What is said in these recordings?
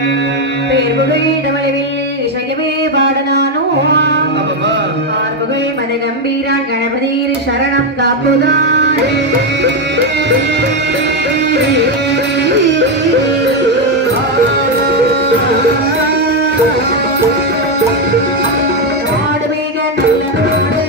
பேர்புகழ் தமிழில் இசையமே பாடனானோ ஆர்புகழ் மத கம்பீரான் கணபதியில் சரணம் காப்புதான் நாடு மிக நல்ல நாடு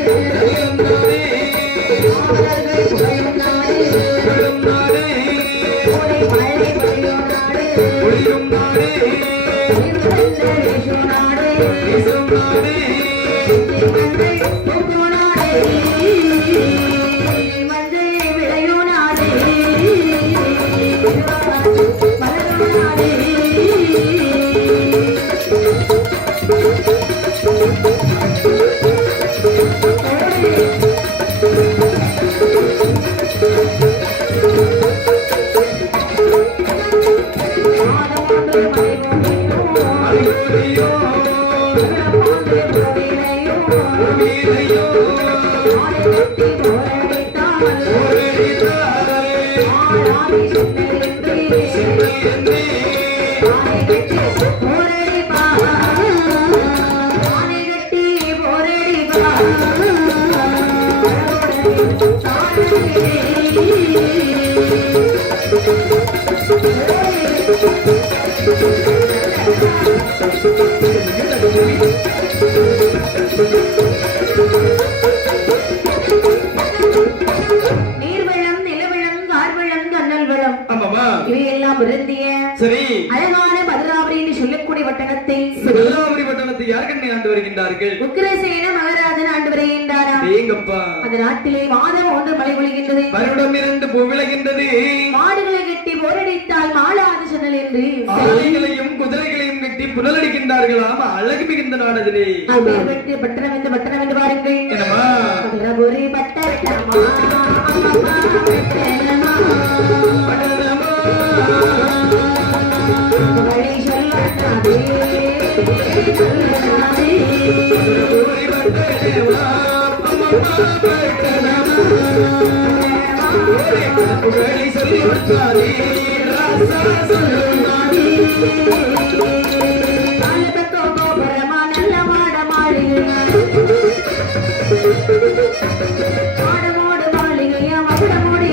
அழகான மதுராபுரி என்று சொல்லக்கூடிய பட்டணத்தை யார் கண்ணை ஆண்டு வருகின்றார்கள்? உக்கிரசேன மகாராஜன் ஆண்டு வருகின்றாராம். அந்த நாட்டிலே மாதம் ஒன்று மழை பொழிகின்றது, வருடம் 2 பூ விளைகின்றது. மாடுகளை கட்டி போரடித்தால் மாளாது சொன்னல் என்று ஆலைகளையும் குதிரைகளையும் கட்டி புனலடிக்கின்றார்களாம். அழகு மிகுந்த நாடதிலே பட்டணம் என்று பட்டணம் என்று பாருங்கள். என்னமா மதுராபுரி பட்டணமா மாடமோடு மாளிகையா மகுடமோடி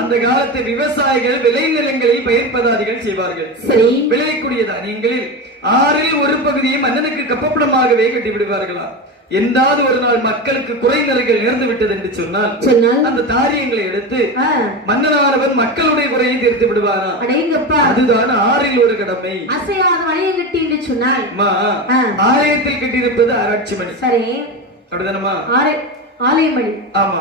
அந்த காலத்து விவசாயிகள் விளை நிலங்களில் பயிர்ப்பதாதிகள் செய்வார்கள். விளையக்கூடிய தானியங்களில் 6ல் 1 பகுதியை மன்னனுக்கு கப்பப்படமாகவே கட்டிவிடுவார்களா. எந்தாவது ஒரு நாள் மக்களுக்கு குறை நிறைகள் நேர்ந்து விட்டது என்று சொன்னால் அந்த தாரியங்களை எடுத்து மன்னனானவன் மக்களுடைய குறையை தீர்த்து விடுவாரா. அதுதான் 6ல் 1 கடமை. ஆலயத்தில் கட்டியிருப்பது ஆராய்ச்சி மணி. அப்படிதானமா? ஆலயமணி. ஆமா,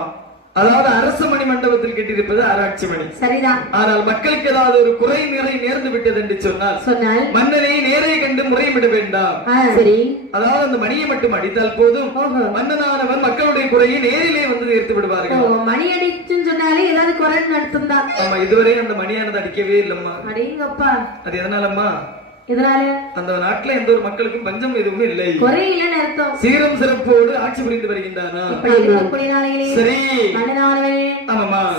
அதாவது அரச மணி மண்டபத்தில் கட்டியிருப்பது ஆராய்ச்சி மணி. சரிதான். ஆனால் மக்களுக்கு ஏதாவது ஒரு குறை நிறை நேர்ந்து விட்டது என்று சொன்னால் மன்னனை நேரே கண்டு முறையிட வேண்டாம். அதாவது அந்த மணியை மட்டும் அடித்தால் போதும், மன்னனானவன் மக்களுடைய குறையை நேரிலே வந்து தீர்த்து விடுவார்கள். மணி அடிச்சுன்னு சொன்னாலே ஏதாவது குறை நடத்தும் தான். ஆமா, இதுவரை அந்த மணியானது அடிக்கவே இல்லம்மா. அடேங்கப்பா. அது எதனாலம்மா? அந்த நாட்டுல எந்த ஒரு மக்களுக்கும் பஞ்சம் எதுவுமே இல்லை, சீரம் சிறப்போடு ஆட்சி புரிந்து வருகின்றானா. சரி,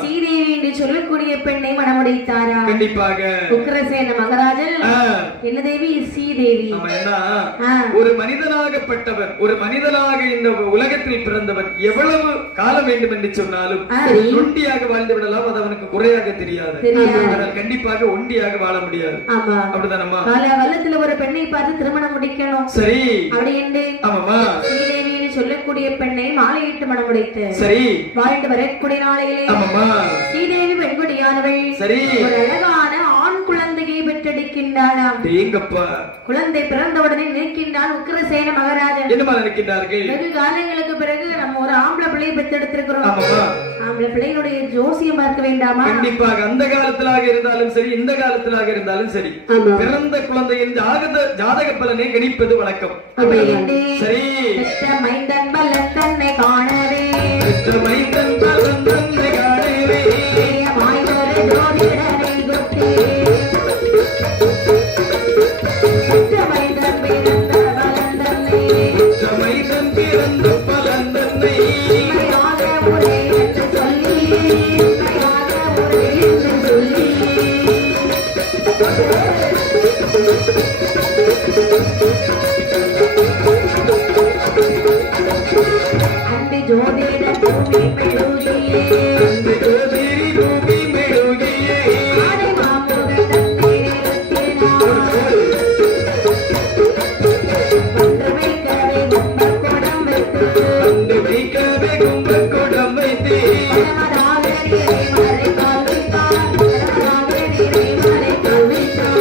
ஸ்ரீதேவி என்று சொல்லக்கூடிய பெண்ணை மணமுடைத்தாரா? கண்டிப்பாக. உக்கிரசேன மகாராஜன் என்ன தேவி? ஸ்ரீதேவி. ஒரு மனிதனாகப்பட்டவர், ஒரு மனிதனாக இந்த உலகத்தில் பிறந்தவர் எவ்வளவு காலம் வேண்டும் என்று சொன்னாலும் ஒண்டியாக வாழ்ந்து விடலாம். அது அவனுக்கு குறையாக தெரியாது. கண்டிப்பாக ஒண்டியாக வாழ முடியாது. அப்படிதானம்மா? வல்லத்துல ஒரு பெண்ணை பார்த்து திருமணம் முடிக்கணும். சரி, அப்படி என்று ஸ்ரீதேவின்னு சொல்லக்கூடிய பெண்ணை மாலையிட்டு மனம் முடித்து வாழ்ந்து வரக்கூடிய நாளையிலே ஸ்ரீதேவி பெண்குடியானவள் ஒரு அழகான நினைக்கின்றானாம். தேங்கப்பா குழந்தை பிறந்தவுடனே நினைக்கின்றான் உக்கிரசேன மகாராஜன். என்னமா நினைக்கின்றார்கள்? வெகு காலங்களுக்கு பிறகு நம்ம ஒரு ஆம்பளை பிள்ளையை பெற்றெடுத்திருக்கிறோம். ஆமாமா. ஆம்பளை பிள்ளையினுடைய ஜோசியம் பார்க்க வேண்டாமா? கண்டிப்பாக. அந்த காலத்திலாக இருந்தாலும் சரி, இந்த காலத்திலாக இருந்தாலும் சரி, பிறந்த குழந்தையின் ஜாதக பலனை கணிப்பது வழக்கம். சரி. பெற்ற மைந்தன் பலன் தன்னை காணவே, பெற்ற மைந்தன் பலன் தன்னை காணவே, மாய்வரை ஜோதிடனை குத்தி, பெற்ற மைந்தன் பிறந்த பலன் தன்னை, பெற்ற மைந்தன் பிறந்த பலன் தன்னை, உண்மையாக உரை என்று சொல்லி, உண்மையாக உரை என்று சொல்லி, அன்பு ஜோதிட பூமி மெழுகியே, அந்த ஜோதிரி பூமி மெழுகியே, ஆடை மாமுக தன்னை நிறுத்தினார். ஒன்று வைக்கவே கும்பகோணம் வைத்து, அந்த வைக்கவே கும்பகோணம் வைத்து, பரமராக நீரை மறைக்கால் வைத்தார், பரமராக நீரை மறைக்கால் வைத்தார்.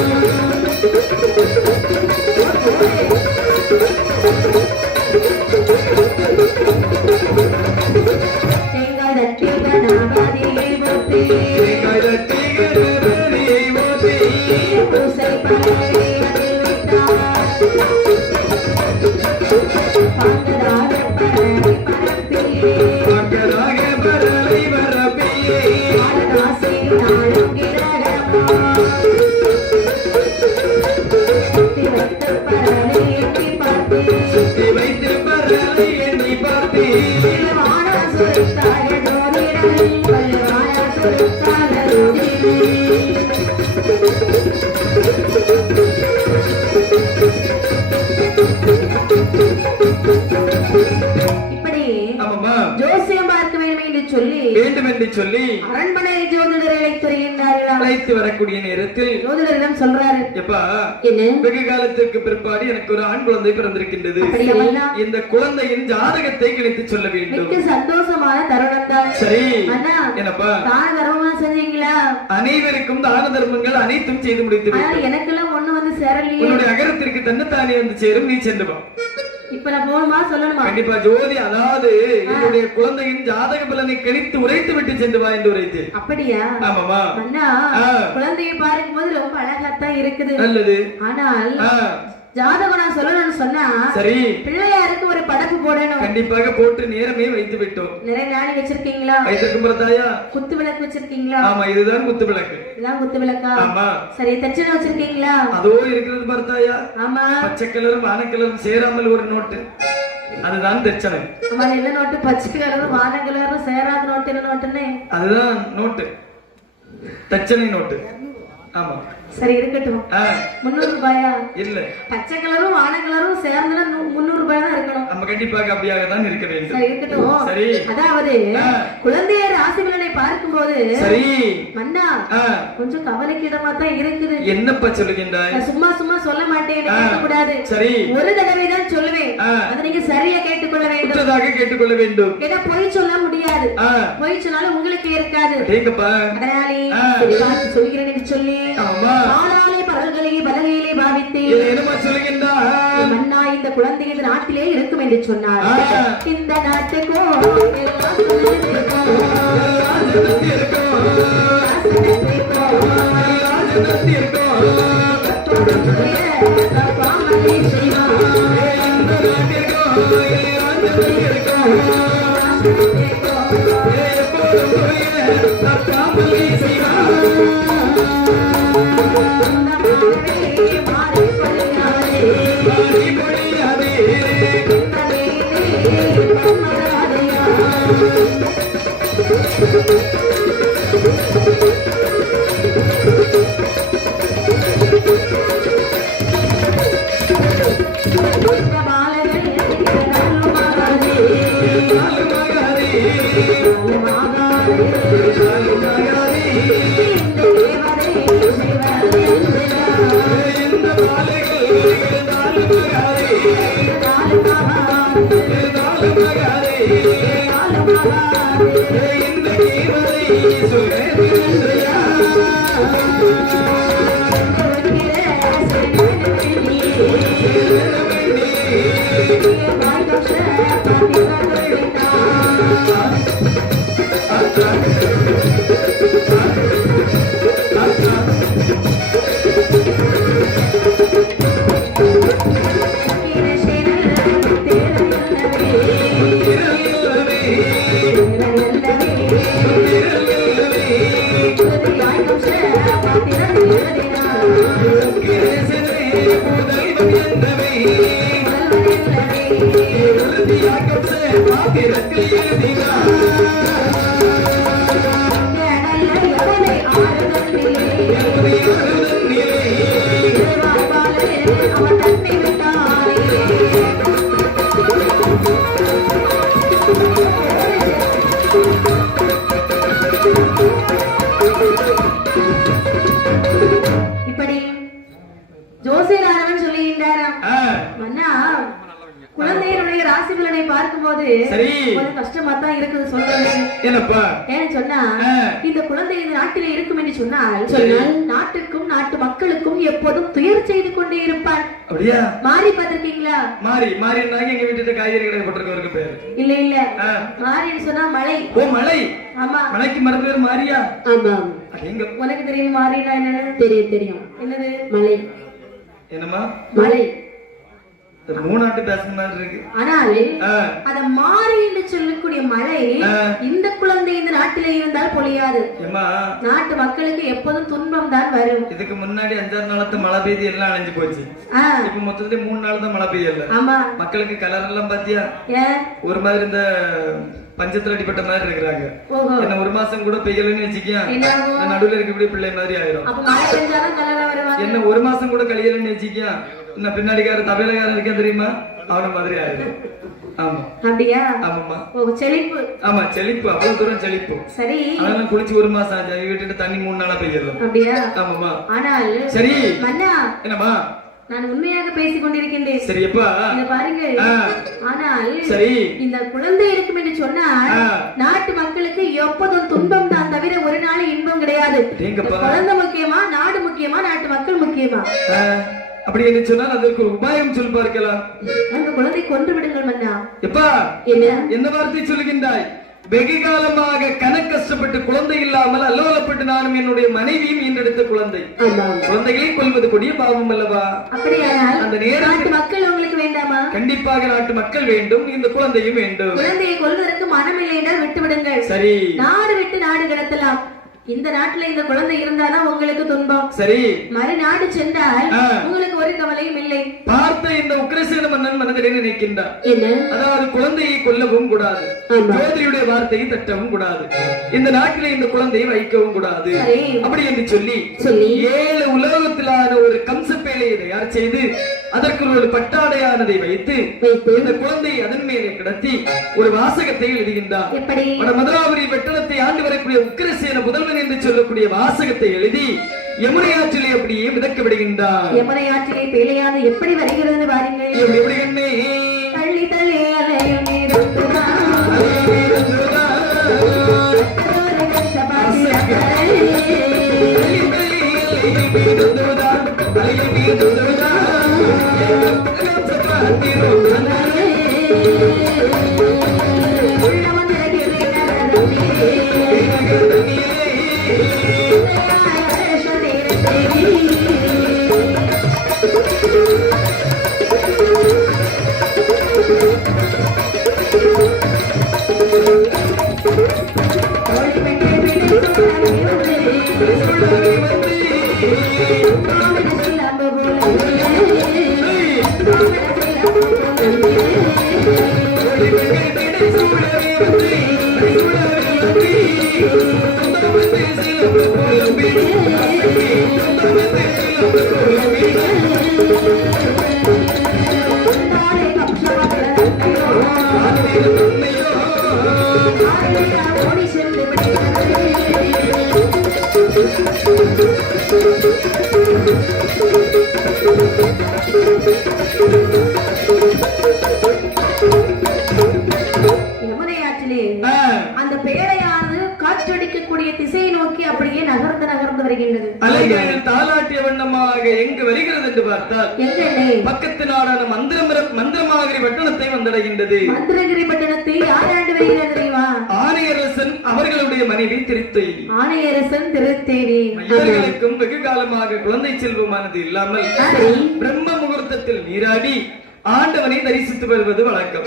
தேங்காய் தட்டி கணபதியை போற்றி, தேங்காய் தட்டி கணபதியை போற்றி, பூசை பலகை அதில் வைத்தார். பாங்கராக பரவி பரப்பியே, பாங்கராக பரலை பரப்பியே, பாலராசி நாளும் கிரகமா, சுத்தி வைத்த பரலை எட்டி பார்த்தே, சுத்தி வைத்து பரலை எண்ணி பார்த்தே, வல்லவான சுருத்தாய ஜோதிடனை, வல்லவான சுருத்தாய ஜோதிடனை. இப்படி ஆமாமா, ஜோசியம் பார்க்க வேண்டும் என்று சொல்லி வேண்டும் என்று சொல்லி அரண்மனை ஜோதிடரை அழைத்து வருகின்றார்களாம். அழைத்து வரக்கூடிய நேரத்தில் ஜோதிடரிடம் சொல்றாரு, எப்பா என்ன வெகு காலத்திற்கு பிற்பாடு எனக்கு ஒரு ஆண் குழந்தை பிறந்திருக்கின்றது. அப்படியா? இந்த குழந்தையின் ஜாதகத்தை கிழித்து சொல்ல வேண்டும். மிக்க சந்தோஷமான தருணம் தான். சரி. அண்ணா, என்னப்பா தான தர்மமா செஞ்சீங்களா? அனைவருக்கும் தான தர்மங்கள் அனைத்தும் செய்து முடித்து ஆனா விட்டேன். எனக்கெல்லாம் ஒண்ணு வந்து சேரலையே. உன்னுடைய அகரத்திற்கு தன்னைத்தானே வந்து சேரும், நீ சென்று வா. இப்ப நான் போகணுமா சொல்லணுமா? கண்டிப்பா ஜோதி, அதாவது என்னுடைய குழந்தையின் ஜாதக பலனை கணித்து உரைத்து விட்டு சென்று வா என்று உரைத்து. அப்படியா? ஆமாமா. அண்ணா, குழந்தையை பார்க்கும்போது ரொம்ப அழகாத்தான் இருக்குது. நல்லது. ஆனால் ஜாதகம் நான் சொல்லணும்னு சொன்னா சரி, பிள்ளையாருக்கு ஒரு படப்பு போடணும். கண்டிப்பாக போட்டு நேரமே வைத்து விட்டோம். நிறைய நாளை வச்சிருக்கீங்களா? வைத்திருக்கும் பிரதாயா? குத்து விளக்கு வச்சிருக்கீங்களா? ஆமா, இதுதான் குத்து விளக்கு. இதான் குத்து விளக்கா? ஆமா. சரி, தட்சணை வச்சிருக்கீங்களா? அதோ இருக்கிறது பார்த்தாயா? ஆமா. பச்சை கலரும் வான கலரும் சேராமல் ஒரு நோட்டு, அதுதான் தட்சணை. ஆமா, என்ன நோட்டு? பச்சை கலரும் வான கலரும் சேராத நோட்டு. என்ன நோட்டுன்னு? அதுதான் நோட்டு, தட்சணை நோட்டு. ஆமா. சரி, இருக்கட்டும். 300 ரூபாயா? இல்ல, பச்சை கலரும் வான கலரும் சேர்ந்தா 300 ரூபாய் தான் இருக்கணும். நம்ம கண்டிப்பாக அப்படியாக தான் இருக்க வேண்டும். சரி, இருக்கட்டும். சரி. அதாவது குழந்தைய ராசி பலனை பார்க்கும்போது சரி மன்னா கொஞ்சம் கவலைக்கிடமா தான் இருக்குது. என்னப்பா சொல்லுகின்றாய்? நான் சும்மா சும்மா சொல்ல மாட்டேன், கேட்க கூடாது. சரி, ஒரு தடவை தான் சொல்லுவேன், அதை நீங்க சரியா கேட்டுக்கொள்ள வேண்டும். குற்றதாக கேட்டுக்கொள்ள வேண்டும். ஏன்னா பொய் சொல்ல முடியாது. பொய் சொன்னாலும் உங்களுக்கு இருக்காது. கேட்கப்பா. அதனாலே தெளிவாக சொல்கிறேன் என்று சொல்லி ஆமா, ஆளாலே பரல்களை பலகையிலே பாவித்து என்னமா சொல்லுகின்றாய்? மன்னா, இந்த குழந்தை இந்த நாட்டிலே இருக்கும் என்று சொன்னார். இந்த நாட்டுக்கோ தேவர இப்படி ஜோசியரானவன் சொல்லுகின்றாராம், மன்னா குழந்தையினுடைய ராசி பலனை பார்க்கும்போது கொஞ்சம் கஷ்டமா தான் இருக்குது சொல்றது. என்னப்பா ஏன்னு சொன்னா இந்த குழந்தை இந்த நாட்டிலே இருக்கும் என்று சொன்னால் நாட்டுக்கும் நாட்டு மக்களுக்கும் எப்போதும் துயர் செய்து கொண்டே இருப்பார். அப்படியா? மாறி பார்த்திருக்கீங்களா? மாறி மாறி எங்க வீட்டுல காய்கறி கடை போட்டிருக்கவருக்கு பேரு இல்ல இல்ல, மாறின்னு சொன்னா மழை. ஓ மழை. ஆமா, மழைக்கு மறு பேர் மாறியா? ஆமா. எங்க உனக்கு தெரியும் மாறினா என்னன்னு? தெரியும் தெரியும். என்னது மழை? என்னமா மழை? மூணாட்டு பேசுற மாதிரி இருக்கு. ஆனால் அத மாறி என்று சொல்லக்கூடிய மழை இந்த குழந்தை இந்த நாட்டிலே இருந்தால் பொழியாது. நாட்டு மக்களுக்கு எப்போதும் துன்பம் தான் வரும். இதுக்கு முன்னாடி 5-6 நாளத்து மழை பெய்து எல்லாம் அழிஞ்சு போச்சு. இப்ப மொத்தத்துல 3 நாள் தான் மழை பெய்யல. ஆமா, மக்களுக்கு கலர் எல்லாம் பாத்தியா ஒரு மாதிரி இந்த பஞ்சத்துல அடிப்பட்ட மாதிரி இருக்கிறாங்க. என்ன ஒரு மாசம் கூட பெய்யலன்னு வச்சுக்கியா நடுவுல இருக்க பிள்ளை மாதிரி ஆயிரும். என்ன ஒரு மாசம் கூட கழியலன்னு வச்சுக்கியா என்ன பின்னாடிக்கார தபையிலக்காரன் இருக்கா தெரியுமா, அவன மாதிரி ஆயிரும். ஆமா அப்படியா? ஆமாமா. செழிப்பு. ஆமா செழிப்பு, அவ்வளவு தூரம் செழிப்பு. சரி, அதெல்லாம் குளிச்சு ஒரு மாசம் ஆச்சு, விட்டுட்டு தண்ணி 3 நாளா பெய்யலாம். அப்படியா? ஆமாமா. ஆனால் சரி மன்னா, என்னமா நான் உண்மையாக பேசிக் கொண்டிருக்கின்றேன். சரியப்பா, இத பாருங்க. ஆனால் சரி, இந்த குழந்தை இருக்கும் என்று சொன்னால் நாட்டு மக்களுக்கு எப்போதும் துன்பம் தான் தவிர ஒரு நாள் இன்பம் கிடையாது. குழந்தை முக்கியமா, நாடு முக்கியமா, நாட்டு மக்கள் முக்கியமா? அப்படி என்று சொன்னால் அதற்கு ஒரு உபாயம் சொல்லி பார்க்கலாம். அந்த குழந்தை கொன்று விடுங்கள் மன்னா. எப்பா என்ன வார்த்தை சொல்லுகின்றாய்? வெகு காலமாக கஷ்டப்பட்டு குழந்தை இல்லாமல் அல்லவலப்பட்டு நானும் என்னுடைய மனைவியும் ஈன்றெடுத்த குழந்தை. குழந்தைகளை கொல்வது கொடிய பாவம் அல்லவா? அப்படியானால் அந்த நேரத்தில் மக்கள் உங்களுக்கு வேண்டாமா? கண்டிப்பாக நாட்டு மக்கள் வேண்டும், இந்த குழந்தையும் வேண்டும். குழந்தையை கொல்வதற்கு மனமில்லை என்றால் விட்டு விடுங்கள். சரி, நாடு விட்டு நாடு கடத்தலாம். இந்த நாட்டுல இந்த குழந்தை இருந்தாதான் உங்களுக்கு துன்பம். சரி, மறுநாடு சென்றால் உங்களுக்கு ஒரு கவலையும் இல்லை. பார்த்த இந்த உக்ரசேன மன்னன் மனதிலே நினைக்கின்றார், அதாவது குழந்தையை கொல்லவும் கூடாது, ஜோதியுடைய வார்த்தையை தட்டவும் கூடாது, இந்த நாட்டிலே இந்த குழந்தையை வைக்கவும் கூடாது. அப்படி என்று சொல்லி 7 உலோகத்திலான ஒரு கம்சப்பேலையை தயார் செய்து அதற்கு ஒரு பட்டாடையானதை வைத்து இந்த குழந்தையை அதன் மேலே கிடத்தி ஒரு வாசகத்தை எழுதுகின்றார். மதுராபுரி பட்டணத்தை ஆண்டு வரக்கூடிய உக்கிரசேன முதல்வன் என்று சொல்லக்கூடிய வாசகத்தை எழுதி யமுனை ஆற்றிலே அப்படியே மிதக்க விடுகின்றார். யமுனை ஆற்றிலே பேழையானது எப்படி வருகிறது பாருங்கள். எப்படி என்ன தள்ளி தள்ளி அலையும் அந்த பேழையானது காற்றடிக்கக்கூடிய திசையை நோக்கி அப்படியே நகர்ந்து நகர்ந்து வருகின்றது. அலைகள் தாலாட்டிய வண்ணமாக எங்கு வருகிறது என்று பார்த்தால் பக்கத்து நாடான மந்திரமாகிரி பட்டணத்தை வந்தடைகின்றது. மந்திரகிரி பட்டணத்தை யார் ஆண்டு வருகிறார் தெரியுமா? ஆணையரசன் அவர்களுடைய மனைவி திருத்தேவி. ஆணையரசன் திருத்தேவி. இவர்களுக்கும் வெகு காலமாக குழந்தை செல்வமானது இல்லாமல் பிரம்ம முகூர்த்தத்தில் நீராடி ஆண்டவனை தரிசித்து வருவது வழக்கம்.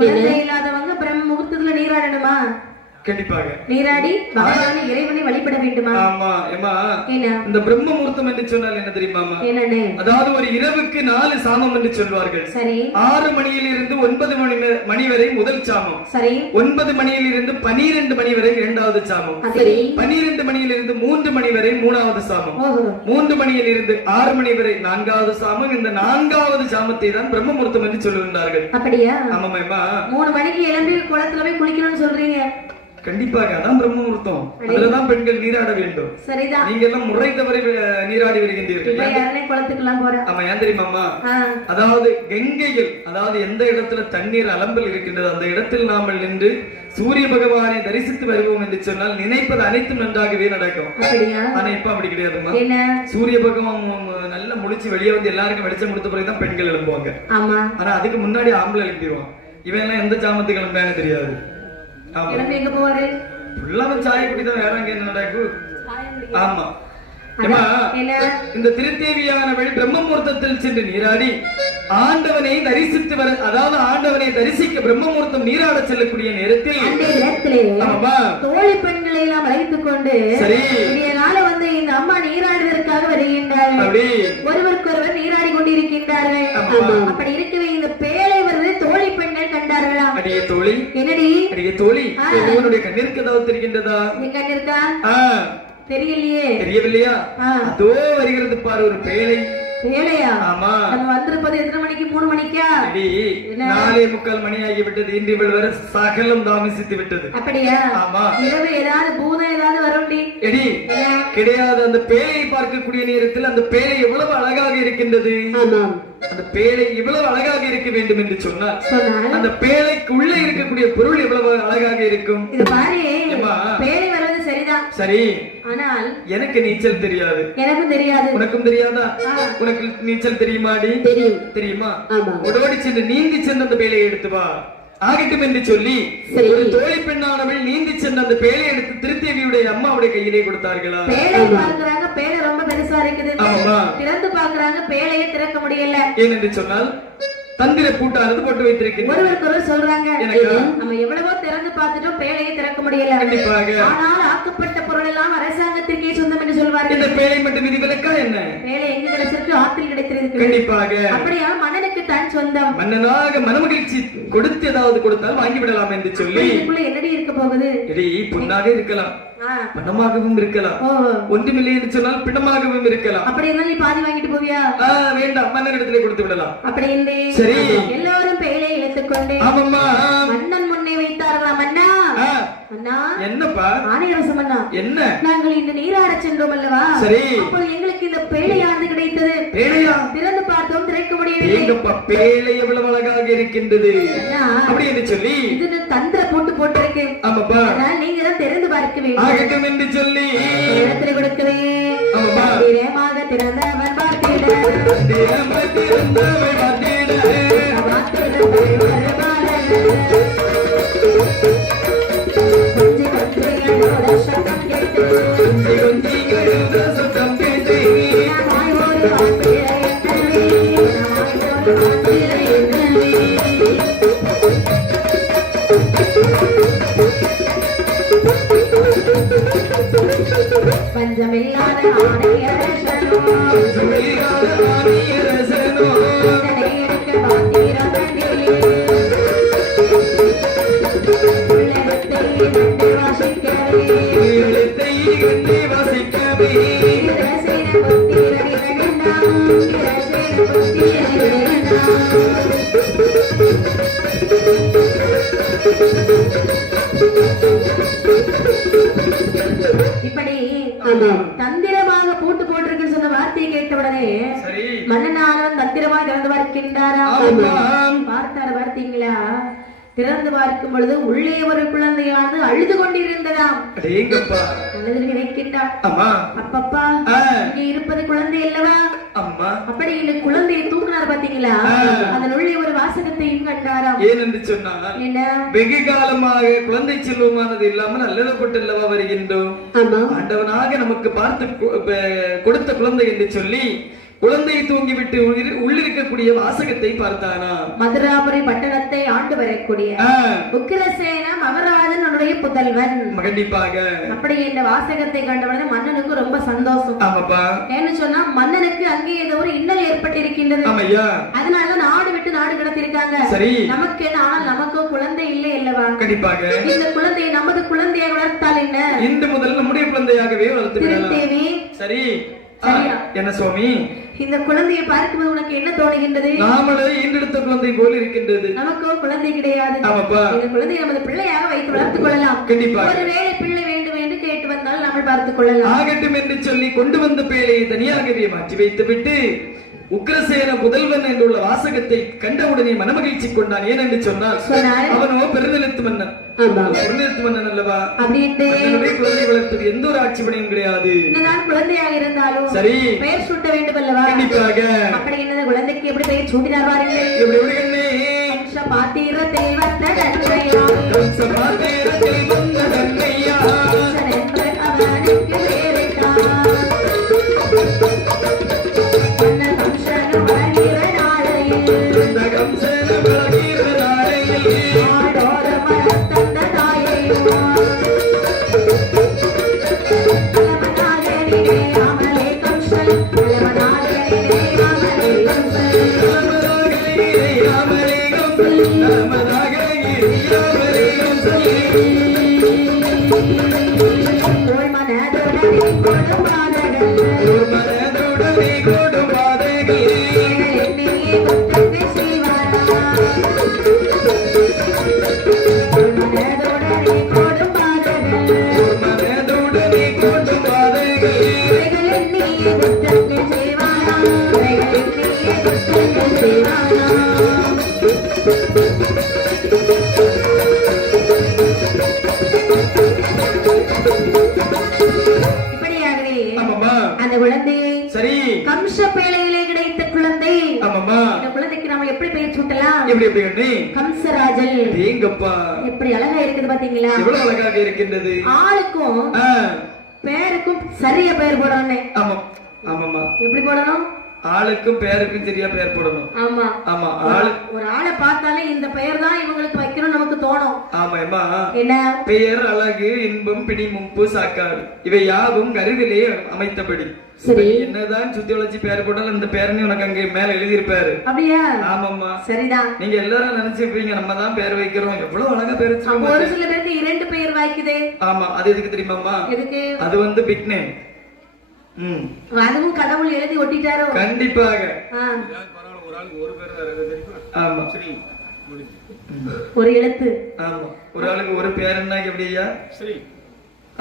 குழந்தை இல்லாதவங்க பிரம்ம முகூர்த்தத்துல நீராடணுமா? கண்டிப்பாக நீராடி பகவானை இறைவனை வழிபட வேண்டுமா? ஆமா ஏமா இந்த பிரம்ம முகூர்த்தம் என்று சொன்னால் என்ன தெரியுமாமா? அதாவது ஒரு இரவுக்கு 4 சாமம் என்று சொல்வார்கள். சரி. 6 மணியில் இருந்து 9 மணி வரை முதல் சாமம். சரி. 9 மணியில் இருந்து 12 மணி வரை இரண்டாவது சாமம். சரி. 12 மணியில் இருந்து 3 மணி வரை மூணாவது சாமம். 3 மணியில் இருந்து 6 மணி வரை நான்காவது சாமம். இந்த 4வது சாமத்தை தான் பிரம்ம முகூர்த்தம் என்று சொல்லுகின்றார்கள். அப்படியா? ஆமாமா. 3 மணிக்கு எழும்பி குளத்துல போய் குளிக்கணும்னு சொல்றீங்க. கண்டிப்பாக அதான் பிரம்ம முகூர்த்தம். அதுலதான் பெண்கள் நீராட வேண்டும். சரிதான். நீங்க எல்லாம் முறை தவறி நீராடி வருகின்றீர்கள். ஆமா ஏன் தெரியுமாமா? அதாவது கங்கையில் அதாவது எந்த இடத்துல தண்ணீர் அலம்பல் இருக்கின்றது அந்த இடத்தில் நாமல் நின்று சூரிய பகவானை தரிசித்து வருவோம் என்று சொன்னால் நினைப்பது அனைத்தும் நன்றாகவே நடக்கும். ஆனா இப்ப அப்படி கிடையாதுமா. சூரிய பகவான் நல்ல முழிச்சு வெளியே வந்து எல்லாருக்கும் வெளிச்சம் கொடுத்த பிறகுதான் பெண்கள் எழும்புவாங்க. ஆனா அதுக்கு முன்னாடி ஆம்பளை எழுப்பிடுவான். இவன் எல்லாம் எந்த சாமத்துக்கு கிளம்புறான்னு தெரியாது. சாய குடிதான் வேற என்ன நடக்கும். ஆமா இந்த திருத்தேவியானவள் பிரம்ம முகூர்த்தத்தில் சென்று நீராடி ஆண்டவனை தரிசித்து வர அதாவது ஆண்டவனை தரிசிக்க பிரம்ம முகூர்த்தம் நீராட செல்லக்கூடிய நேரத்தில் தோழி பெண்களை எல்லாம் அழைத்துக் கொண்டு வந்து இந்த அம்மா நீராடுவதற்காக வருகின்றார்கள். ஒருவருக்கொருவர் நீராடி கொண்டிருக்கின்றார்கள். அப்படி இருக்கவே இந்த பேழை வருவது தோழி பெண்கள் கண்டார்களா? அடியே தோழி. என்னடி அடியே தோழி உன்னுடைய கண்ணிற்கு ஏதாவது தெரிகின்றதா? கண்ணிருக்கா? தெரியலையே. தெரியவில்லையா? அதோ வருகிறது பாரு ஒரு பேழை. பேழையா? ஆமா. நம்ம வந்திருப்பது எத்தனை மணிக்கு? 3 மணிக்கா? 4:45 மணி ஆகிவிட்டது. இன்று வரை சகலம் தாமசித்து விட்டது. அப்படியா? ஆமா. இரவு ஏதாவது பூதம் ஏதாவது வரும்டி? எடி கிடையாது. அந்த பேழையை பார்க்கக்கூடிய நேரத்தில் அந்த பேழை எவ்வளவு அழகாக இருக்கின்றது. அந்த பேழை இவ்வளவு அழகாக இருக்க வேண்டும் என்று சொன்னால் அந்த பேழைக்கு உள்ளே இருக்கக்கூடிய பொருள் எவ்வளவு அழகாக இருக்கும். இது பாரு, பேழை வருவது சரிதான். சரி. ஆனால் எனக்கு நீச்சல் தெரியாது. எனக்கும் தெரியாது. உனக்கும் தெரியாதா? உனக்கு நீச்சல் தெரியுமாடி? தெரியுமா? ஓடோடி சென்று நீந்தி சென்று அந்த பேழையை எடுத்து வா ஆகட்டும் என்று சொல்லி ஒரு தோழி பெண்ணானவள் நீந்தி சென்று அந்த பேழை எடுத்து திருத்தேவியுடைய அம்மாவுடைய கையிலே கொடுத்தார்களா? பேழை பார்க்கறாங்க, பேழை ரொம்ப பெருசா இருக்குது. திறந்து பார்க்கறாங்க, பேழையை திறக்க முடியல. ஏனென்று சொன்னால் தந்திர பூட்டானது போட்டு வைத்திருக்கிறது. ஒருவருக்கொருவர் சொல்றாங்க, நம்ம எவ்வளவோ திறந்து பார்த்துட்டோம், பேழையை திறக்க முடியல. கண்டிப்பாக. ஆனால் ஆக்கப்பட்ட பொருள் எல்லாம் அரசாங்கத்திற்கே சொந்தம் என்று சொல்வார்கள். இந்த பேழை மட்டும் விதிவிலக்கா என்ன? பேழை எங்க கிடைச்சிருக்கு? ஆற்றில் கிடைத்திருக்கு. கண்டிப்பாக. அப்படியா? மன்னனுக்கு தான் சொந்தம். மன்னனாக மனமகிழ்ச்சி கொடுத்து ஏதாவது கொடுத்தால் வாங்கி விடலாம் என்று சொல்லி என்னடி இருக்க போகுது? பொன்னாக இருக்கலாம், பணமாகவும் இருக்கலாம், ஒன்றுமில்லை என்று சொன்னால் பிணமாகவும் இருக்கலாம். அப்படி இருந்தால் நீ பாதி வாங்கிட்டு போவியா? வேண்டாம், மன்னரிடத்திலே கொடுத்து விடலாம். அப்படி இல்லை. சரி. எல்லாரும் பேழை எடுத்துக்கொண்டு மன்னன் முன்னே வைத்தார்களா? மன்னா அண்ணா. என்னப்பா? ஆணையரசம் அண்ணா. என்ன? நாங்கள் இந்த நீராட சென்றோம் அல்லவா? சரி. அப்போது எங்களுக்கு இந்த பேழையானது கிடைத்தது. பேழையா? திறந்து பார்த்தோம், திறக்க முடியவில்லை. எங்கப்பா பேழை எவ்வளவு அழகாக இருக்கின்றது அப்படி என்று சொல்லி இது தந்திர போட்டிருக்கு. ஆமாப்பா. அதனால நீங்க தான் திறந்து பார்க்க வேண்டும். ஆகட்டும் என்று சொல்லி இடத்துல கொடுக்கவே. ஆமாப்பா. திரமாக திறந்தவன் பார்த்திட. திறந்தவன் பஞ்சமில்லாத ஆணையரசனோ, இப்படி தந்திரமாக பூட்டு போட்டிருக்குன்னு சொன்ன வார்த்தையை கேட்டவுடனே மன்னனானவன் தந்திரமாக திறந்து பார்க்கின்றாரா? பார்த்தார பார்த்தீங்களா? திறந்து பார்க்கும் பொழுது உள்ளே ஒரு குழந்தையானது அழுது கொண்டிருந்ததாம். அழுது நினைக்கின்றார், அப்பப்பா இங்கே இருப்பது குழந்தை அல்லவா? அம்மா அப்படி இந்த குழந்தையை தூக்குனார் பாத்தீங்களா? அதன் உள்ளே ஒரு வாசகத்தையும் கண்டாராம். ஏன் என்று சொன்னால், என்ன வெகு காலமாக குழந்தை செல்வமானது இல்லாமல் அல்லதப்பட்டல்லவா வருகின்றோம். ஆண்டவனாக நமக்கு பார்த்து கொடுத்த குழந்தை என்று சொல்லி குழந்தையை தூங்கிவிட்டு உள்ளிருக்கக்கூடிய வாசகத்தை பார்த்தானா. மதுராபுரி பட்டணத்தை ஆண்டு வரக்கூடிய உக்கிரசேன மகராஜனுடைய புதல்வன். கண்டிப்பாக அப்படி இந்த வாசகத்தை கண்டவுடனே மன்னனுக்கு ரொம்ப சந்தோஷம். ஏன்னு சொன்னா மன்னனுக்கு அங்கே ஏதோ ஒரு இன்னல் ஏற்பட்டிருக்கின்றது. அதனாலதான் நாடு விட்டு நாடு கடத்திருக்காங்க. நமக்கு என்ன, ஆனால் நமக்கு குழந்தை இல்லை அல்லவா? கண்டிப்பாக இந்த குழந்தையை நமது குழந்தையாக வளர்த்தால் என்ன, இன்று முதல் நம்முடைய குழந்தையாகவே வளர்த்து. சரி என்ன சுவாமி, இந்த குழந்தையை பார்க்கும்போது உனக்கு என்ன தோணுகின்றது? நாமளே ஈன்றெடுத்த குழந்தை போல் இருக்கின்றது. நமக்கோ குழந்தை கிடையாது. இந்த குழந்தையை நமது பிள்ளையாக வைத்து வளர்த்துக் கொள்ளலாம். கண்டிப்பாக ஒருவேளை பிள்ளை வேண்டும் என்று கேட்டு வந்தால் நாம் பார்த்துக் கொள்ளலாம். ஆகட்டும் என்று சொல்லி கொண்டு வந்த பிள்ளையை தனியாகவே மாற்றி வைத்து விட்டு உக்கிரசேன புதல்வன் என்றுள்ள வாசகத்தை கண்டவுடனே மனமகிழ்ச்சி கொண்டான். ஏன் என்று சொன்னால், அவனோ பெருநிலத்து மன்னன். பெருநிலத்து மன்னன் அல்லவா? குழந்தை வளர்ப்பது எந்த ஒரு ஆட்சேபனையும் கிடையாது. குழந்தையாக இருந்தாலும் சரி பெயர் சூட்ட வேண்டும் அல்லவா? கண்டிப்பாக. அப்படி என்ன குழந்தைக்கு எப்படி பெயர் சூட்டினார் பாருங்கள். பாத்திரத்தை வந்த கண்ணையா, பாத்திரத்தை வந்த கண்ணையா, அவனுக்கு வேலைத்தான் அந்த குழந்தையை சரி கம்ச பேழையிலே கிடைத்த குழந்தை. இந்த குழந்தைக்கு நாம எப்படி பெயர் சூட்டலாம்? எப்படி கம்சராஜல். எங்கப்பா எப்படி அழகா இருக்குது பாத்தீங்களா? எவ்வளவு அழகாக இருக்கின்றது. ஆளுக்கும் பேருக்கும் சரியா பெயர் போடணும். ஆமா ஆமாமா. எப்படி போடணும்? ஆளுக்கும் பேருக்கும் சரியா பெயர் போடணும். ஆமா ஆமா. ஒரு ஆளை பார்த்தாலே இந்த பெயர் தான் இவங்களுக்கு வைக்கணும் நமக்கு தோணும். ஆமா. என்ன பெயர், அழகு, இன்பம், பிடி, முப்பு, சாக்காடு இவை யாவும் கருவிலே அமைத்தபடி. சரி, என்னதான் சுத்தி வளைச்சு பேர் போட்டாலும் அந்த பேரனே உனக்கு அங்க மேல எழுதியிருப்பாரு. அப்படியா? ஆமாம்மா. சரிதான். நீங்க எல்லாரும் நினைச்சிருப்பீங்க நம்ம தான் பேர் வைக்கிறோம், எவ்வளவு அழகா பேர் வச்சிருக்கோம். ஒரு சில பேருக்கு 2 பெயர் வாய்க்குதே. ஆமா, அது எதுக்கு தெரியுமாம்மா? எதுக்கு? அது வந்து பிக் நேம். அதுவும் கடவுள் எழுதி ஒட்டிட்டாரோ? கண்டிப்பாக. ஆமா, ஒரு எழுத்து. ஆமா, ஒரு ஆளுக்கு ஒரு பேர் என்ன எப்படியா? சரி,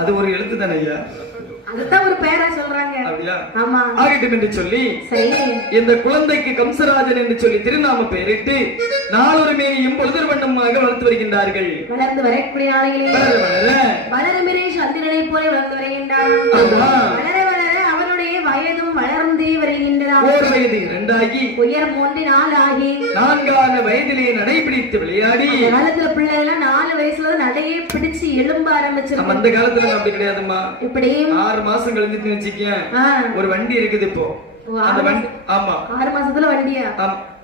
அது ஒரு எழுத்து தானே ஐயா? அதுதான் ஒரு பேரா சொல்றாங்க. அப்படியா? ஆமா. ஆகட்டும் என்று சொல்லி இந்த குழந்தைக்கு கம்சராஜன் என்று சொல்லி திருநாம பெயரிட்டு நாளொரு மேனியும் பொழுதர் வண்ணமாக வளர்த்து வருகின்றார்கள். வளர்ந்து வரக்கூடிய நாளைகளில் வளருமிரே சந்திரனை போல வளர்ந்து வருகின்றார். வளர வளர அவனுடைய வயதும் வளர்ந்தே வருகின்றனர். ஒரு வயது 2 ஆகி உயர் 3 4 ஆகி 4ஆன வயதிலே நடைபிடித்து விளையாடி காலத்துல பிள்ளைகள் 4 வயசுல நடையை பிடிச்சு எழும்ப ஆரம்பிச்சிருக்காங்க. அந்த காலத்துல அப்படி கிடையாதுமா. இப்படி 6 மாசம் கழிஞ்சிட்டு வச்சுக்க ஒரு வண்டி இருக்குது இப்போ. அந்த வண்டி, ஆமா 6 மாசத்துல வண்டியா?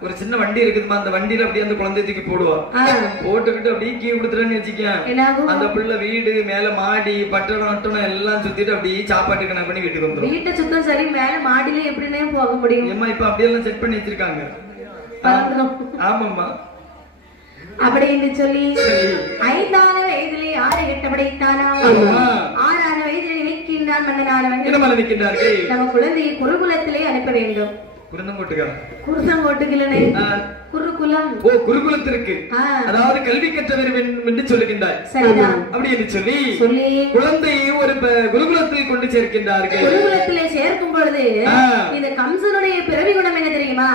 ஒரு சின்ன வண்டி இருக்குதுமா. அந்த வண்டியில அப்படியே அந்த குழந்தை தூக்கி போடுவா. போட்டுக்கிட்டு அப்படியே கீ கொடுத்துறேன்னு வச்சுக்க, அந்த பிள்ளை வீடு மேல மாடி பட்டணம் அட்டணம் எல்லாம் சுத்திட்டு அப்படியே சாப்பாட்டு கணக்கு பண்ணி வீட்டுக்கு வந்துடும். வீட்டை சுத்தம் சரி, மேல மாடியில எப்படின்னே போக முடியும்? ஏமா இப்ப அப்படியெல்லாம் செட் பண்ணி வச்சிருக்காங்க. ஆமாம்மா. அப்படின்னு சொல்லி 5ஆன வயதிலே 6 கட்ட படைத்தானா. 6ஆன வயதிலே நினைக்கின்றான் மன்னனானவன். நம்ம குழந்தையை குருகுலத்திலே அனுப்ப வேண்டும். குருகுலத்திற்கு, அதாவது கல்வி கற்றவர் என்று சொல்லுகின்றார். அப்படி என்று சொல்லி குழந்தையை ஒரு குருகுலத்தில் கொண்டு சேர்க்கின்றார்கள். குருகுலத்திலே சேர்க்கும் பொழுது இந்த கம்சனுடைய பிறவி குணம் என்ன தெரியுமா?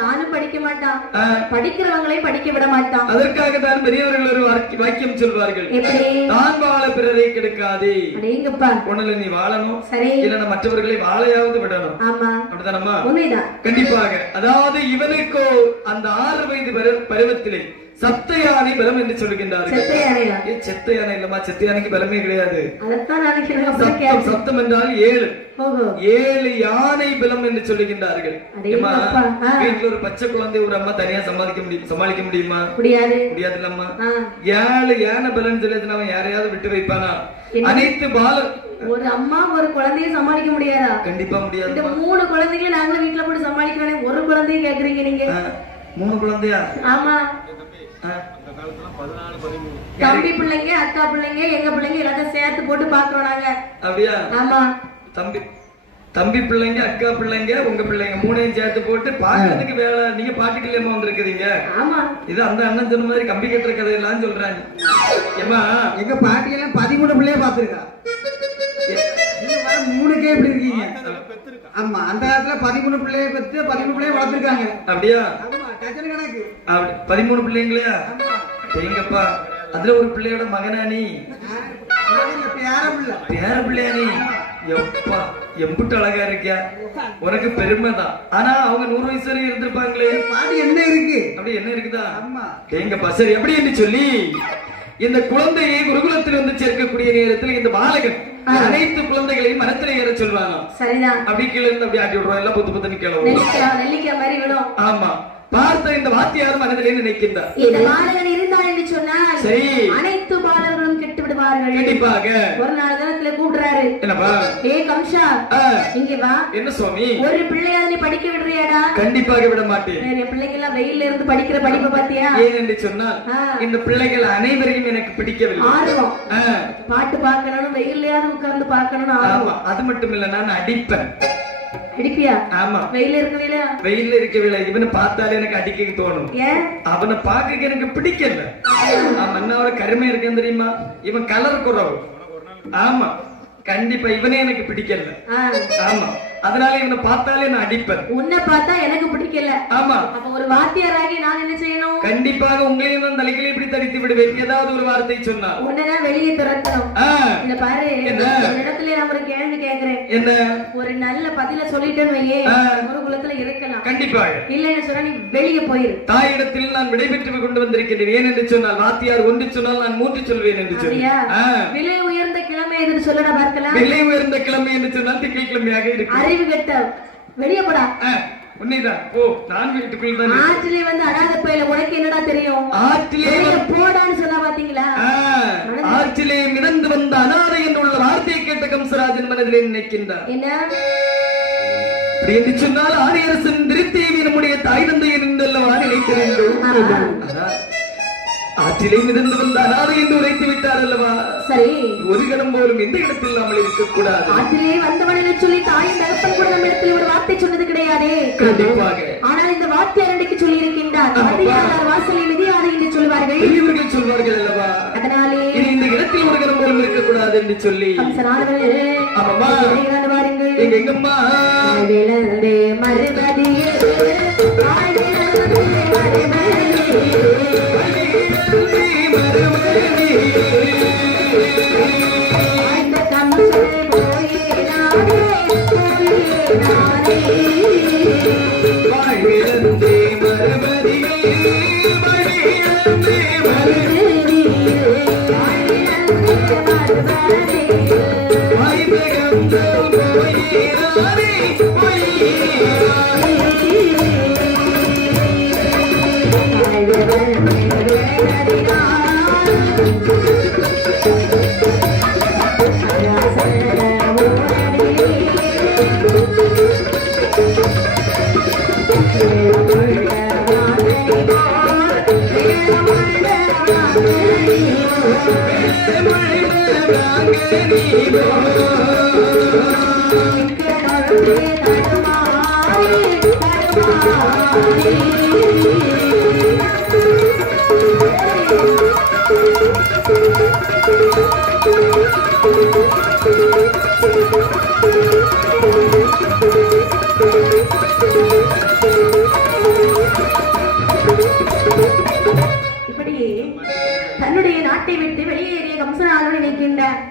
தானும் படிக்க படிக்க மாட்டான், படிக்கிறவங்களையும் படிக்க விட மாட்டான். அதற்காக தான் பெரியவர்கள் ஒரு வாக்கியம் சொல்வார்கள், தான் வாழ பிறரை கெடுக்காதே. உடனே நீ வாழணும், இல்லைன்னா மற்றவர்களை வாழையாவது விடணும். அப்படிதானம்மா? கண்டிப்பாக. அதாவது இவனுக்கோ அந்த 6 வயது பருவத்திலே சப்த யானை பலம் என்று சொல்கின்றார்கள். செத்த யானை இல்லம்மா, செத்த யானைக்கு பலமே கிடையாது. சப்தம் என்றால் 7 யானை பலம் என்று சொல்லுகின்றார்கள். வீட்டுல ஒரு பச்சை குழந்தை ஒரு அம்மா தனியா சமாளிக்க முடியுமா? முடியாது இல்லம்மா. 7 யானை பலம் சொல்லிட்டு அவன் யாரையாவது விட்டு வைப்பானா? அனைத்து பாலர் ஒரு அம்மா ஒரு குழந்தைய சமாளிக்க முடியாதா? கண்டிப்பா முடியாது. 3 குழந்தைகளை நாங்களும் வீட்டுல போட்டு சமாளிக்கிறோம், ஒரு குழந்தைய கேக்குறீங்க நீங்க? 3 குழந்தையா? ஆமா. தம்பி பிள்ளைங்க, அக்கா பிள்ளைங்க, எங்க பிள்ளைங்க எல்லாத்தையும் சேர்த்து போட்டு பாக்குறோம் நாங்க. அப்படியா? ஆமா. தம்பி பிள்ளைங்க, அக்கா பிள்ளைங்க, உங்க பிள்ளைங்க 3ஐயும் சேர்த்து போட்டு பாக்குறதுக்கு வேலை. நீங்க பாட்டுக்கு இல்லையமா வந்திருக்கீங்க? ஆமா. இது அந்த அண்ணன் சொன்ன மாதிரி கம்பி கட்டுற கதையெல்லாம் சொல்றாங்க. ஏமா எங்க பாட்டி எல்லாம் 13 பிள்ளைய பாத்துருக்கா. 3க்கே எப்படி இருக்கீங்க? ஆமா, அந்த காலத்துல 13 பிள்ளைய பத்தி 13 பிள்ளைய வளர்த்திருக்காங்க. அப்படியா? ஆமா, டஜன் கணக்கு. அப்படி 13 பிள்ளைங்களா? எங்கப்பா அதுல ஒரு பிள்ளையோட மகனா நீ? பேர பிள்ளையா நீ? எப்பா எம்புட்டு அழகா இருக்கியா, உனக்கு பெருமைதான். ஆனா அவங்க 100 வயசு வரைக்கும் இருந்திருப்பாங்களே. பாடி என்ன இருக்கு? அப்படி என்ன இருக்குதா? எங்கப்பா சரி. எப்படி என்று சொல்லி இந்த குழந்தையை குருகுலத்தில் வந்து சேர்க்கக்கூடிய நேரத்தில் இந்த பாலகன் அனைத்து குழந்தைகளையும் மரத்திலே ஏற சொல்வாங்க. சரிதான். அப்படி கீழே இருந்து அப்படி ஆட்டி விடுறோம், எல்லாம் புத்து புத்துன்னு கிளம்பும். ஆமா. பார்த்த இந்த வாத்தியார் மனதிலே நினைக்கின்றார், இந்த பாலகன் இருந்தான் என்று சொன்னால் சரி அனைத்து பாலர்களும் கெட்டு விடுவார்கள். கண்டிப்பாக. ஒரு நாள் தினத்துல கூப்பிடுறாரு, என்னப்பா? ஏ கம்சா, இங்க வா. என்ன சுவாமி? ஒரு பிள்ளையாவது நீ படிக்க விடுறியாடா? கண்டிப்பாக விட மாட்டேன். என் பிள்ளைங்க எல்லாம் வெயில்ல இருந்து படிக்கிற படிப்பை பாத்தியா? ஏன் என்று சொன்னால் இந்த பிள்ளைகள் அனைவரையும் எனக்கு பிடிக்கவில்லை. ஆர்வம், பாட்டு பார்க்கணும், வெயில்லையாவது உட்கார்ந்து பார்க்கணும் ஆர்வம். அது மட்டும் இல்ல, நான் அடிப்பேன். அடிப்பியா? ஆமா. வெயில இருக்கவில்லை. இவனை பார்த்தாலே எனக்கு அடிக்க தோணும். அவனை பார்க்க எனக்கு பிடிக்கல. மண்ணாவோட கருமை இருக்கேன் தெரியுமா? இவன் கலர் குறவு. ஆமா, கண்டிப்பா இவனே எனக்கு பிடிக்கல. ஆமா, அதனால இவனை பார்த்தாலே நான் அடிப்பேன். உன்னை பார்த்தா எனக்கு பிடிக்கல. ஆமா. அப்ப ஒரு வாத்தியாராகி நான் என்ன செய்யணும்? கண்டிப்பாக உங்களையும் நான் தலைகளை இப்படி தடித்து விடுவேன். ஏதாவது ஒரு வார்த்தை சொன்னா உடனே வெளியே துரத்தணும். இல்ல பாரு, இடத்துல நான் ஒரு கேள்வி கேட்கிறேன். என்ன? ஒரு நல்ல பதில சொல்லிட்டேன்னு வையே, ஒரு குலத்துல இருக்கலாம். கண்டிப்பாக. இல்லன்னு சொன்னா நீ வெளியே போயிரு. தாயிடத்தில் நான் விடைபெற்று கொண்டு வந்திருக்கிறேன். ஏன் என்று சொன்னால் வாத்தியார் 1 சொன்னால் நான் 3 சொல்வேன் என்று சொல்லியா? விலை உயர்ந்த கிழமை என்று சொல்லடா பார்க்கலாம். விலை உயர்ந்த கிழமை என்று சொன்னால் திங்கட்கிழமையாக இருக்கு. அறிவு கெட்ட வெளியே போடா. உன்னைதான். ஓ, நான் வீட்டுக்குள்ள தான். ஆற்றிலே வந்து அடாத பையில உனக்கு என்னடா தெரியும்? ஆற்றிலே போடான்னு சொன்னா பாத்தீங்களா? ஆற்றிலே மிதந்து வந்த அனாதை என்று உள்ள வார்த்தையை கேட்ட கம்சராஜன் மனதிலே நினைக்கின்றார். என்ன என்று சொன்னால் ஆரியரசன் திருத்தேவி நம்முடைய தாய் தந்தையின் என்றல்லவா நினைத்திருந்தோம். ஆற்றிலே மிதந்து வந்த அனாதை என்று உரைத்து விட்டார் அல்லவா? சரி, ஒரு கணம் போலும் எந்த இடத்தில் நாமல் இருக்கக்கூடாது. ஆற்றிலே வந்தவன் என சொல்லி தாயின் தகப்பன் கூட நம்ம இடத்தில் ஒரு வார்த்தை சொன்னது கிடையாதே. கண்டிப்பாக. ஆனால் இந்த வார்த்தையார் அன்றைக்கு சொல்லி இருக்கின்றார், வாசலை மிதியாது என்று சொல்வார்கள், பெரியவர்கள் சொல்வார்கள் அல்லவா? அதனாலே இந்த இடத்தில் ஒரு கணம் போலும் இருக்கக்கூடாது என்று சொல்லி எங்கம்மா மறுபடியே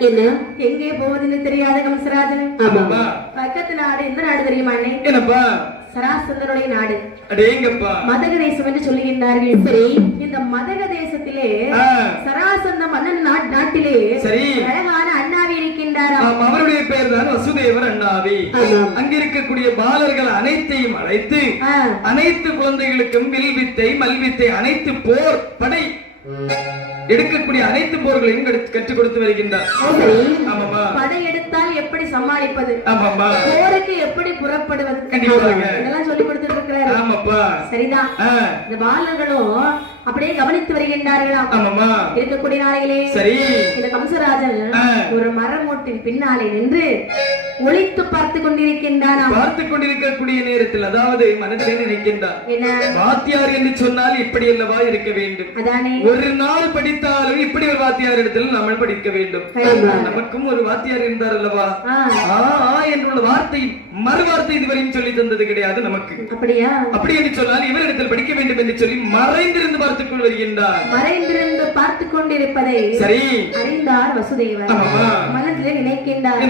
என்ன எங்கே போவதுன்னு தெரியாத கம்சராஜன் ஆமாப்பா பக்கத்து நாடு எந்த நாடு தெரியுமா அண்ணே என்னப்பா சராசந்தனுடைய நாடு அடேங்கப்பா மதக தேசம் என்று சொல்லுகின்றார்கள் சரி இந்த மதக தேசத்திலே சராசந்த மன்னன் நாட்டிலே சரி அழகான அண்ணாவி இருக்கின்றாராம் அவருடைய பெயர் தான் வசுதேவர் அண்ணாவி அங்க இருக்கக்கூடிய பாலர்கள் அனைத்தையும் அழைத்து அனைத்து குழந்தைகளுக்கும் வில்வித்தை மல்வித்தை அனைத்து போர் படை எடுக்கக்கூடிய அனைத்து போர்களையும் கற்றுக் கொடுத்து வருகின்றார் படையெடுத்தால் எப்படி சமாளிப்பது போருக்கு எப்படி புறப்படுவது இதெல்லாம் சொல்லி கொடுத்துட்டு இருக்கிறார் சரிதான் இந்த பாலர்களும் அப்படியே கவனித்து வருகின்றார்களாம் இருக்கக்கூடிய நாளையிலே சரி இந்த கம்சராஜன் ஒரு மரமூட்டின் பின்னாலே நின்று ஒளித்து பார்த்து கொண்டிருக்கின்றான் பார்த்து கொண்டிருக்கக்கூடிய நேரத்தில் அதாவது மனதிலே நினைக்கின்றார் வாத்தியார் என்று சொன்னால் இப்படி அல்லவா இருக்க வேண்டும் அதானே ஒரு நாள் படித்தாலும் இப்படி ஒரு வாத்தியார் இடத்தில் நம்ம படிக்க வேண்டும் நமக்கும் ஒரு வாத்தியார் இருந்தார் அல்லவா என்றுள்ள வார்த்தை மறுவார்த்தை இதுவரையும் சொல்லி தந்தது கிடையாது நமக்கு அப்படியா அப்படி என்று சொன்னால் இவரிடத்தில் படிக்க வேண்டும் என்று சொல்லி மறைந்திருந்து பார்த்துக் கொண்டு வருகின்றார் மறைந்திருந்து பார்த்துக் கொண்டிருப்பதை சரி அறிந்தார் வசுதேவர் மனதிலே நினைக்கின்றார்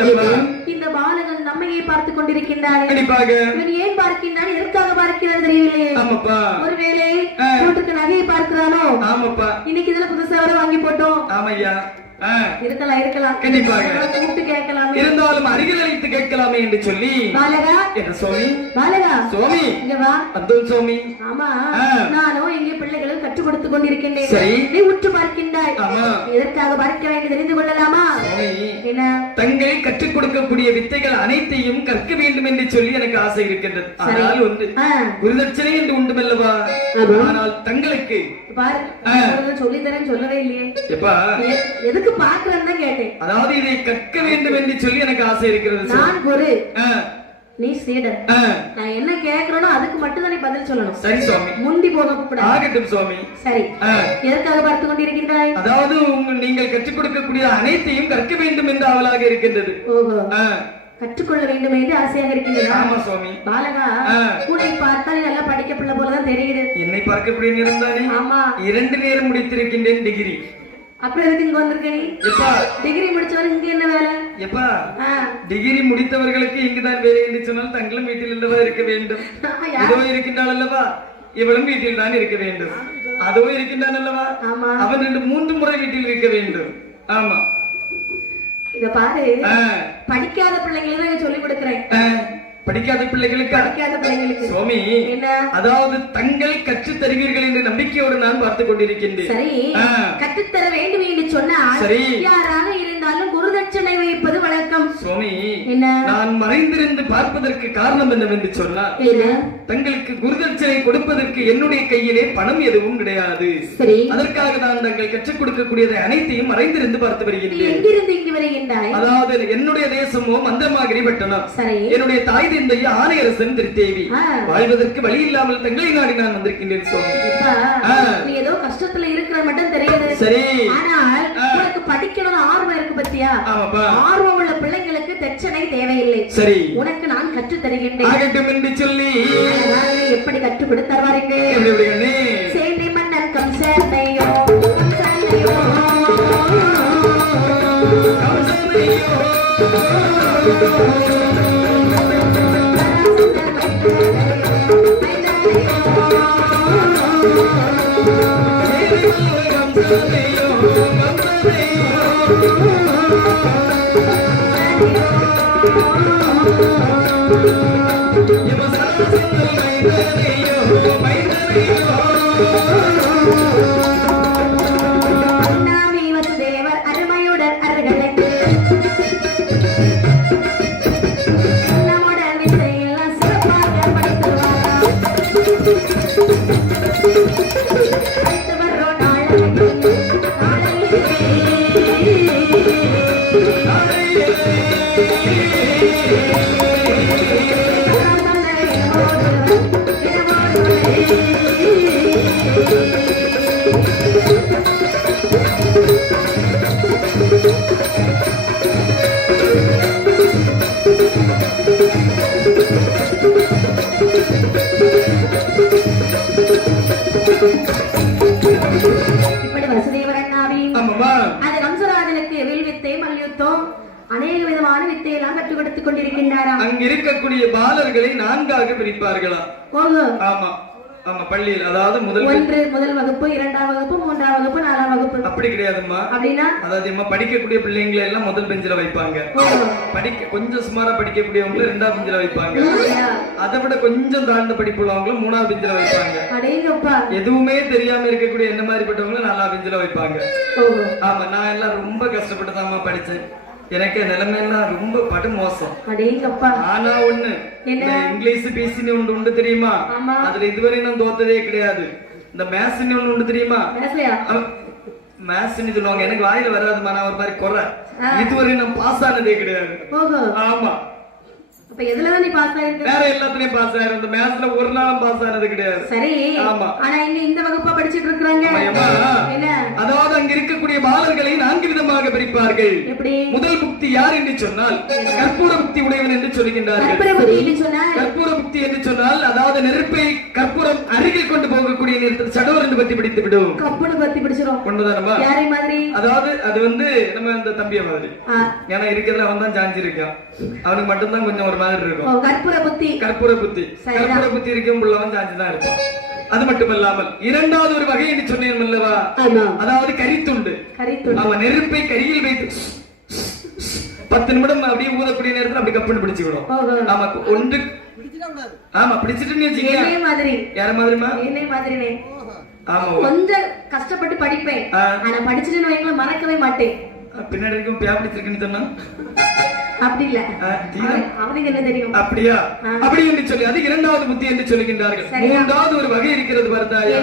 இந்த பாலகன் நம்மையே பார்த்துக் கொண்டிருக்கின்றார் கண்டிப்பாக இவன் ஏன் பார்க்கின்றான் எதற்காக பார்க்கிறான் தெரியவில்லையே ஒருவேளை வீட்டுக்கு நகையை பார்க்கிறானோ ஆமாப்பா இன்னைக்கு இதுல புதுசா வர வாங்கி போட்டோம் ஆமையா இருக்கலாம் கண்டிப்பாக கூப்பிட்டு கேட்கலாம் இருந்தாலும் அருகில் அழைத்து கேட்கலாமே என்று சொல்லி பாலகா என்ன சோமி பாலகா சோமி இங்க வா அப்துல் சோமி ஆமா நானும் எங்க பிள்ளைகளும் கற்றுக் கொடுத்துக் கொண்டிருக்கின்றேன் சரி நீ உற்று பார்க்கின்றாய் எதற்காக பார்க்க வேண்டும் தெரிந்து கொள்ளலாமா என்ன தங்களை கற்றுக் கொடுக்கக்கூடிய வித்தைகள் அனைத்தையும் கற்க வேண்டும் என்று சொல்லி எனக்கு ஆசை இருக்கின்றது ஆனால் ஒன்று குருதட்சணை என்று உண்டுமல்லவா ஆனால் தங்களுக்கு சொல்லித்தரேன் சொல்லவே இல்லையே எதுக்கு பாக்குறேன்னு தான் கேட்டேன் அதாவது இதை கற்க வேண்டும் என்று சொல்லி எனக்கு ஆசை இருக்கிறது நான் குரு நீ சீடர் நான் என்ன கேக்குறேனோ அதுக்கு மட்டும் தான் நீ பதில் சொல்லணும் சரி சுவாமி முந்தி போக கூடாது ஆகட்டும் சுவாமி சரி எதற்காக பார்த்து கொண்டிருக்கின்றாய் அதாவது நீங்கள் கற்றுக் கொடுக்கக்கூடிய அனைத்தையும் கற்க வேண்டும் என்று அவளாக இருக்கின்றது ஓஹோ கற்றுக்கொள்ள வேண்டும் என்று ஆசையாக இருக்கின்றதா ஆமா சுவாமி பாலகா கூடை பார்த்தாலே நல்லா படிக்க பிள்ளை போலதான் தெரியுது என்னை பார்க்கக்கூடிய நேரம் தானே ஆமா 2 நேரம் முடித்திருக்கின்றேன் டிகிரி அப்புறம் எதுக்கு இங்க வந்திருக்க நீ எப்பா டிகிரி முடிச்சவங்க இங்க என்ன வேலை எப்பா டிகிரி முடித்தவர்களுக்கு இங்குதான் வேலை என்று சொன்னால் தங்களும் வீட்டில் அல்லவா இருக்க வேண்டும் இதோ இருக்கின்றாள் அல்லவா இவளும் வீட்டில் தான் இருக்க வேண்டும் அதோ இருக்கின்றான் அல்லவா அவன் 2-3 முறை வீட்டில் இருக்க வேண்டும் ஆமா இத பாரு படிக்காத பிள்ளைங்களுக்கு சொல்லி கொடுக்கிறேன் படிக்காத பிள்ளைகளுக்கு சுவாமி அதாவது தங்கள் கற்று தருவீர்கள் என்ற நம்பிக்கையோடு நான் பார்த்துக் கொண்டிருக்கின்றேன் சரி கற்றுத்தர வேண்டும் என்று சொன்னால் யாராக இருந்தாலும் குருதட்சணை வைப்பது வழக்கம் சுவாமி நான் மறைந்திருந்து பார்ப்பதற்கு காரணம் என்னவென்று சொன்னால் தங்களுக்கு குருதட்சணை கொடுப்பதற்கு என்னுடைய கையிலே பணம் எதுவும் கிடையாது அதற்காக நான் தங்கள் கற்றுக் கொடுக்கக்கூடியதை அனைத்தையும் மறைந்திருந்து பார்த்து வருகின்றேன் அதாவது என்னுடைய தேசமோ மந்தமாகிரி பட்டணம் என்னுடைய தாய் தந்தை ஆணையரசன் திருத்தேவி வாழ்வதற்கு வழி இல்லாமல் தங்களை நாடி நான் வந்திருக்கின்றேன் சுவாமி நீ ஏதோ கஷ்டத்துல இருக்கிற மட்டும் தெரியுது சரி ஆனால் உனக்கு படிக்கணும்னு ஆர்வம் இருக்கு பத்தியா ஆர்வம் உள்ள பிள்ளைங்களுக்கு தட்சணை தேவையில்லை சரி உனக்கு நான் கற்று தருகின்றேன் ஆகட்டும் என்று சொல்லி எப்படி கற்றுக் கொடுத்தாருங்க சேனை மன்னன் கம்சனையோ வசுதேவர் அருமையுடன் அருகலைக்கு நம்முடன் வித்தையெல்லாம் சிறப்பாக படித்துவார் அடுத்து வர்றோம் நாளையே இருக்கக்கூடிய பாலர்களை 4ஆக பிரிப்பார்களா? ஆமா ஆமா, பள்ளியில். அதாவது முதல் வகுப்பு, 2ஆம் வகுப்பு, 3ஆம் வகுப்பு, 4ஆம் வகுப்பு. அப்படி கிடையாதும்மா. அப்படின்னா அதாவது படிக்கக்கூடிய பிள்ளைங்களை எல்லாம் முதல் பெஞ்சில வைப்பாங்க. கொஞ்சம் சுமாரா படிக்கக்கூடியவங்களை 2ஆம் பெஞ்சில வைப்பாங்க. அதை விட கொஞ்சம் தாழ்ந்த படிப்புள்ளவங்களை 3ஆம் பெஞ்சில வைப்பாங்க. எதுவுமே தெரியாம இருக்கக்கூடிய என்ன மாதிரி பட்டவங்களை 4ஆம் பெஞ்சில வைப்பாங்க. ஆமா, நான் எல்லாம் ரொம்ப கஷ்டப்பட்டு தான் படிச்சேன். எனக்கு நிலைமை எல்லாம் ரொம்ப படு மோசம். ஆனா ஒண்ணு, இங்கிலீஷ் பேசினு ஒன்று உண்டு தெரியுமா? அதுல இதுவரை நான் தோத்ததே கிடையாது. இந்த மேத்ஸ்னு ஒண்ணு உண்டு தெரியுமா? மேத்ஸ்னு சொல்லுவாங்க, எனக்கு வாயில வராதுமா, நான் ஒரு மாதிரி குறை. இதுவரை நான் பாஸ் ஆனதே கிடையாது. ஆமா, எதுலதான் நீ பாஸ் ஆயிருக்க? வேற எல்லாத்துலயும் பாஸ் ஆயிரும். இந்த மேத்ஸ்ல ஒரு நாளும் பாஸ் ஆனது கிடையாது. சரி. ஆமா, ஆனா இங்க இந்த வகுப்பா படிச்சிட்டு இருக்காங்க. அதாவது அங்க இருக்கக்கூடிய பாலர்களை 4 விதமாக பிரிப்பார்கள். எப்படி? முதல் புக்தி யார் என்று சொன்னால் கற்பூர புக்தி உடையவன் என்று சொல்கின்றார்கள். கற்பூர புக்தி என்று சொன்னால் அதாவது நெருப்பை கற்பூரம் அருகில் கொண்டு போகக்கூடிய நேரத்தில் சடோர் என்று பத்தி பிடித்து விடும். கற்பூர பத்தி பிடிச்சிரும். கொண்டுதானமா? யாரை மாதிரி? அதாவது அது நம்ம அந்த தம்பிய மாதிரி. ஏன்னா இருக்கிறதுல அவன் தான் சாஞ்சி இருக்கான். அவனுக்கு மட்டும்தான் கொஞ்சம் ஒரு மாதிரி இருக்கும். கற்பூர புத்தி. கற்பூர புத்தி இருக்கும் உள்ளவன் சாஞ்சி தான் இருக்கும். அது மட்டுமல்லாமல் 2வது ஒரு வகை என்று சொன்னேன் அல்லவா? அதாவது கரித்துண்டு. ஆமா, நெருப்பை கரியில் வைத்து 10 நிமிடம் அப்படியே ஊதக்கூடிய நேரத்தில் அப்படி கப்புன்னு பிடிச்சுக்கணும். ஆமா, ஒன்று ஆமா பிடிச்சிட்டு வச்சுக்கோங்க. யார மாதிரிமா? என்னை மாதிரினே. ஆமா, கொஞ்சம் கஷ்டப்பட்டு படிப்பேன். ஆனா படிச்சுட்டு மறக்கவே மாட்டேன். பின்னாடி இருக்கும் பியா பிடிச்சிருக்குன்னு சொன்னா அப்படி இல்ல, அவனுக்கு என்ன தெரியும்? அப்படியா? அப்படி என்று சொல்லி அது 2வது புத்தி என்று சொல்லுகின்றார்கள். 3வது ஒரு வகை இருக்கிறது பார்த்தாயா?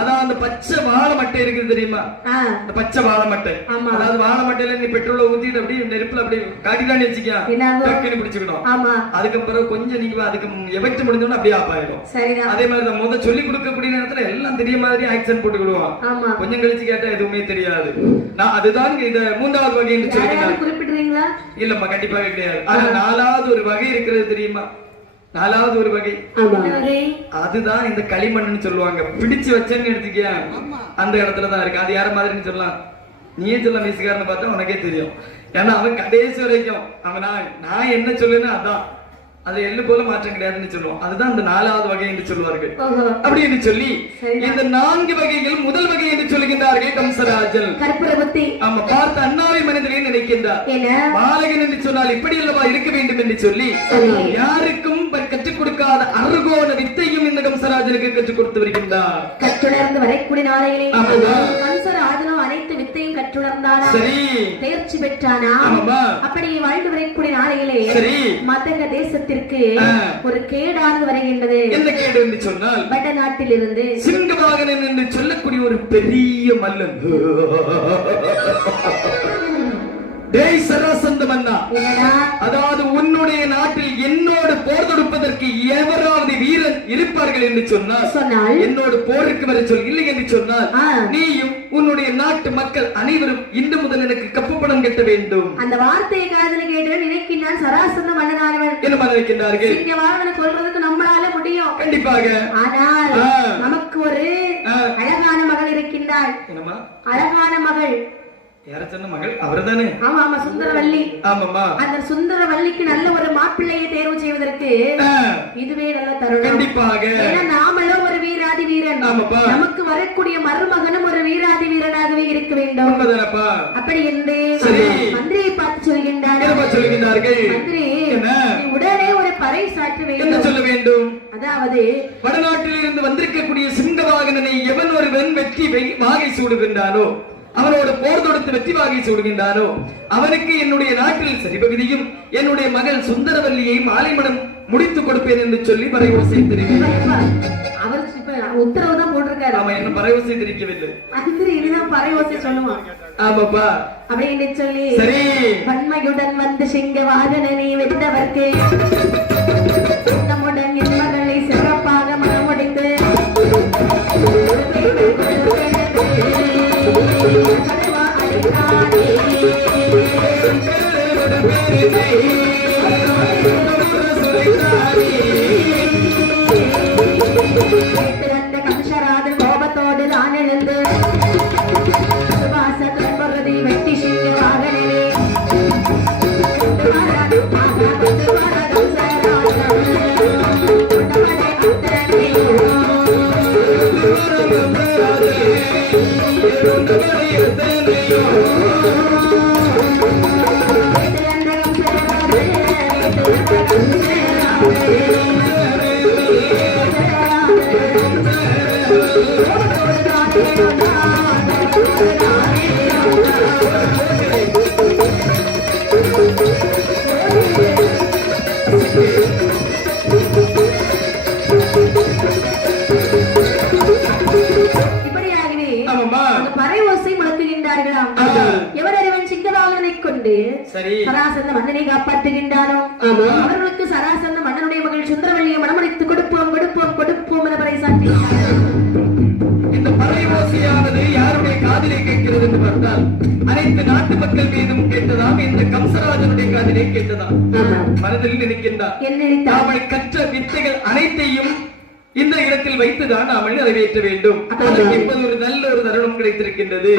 அதான் அந்த பச்சை வாழை மட்டை இருக்குது தெரியுமா? அந்த பச்சை வாழை மட்டை. அதாவது வாழை மட்டையில நீ பெட்ரோலை ஊத்திட்டு அப்படியே நெருப்புல அப்படியே காட்டிடான்னு வச்சுக்கேன் பிடிச்சுக்கணும். அதுக்கப்புறம் கொஞ்சம் நீங்க அதுக்கு எவெக்ட் முடிஞ்சோம்னா அப்படியே ஆஃப் ஆயிடும். அதே மாதிரி முத சொல்லி கொடுக்கக்கூடிய நேரத்துல எல்லாம் தெரிய மாதிரி ஆக்சன் போட்டுக்கிடுவான். கொஞ்சம் கழிச்சு கேட்டா எதுவுமே தெரியாது. நான் அதுதான் இந்த 3வது வகை என்று சொல்லுகிறேன். குறிப்பிடுறீங்களா? இல்லம்மா, கண்டிப்பாக கிடையாது. ஆனா 4வது ஒரு வகை இருக்கிறது தெரியுமா? 4வது ஒரு வகை அதுதான் இந்த களிமண்ணுன்னு சொல்லுவாங்க. பிடிச்சு வச்சேன்னு எடுத்துக்கியா அந்த இடத்துலதான் இருக்கு. அது யார மாதிரின்னு சொல்லலாம்? நீயே சொல்ல மீசுக்காரன்னு பார்த்தா உனக்கே தெரியும். ஏன்னா அவன் கடைசி வரைக்கும் அவன் நான் என்ன சொல்லுன்னு அதான் அது எள்ளு போல மாற்றம் கிடையாதுன்னு சொல்லுவோம். அதுதான் இந்த 4வது வகை என்று சொல்வார்கள். அப்படி என்று சொல்லி இந்த 4 வகைகள் முதல் வகை என்று சொல்லுகின்றார்கள் கம்சராஜன். ஆமா, பார்த்த அண்ணாவை மனதிலே நினைக்கின்றார். பாலகன் என்று சொன்னால் இப்படி அல்லவா இருக்க வேண்டும் என்று சொல்லி யாருக்கும் கற்றுக் கொடுக்காத அருகோண வித்தையும் இந்த கம்சராஜனுக்கு கற்றுக் கொடுத்து வருகின்றார். கற்றுணர்ந்து வரக்கூடிய நாளையிலே கம்சராஜனும் அனைத்து வித்தையும் கற்றுணர்ந்தானா? சரி. தேர்ச்சி பெற்றானா? அப்படி வாழ்ந்து வரக்கூடிய நாளையிலே மதக தேசத்தில் ஒரு கேடானது வருகின்றது. என்ன கேடு என்று சொன்னால் வட நாட்டில் இருந்து சிங்கவாகனன் என்று சொல்லக்கூடிய ஒரு பெரிய மல்லன். டேய் சராசந்த மன்னா, அதாவது உன்னுடைய நாட்டில் என்னோடு போர் தொடுப்பதற்கு எவராவது வீரன் இருப்பார்கள் என்று சொன்னால் என்னோடு போருக்கு வர சொல். இல்லை என்று சொன்னால் நீயும் உன்னுடைய நாட்டு மக்கள் அனைவரும் இன்று முதல் எனக்கு கப்பப்பணம் கட்ட வேண்டும். அந்த வார்த்தையை காதல கேட்டு நினைக்கின்றான் சராசந்த மன்னனானவன். என்ன நினைக்கின்றார்கள்? சிங்கவாகனை கொல்றதுக்கு நம்மளால முடியும் கண்டிப்பாக. ஆனால் நமக்கு ஒரு அழகான மகள் இருக்கின்றாள். என்னமா அழகான மகள்? யார சொன்ன மகள்? அவர்தானே? ஆமா ஆமா, சுந்தரவல்லி. ஆமாமா, அந்த சுந்தரவல்லிக்கு நல்ல ஒரு மாப்பிள்ளையை தேர்வு செய்வதற்கு இதுவே நல்ல தருணம். கண்டிப்பாக. ஏன்னா நாமளும் ஒரு வீராதி வீரன், நமக்கு வரக்கூடிய மருமகனும் ஒரு வீராதி வீரனாகவே இருக்க வேண்டும். அப்படி என்று மந்திரியை பார்த்து சொல்கின்றார்கள். மந்திரி, உடனே ஒரு பறை சாற்ற வேண்டும். என்ன சொல்ல வேண்டும்? அதாவது வடநாட்டில் இருந்து வந்திருக்கக்கூடிய சிங்கவாகனனை எவன் ஒருவன் வெற்றி வாகை சூடுகின்றானோ, அவனோடு போர் தொடுத்து வெற்றி வாகை சூடுகின்றானோ அவனுக்கு என்னுடைய நாட்டில் சரிபகுதியும் என்னுடைய மகள் சுந்தரவல்லியை மாலை மனம் முடித்துக் கொடுப்பேன் என்று சொல்லி பறையோசை தெரிவித்தார். அவர் உத்தரவு தான் போட்டிருக்காரு. அவன் என்ன பறையோசை தெரிவிக்கவில்லை. அதுக்கு இனிதான் பறையோசை சொல்லுவான். ஆமாப்பா, அப்படின்னு சொல்லி சரி வன்மையுடன் வந்து சிங்கவாகனனை வென்றவர்க்கு நம்முடன் என் மகளை சிறப்பாக மனமுடைந்து கம்சராஜன் கோபத்தோடு தான் எழுந்து சுபாசத்தை வெட்டி சிங்கவாகனே சராசந்த மன்னனை காப்பாற்றுகின்றானோ அவர்களுக்கு சராசந்த மன்னனுடைய மகள் சுந்தரவல்லியை மனமளித்து கொடுப்போம் கொடுப்போம் கொடுப்போம் என பறைசாற்றினார். இந்த பறை ஓசையானது யாருடைய காதிலே கேட்கிறது என்று பார்த்தால் அனைத்து நாட்டு மக்கள் மீதும் கேட்டதாம். இந்த கம்சராஜனுடைய காதிலே கேட்டதாம். மனதில் நினைக்கின்றார் அவள் கற்ற வித்தைகள் அனைத்தையும் இந்த இடத்தில் வைத்துதான் அவள் நிறைவேற்ற வேண்டும். இப்போது ஒரு நல்ல ஒரு தருணம் கிடைத்திருக்கின்றது.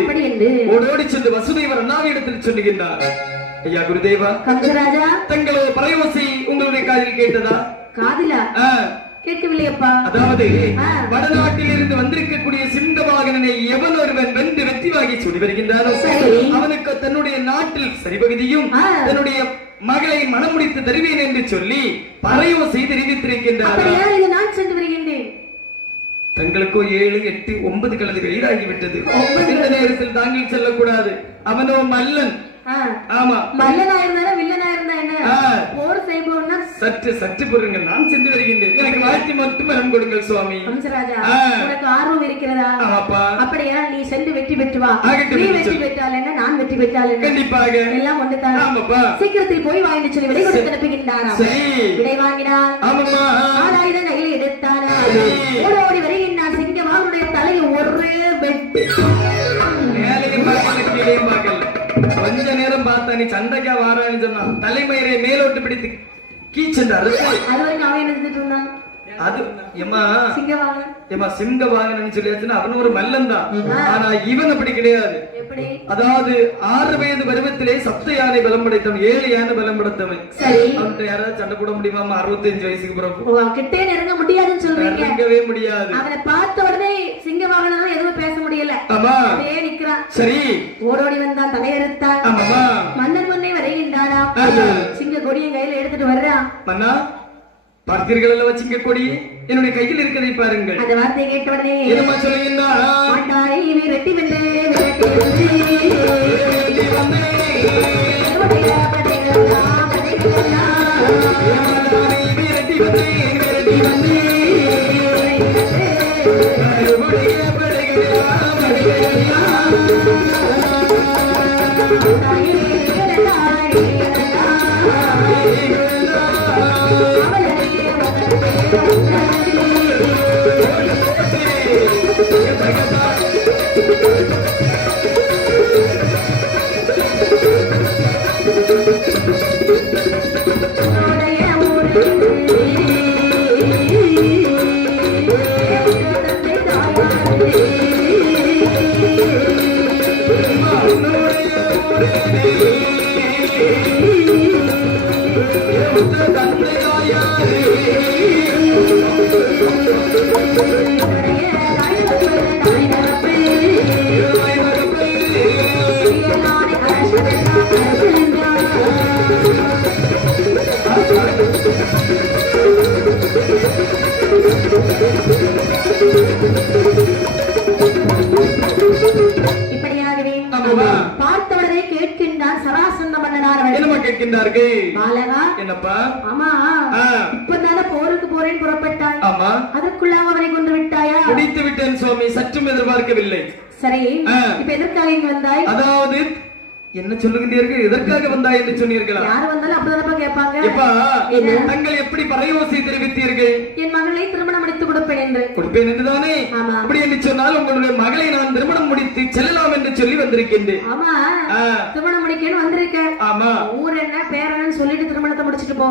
ஓடோடி சென்று வசுதேவர் அண்ணாவிடத்தில் சொல்லுகின்றார், ஐயா குருதேவா, கம்சராஜா, தங்களோட பறையோசை உங்களுடைய காதில் கேட்டதா? காதிலா? கேட்கவில்லையப்பா. அதாவது வடநாட்டில் இருந்து வந்திருக்கக்கூடிய சிங்கவாகனனை எவன் ஒருவன் வென்று வெற்றி வாங்கி சொல்லி வருகின்றாரோ அவனுக்கு தன்னுடைய நாட்டில் சரிபகுதியும் தன்னுடைய மகளை மனம் முடித்து தருவேன் என்று சொல்லி பறையோசை தெரிவித்திருக்கின்றார். நான் சென்று வருகின்றேன். தங்களுக்கோ 7, 8, 9 கலந்து வெளியாகிவிட்டது. இந்த நேரத்தில் தாங்கள் செல்லக்கூடாது. அவனோ மல்லன். ஆமா, மல்லனா இருந்தா வில்லனா இருந்தா என்ன போர் செய்பவனா? சற்று பொறுங்கள், நான் சென்று வருகின்றேன். எனக்கு வாழ்த்தி மட்டும் வரம் கொடுங்கள் சுவாமி. கம்சராஜா, உனக்கு ஆர்வம் இருக்கிறதா? ஆமாப்பா. அப்படியா, நீ சென்று வெற்றி பெற்று வா. நீ வெற்றி பெற்றால் என்ன, நான் வெற்றி பெற்றால் என்ன, கண்டிப்பாக எல்லாம் ஒன்று தான். ஆமாப்பா. சீக்கிரத்தில் போய் வாங்கிட்டு சொல்லி விடை கொடுத்து அனுப்புகின்றாராம். விடை வாங்கினார். ஆமாம்மா. ஆளாயுதம் கையில் எடுத்தாரா. ஓடோடி வருகின்றார். சிங்கவாகனுடைய தலையை ஒரே வெட்டு. மேலையும் பார்க்கல, கீழையும் பார்க்கல. கொஞ்ச நேரம் பார்த்தா நீ சண்டைக்கா வாரான்னு சொன்னா தலைமயிரை மேலோட்டு பிடித்து கீச்சென்றார். அது ஏமா சிங்கவாகனன்னு சொல்லியாச்சுன்னா அவன் ஒரு மல்லன் தான். ஆனா இவன் அப்படி கிடையாது. அதாவது 6 வயது பருவத்திலே சப்த யானை பலம் படைத்தவன், 7 யானை பலம் படைத்தவன். அவன்கிட்ட யாராவது சண்டை போட முடியுமா? 65 வயசுக்கு பிறகு கிட்டே நெருங்க முடியாதுன்னு சொல்றீங்க. நெருங்கவே முடியாது. அவனை பார்த்த உடனே சிங்கவாகனம் எதுவும் பேச முடியல. அப்படியே நிக்கிறான். சரி, ஓடோடி வந்தான், தலையறுத்தான். மன்னன் முன்னே வருகின்றாரா. சிங்க கொடியை கையில எடுத்துட்டு வர்றான். மன்னா, பார்த்தீர்கள் அல்லவா சிங்க கொடி? என்னுடைய கையில் இருக்கிறதை பாருங்கள். அந்த வார்த்தையை கேட்டவனே என்னமா சொல்லுகின்றார்? ஆண்டாரை விரட்டி வென்று விரட்டி வென்று விரட்டி வந்து பார்த்தவரை கேட்கின்றார். சராசந்த மன்னனார் கேட்கின்றார்கள். என்னப்பா? ஆமா, இப்பதான போருக்கு போறேன் புறப்பட்டாய். ஆமா, அதற்குள்ளாக அவனை கொண்டு விட்டாயா? முடித்து விட்டேன் சுவாமி, சற்றும் எதிர்பார்க்கவில்லை. சரி, இப்ப எதற்காக இங்க வந்தாய்? அதாவது என்ன சொல்லுகின்றீர்கள்? எதற்காக வந்தாய் என்று சொன்னீர்களா? யார் வந்தாலும் அப்படிதான் கேட்பாங்க. தங்கள் எப்படி பறையோசை தெரிவித்தீர்கள்? என் மகளை திருமணம் முடித்து கொடுப்பேன் என்று. கொடுப்பேன் என்றுதானே? அப்படி என்று சொன்னால் உங்களுடைய மகளை நான் திருமணம் முடித்து செல்லலாம் என்று சொல்லி வந்திருக்கின்றேன். ஆமா, திருமணம் முடிக்கன்னு வந்திருக்கேன். ஆமா, ஊர் என்ன பேர் என்னன்னு சொல்லிட்டு திருமணத்தை முடிச்சிட்டு போ.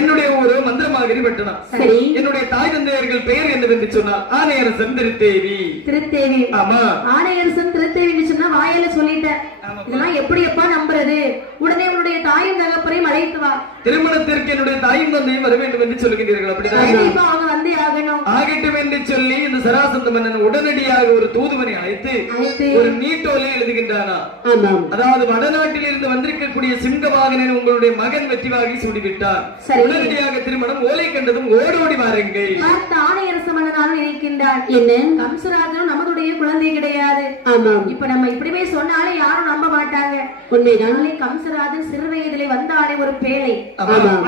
என்னுடைய ஊரு மந்திரமாகிரி பட்டணம். சரி, என்னுடைய தாய் தந்தையர்கள் பெயர் என்னவென்று சொன்னால் ஆணையரசன் திருத்தேவி. திருத்தேவி? ஆமா, ஆணையரசன் திருத்தேவி சொன்னா வாயில சொல்லிட்டேன். இதெல்லாம் எப்படி எப்பா நம்புறது? உடனே உன்னுடைய தாயும் தகப்பனையும் அழைத்து வா. திருமணத்திற்கு என்னுடைய தாயும் தந்தையும் வர வேண்டும் என்று சொல்லுகிறீர்கள், அப்படிதான்? அவங்க வந்தே ஆகணும். ஆகணும் ஆகட்டும் என்று சொல்லி இந்த சராசந்த மன்னன் உடனடியாக ஒரு தூதுவனை அழைத்து ஒரு நீட்டோலை எழுதுகின்றானா. அதாவது வடநாட்டில் இருந்து வந்திருக்கக்கூடிய சிங்கவாகனன் உங்களுடைய மகன் வெற்றிவாகி சூடிவிட்டார். உடனடியாக திருமணம் ஓலை கண்டதும் ஓடோடி வாருங்கள். ஆணையரச மன்னனாலும் நினைக்கின்றான். என்ன கம்சராஜனும் நம்மளுடைய குழந்தை கிடையாது. இப்ப நம்ம இப்படிவே சொன்னாலே யாரும் நம்ப மாட்டாங்க. உண்மைதான். கம்சராஜன் சிறு வயதிலே வந்தாலே ஒரு பேழை,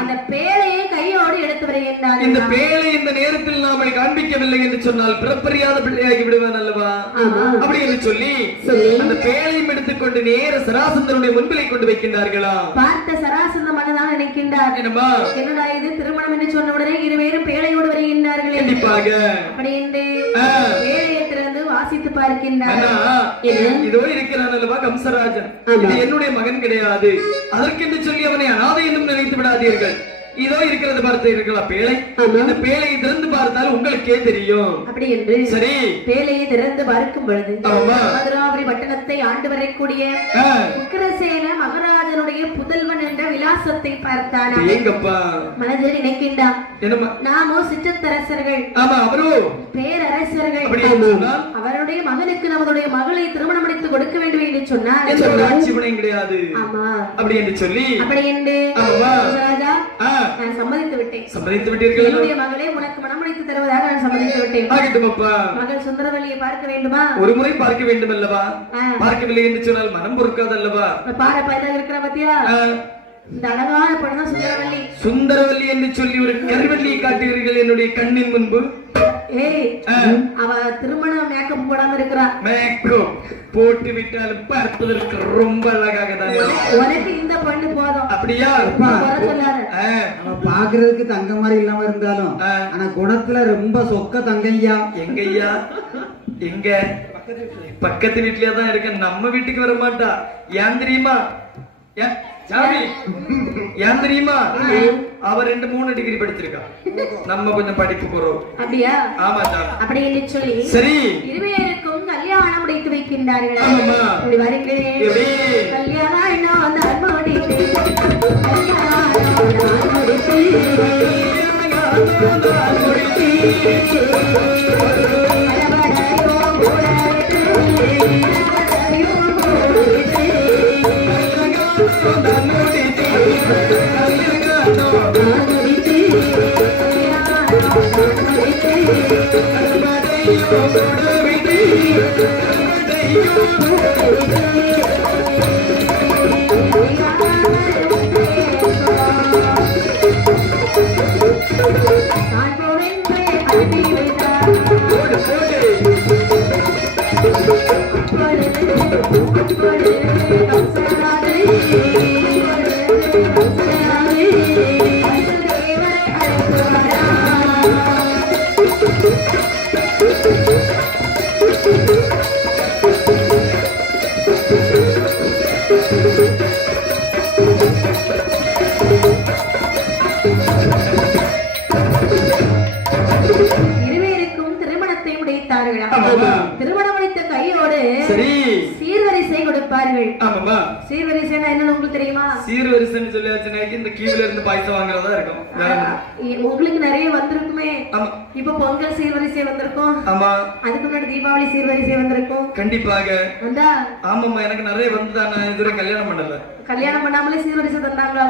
அந்த பேழையை கையோடு எடுத்து வருகின்றான். இந்த பேழை இந்த நேரத்தில் நாம காண்பிக்கவில்லை என்று சொன்னால் பிறப்பறியாத பிள்ளையாகி விடுவான் அல்லவா. அப்படி என்று சொல்லி அந்த பேழையும் எடுத்துக்கொண்டு நேர சராசந்தனுடைய முன்பிலை கொண்டு வைக்கின்றார்களா. பார்த்த சராசந்த மன்னதான் நினைக்கின்றார், என்னடா இது திருமணம் என்று சொன்ன உடனே இருவேரும் பேழையோடு வருகின்றார்களே. கண்டிப்பாக அப்படி என்று பேழையை திறந்து வாசித்து பார்க்கின்றார். இதோ இருக்கிறான் அல்லவா கம்சராஜன், இது என்னுடைய மகன் கிடையாது, அதற்கென்று சொல்லி அவனை அனாதை என்றும் நினைத்து விடாதீர்கள். இதோ இருக்கிறது பார்த்தீர்களா பேழை, இந்த பேழையை திறந்து பார்த்தால் உங்களுக்கே தெரியும். அப்படி என்று சரி பேழையை திறந்து பார்க்கும் பொழுது மதுராபுரி பட்டணத்தை ஆண்டு வரக்கூடிய உக்கிரசேன மகாராஜனுடைய புதல்வன் என்ற விலாசத்தை பார்த்தான். மனதில் நினைக்கின்றான், நாமோ சிற்றரசர்கள், பேரரசர்கள், அவருடைய மகனுக்கு நம்மளுடைய மகளை திருமணம் முடித்து கொடுக்க வேண்டும் என்று சொன்னார். கிடையாது அப்படி என்று சொல்லி அப்படி என்று நான் சம்மதித்து விட்டேன். சம்மதித்து விட்டீர்கள். என்னுடைய மகளே உனக்கு மனமுடித்து தருவதாக நான் சம்மதித்து விட்டேன். ஆகட்டும் அப்பா. மகள் சுந்தரவல்லியை பார்க்க வேண்டுமா? ஒரு முறை பார்க்க வேண்டும் அல்லவா. பார்க்கவில்லை என்று சொன்னால் மனம் பொறுக்காது அல்லவா. பாரு பையன் இருக்கிற பத்தியா, இந்த அழகான பொண்ணு தான் சுந்தரவல்லி. சுந்தரவல்லி என்று சொல்லி ஒரு கருவல்லியை காட்டுகிறீர்கள் என்னுடைய கண்ணின் முன்பு. அவ திருமண மேக்கப் போடாம இருக்கிறா. மேக்கப் போட்டு விட்டாலும் பார்ப்பதற்கு ரொம்ப அழகாக தான். உனக்கு இந்த பொண்ணு போதும். அப்படியா? பாக்குறதுக்கு தங்க மாதிரி இல்லாம இருந்தாலும் ஆனா குணத்துல ரொம்ப சொக்க தங்கையா. எங்கய்யா? எங்க? பக்கத்து வீட்லயே தான் இருக்க, நம்ம வீட்டுக்கு வர மாட்டா. ஏன் தெரியுமா? ஏன் தெரியுமா? அவ 2-3 டிகிரி படிச்சிருக்கா, நம்ம கொஞ்சம் படிப்பு போறோம். அப்படியா? ஆமா. அப்படி என்று சொல்லி சரி இருவேருக்கும் கல்யாணம் முடித்து வைக்கின்றார்கள். இப்படி வருகிறேன் கல்யாணம் என்ன அந்த அன்போடித்து திருமணம் முடித்த கையோடு சீர்வரிசை கொடுப்பார்கள். சீர்வரிசை என்னன்னு உங்களுக்கு தெரியுமா? சீர்வரிசைன்னு சொல்லியாச்சுன்னா இந்த கீழ இருந்து பாயசம் வாங்குறதா இருக்கும். உங்களுக்கு நிறைய வந்திருக்குமே. இப்ப பொங்கல் சீர்வரிசை வந்திருக்கும். ஆமா. அதுக்கு முன்னாடி தீபாவளி சீர்வரிசை வந்திருக்கும். கண்டிப்பாக. ஆமாமா, எனக்கு நிறைய வந்துதான். நான் இதுவரை கல்யாணம் பண்ணல. கல்யாணம் பண்ணாமலே சீர்வரிசை தந்தாங்களா?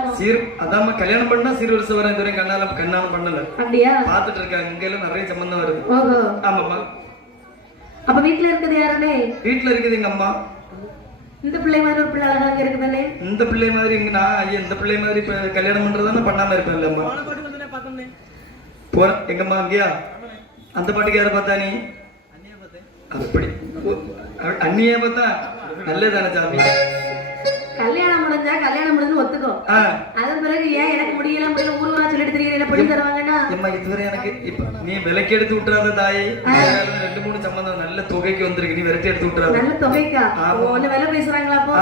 அதாம கல்யாணம் பண்ணா சீர்வரிசை வர இதுவரை கல்யாணம் பண்ணல. அப்படியா? பாத்துட்டு இருக்காங்க, இங்க எல்லாம் நிறைய சம்பந்தம் வருது. ஆமாமா. அப்ப வீட்டுல இருக்குது யாருனே? வீட்டுல இருக்குது எங்க அம்மா. இந்த பிள்ளை மாதிரி ஒரு பிள்ளை அழகாக இருக்குதானே? இந்த பிள்ளை மாதிரி நான் இந்த பிள்ளை மாதிரி இப்ப கல்யாணம் பண்றதானே பண்ணாம இருப்பேன்ல அம்மா. போற எங்க அம்மா அங்கயா? அந்த பாட்டுக்கு யார பார்த்தா நீ? அப்படி அண்ணியா பார்த்தா நல்லதானே சாமி. கல்யாணம் முடிஞ்சு ஒத்துக்கோ. அதன் பிறகு ஏன் எனக்கு முடியல ஊருவா சொல்லிட்டு தெரியல பண்ணி தருவாங்கன்னா இதுவரை எனக்கு இப்ப நீ விலைக்கு எடுத்து விட்டுறாத தாயை. 2-3 சம்பந்தம் நல்ல தொகைக்கு வந்திருக்கு, நீ விரட்டி எடுத்து விட்டுறாத. நல்ல தொகைக்கா? விலை பேசுறாங்களா? அப்போ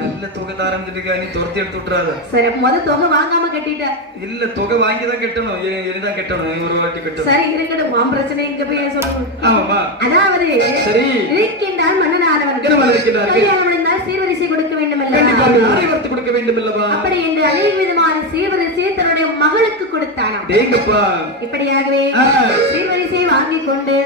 நல்ல தொகை ஆரம்பிச்சிருக்கா, நீ துரத்தி எடுத்து விட்டுறாத. சரி, முதல் தொகை வாங்காம கட்டிட்ட. இல்ல, தொகை வாங்கிதான் கட்டணும், இனிதான் கட்டணும், ஒரு வாட்டி கட்டணும். சரி இருக்கட்டும், உன் பிரச்சனை இங்க போய் சொல்லணும். ஆமாமா. அதாவது சரி இருக்கின்றான் மன்னனானவன். கல்யாணம் முடிந்தால் சீர்வரிசை கொடுக்க வேண்டும் அல்லவா? கொடுக்க வேண்டும் அல்லவா? அப்படி என்று அநேக விதமான சீர்வரிசை தன்னுடைய மகளுக்கு கொடுத்தானா. டேங்கப்பா. இப்படியாகவே சீர்வரிசை வாங்கி கொண்டு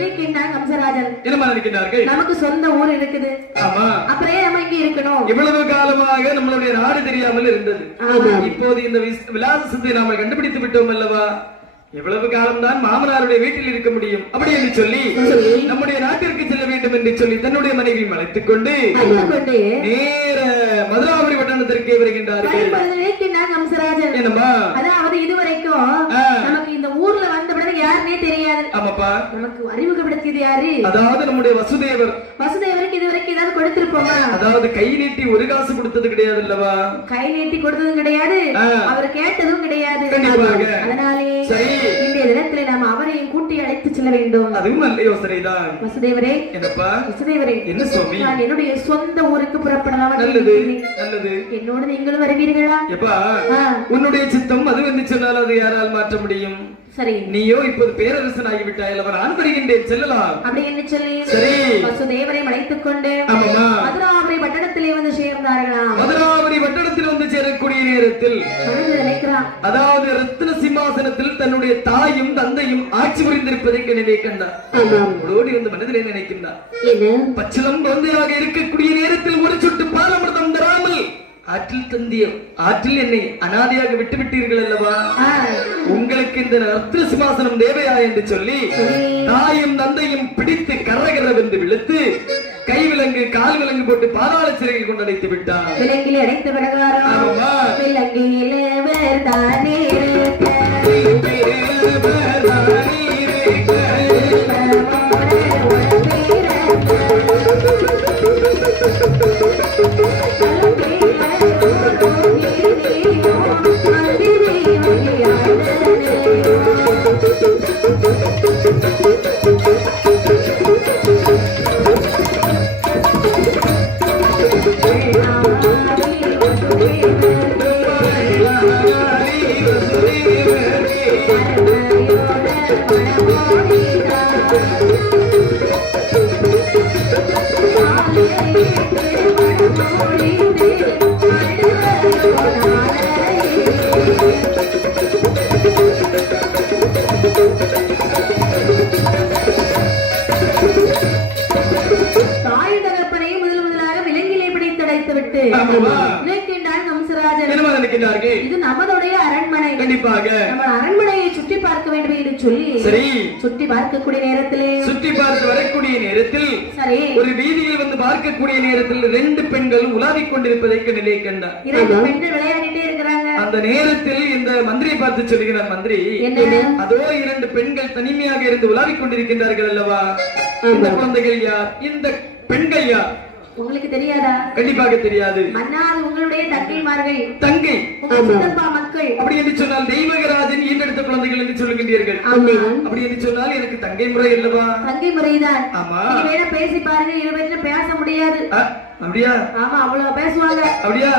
இருக்கின்றான் கம்சராஜன். என்ன நினைக்கிறார்கள்? நமக்கு சொந்த ஊர் இருக்குது. ஆமா. அப்புறம் நம்ம இங்க இருக்கணும். இவ்வளவு காலமாக நம்மளுடைய நாடு தெரியாமல் இருந்தது. இப்போது இந்த விலாசத்தை நாம கண்டுபிடித்து விட்டோம் அல்லவா? எவ்வளவு காலம்தான் மாமனாருடைய வீட்டில் இருக்க முடியும் அப்படி என்று சொல்லி நம்முடைய நாட்டிற்கு செல்ல வேண்டும் என்று சொல்லி தன்னுடைய மனைவி அழைத்துக் கொண்டு நேர மதுராபுரி பட்டணத்திற்கே வருகின்றார்கள். என்னம்மா? அதாவது இதுவரைக்கும் நமக்கு இந்த ஊர்ல வந்த பிறகு யாருன்னே தெரியாது. ஆமாப்பா. நமக்கு அறிமுகப்படுத்தியது யாரு? அதாவது நம்முடைய வசுதேவர். வசுதேவருக்கு இதுவரைக்கும் ஏதாவது கொடுத்திருப்போமா? அதாவது கை நீட்டி ஒரு காசு கொடுத்தது கிடையாது அல்லவா? கை நீட்டி கொடுத்ததும் கிடையாது, அவர் கேட்டதும் கிடையாது. அதனாலே இன்றைய தினத்திலே நாம் அவரையும் கூட்டி அழைத்து செல்ல வேண்டும். அதுவும் நல்ல யோசனைதான். வசுதேவரே. என்னப்பா? வசுதேவரே. என்ன சுவாமி? நான் என்னுடைய சொந்த ஊருக்கு புறப்படலாம். நல்லது நல்லது. என்னோடு நீங்களும் வருவீர்களா? எப்பா உன்னுடைய சித்தம் அது வந்து சொன்னால் அது யாரால் மாற்ற முடியும்? சரி. நீயோ இப்போது பேரரசன் ஆகிவிட்டாய் அல்லவா? நான் வருகின்றேன், செல்லலாம். அப்படி என்ன சொல்லி சரி வசுதேவரை அழைத்துக் கொண்டு மதுராபுரி பட்டணத்திலே வந்து சேர்ந்தார்களாம். மதுராபுரி பட்டணத்தில் வந்து சேரக்கூடிய நேரத்தில் அதாவது ரத்ன சிம்மாசனத்தில் தன்னுடைய தாயும் தந்தையும் ஆட்சி புரிந்திருப்பதை கண்ணிலே கண்டார். ஓடி வந்து மனதிலே நினைக்கின்றார், பச்சிலம் குழந்தையாக இருக்கக்கூடிய நேரத்தில் ஒரு சொட்டு பாலமிர்தம் தராமல் ஆற்றில் தந்திய ஆற்றில் என்னை அனாதையாக விட்டு விட்டீர்கள் அல்லவா? உங்களுக்கு இந்த ரத்ன சிம்மாசனம் தேவையா என்று சொல்லி தாயும் தந்தையும் பிடித்து கரகரவென்று விழுத்து கை விலங்கு கால் விலங்கு போட்டு பாதாள சிறையில் கொண்டு அடைத்து விட்டார். விலங்கில் அடைத்து இது நம்மளுடைய அரண்மனை. கண்டிப்பாக நம்ம அரண்மனையை சுற்றி பார்க்க வேண்டும் என்று சொல்லி சரி சுற்றி பார்க்கக்கூடிய நேரத்திலே சுற்றி பார்த்து வரக்கூடிய நேரத்தில் சரி ஒரு வீதியில் வந்து பார்க்கக்கூடிய நேரத்தில் 2 பெண்கள் உலாவிக் கொண்டிருப்பதை நிலை கண்டார். 2 பெண்கள் விளையாடிட்டே இருக்கிறாங்க. அந்த நேரத்தில் இந்த மந்திரியை பார்த்து சொல்லுகிறார், மந்திரி அதோ 2 பெண்கள் தனிமையாக இருந்து உலாவிக் கொண்டிருக்கின்றார்கள் அல்லவா? இந்த குழந்தைகள் யார்? இந்த பெண்கள் யார்? உங்களுக்கு தெரியாதா? கண்டிப்பாக தெரியாது. மன்னாது உங்களுடைய தங்கைமார்கள். தங்கை சித்தப்பா மக்கள். அப்படி என்று சொன்னால் தெய்வகராஜன் ஈண்டெடுத்த குழந்தைகள் என்று சொல்லுகின்றீர்கள். அப்படி என்று சொன்னால் எனக்கு தங்கை முறை அல்லவா? தங்கை முறைதான். ஆமா. நீங்க வேணா பேசி பாருங்க, இவங்க பேச முடியாது. அப்படியா? ஆமா, அவ்வளவு பேசுவாங்க. அப்படியா?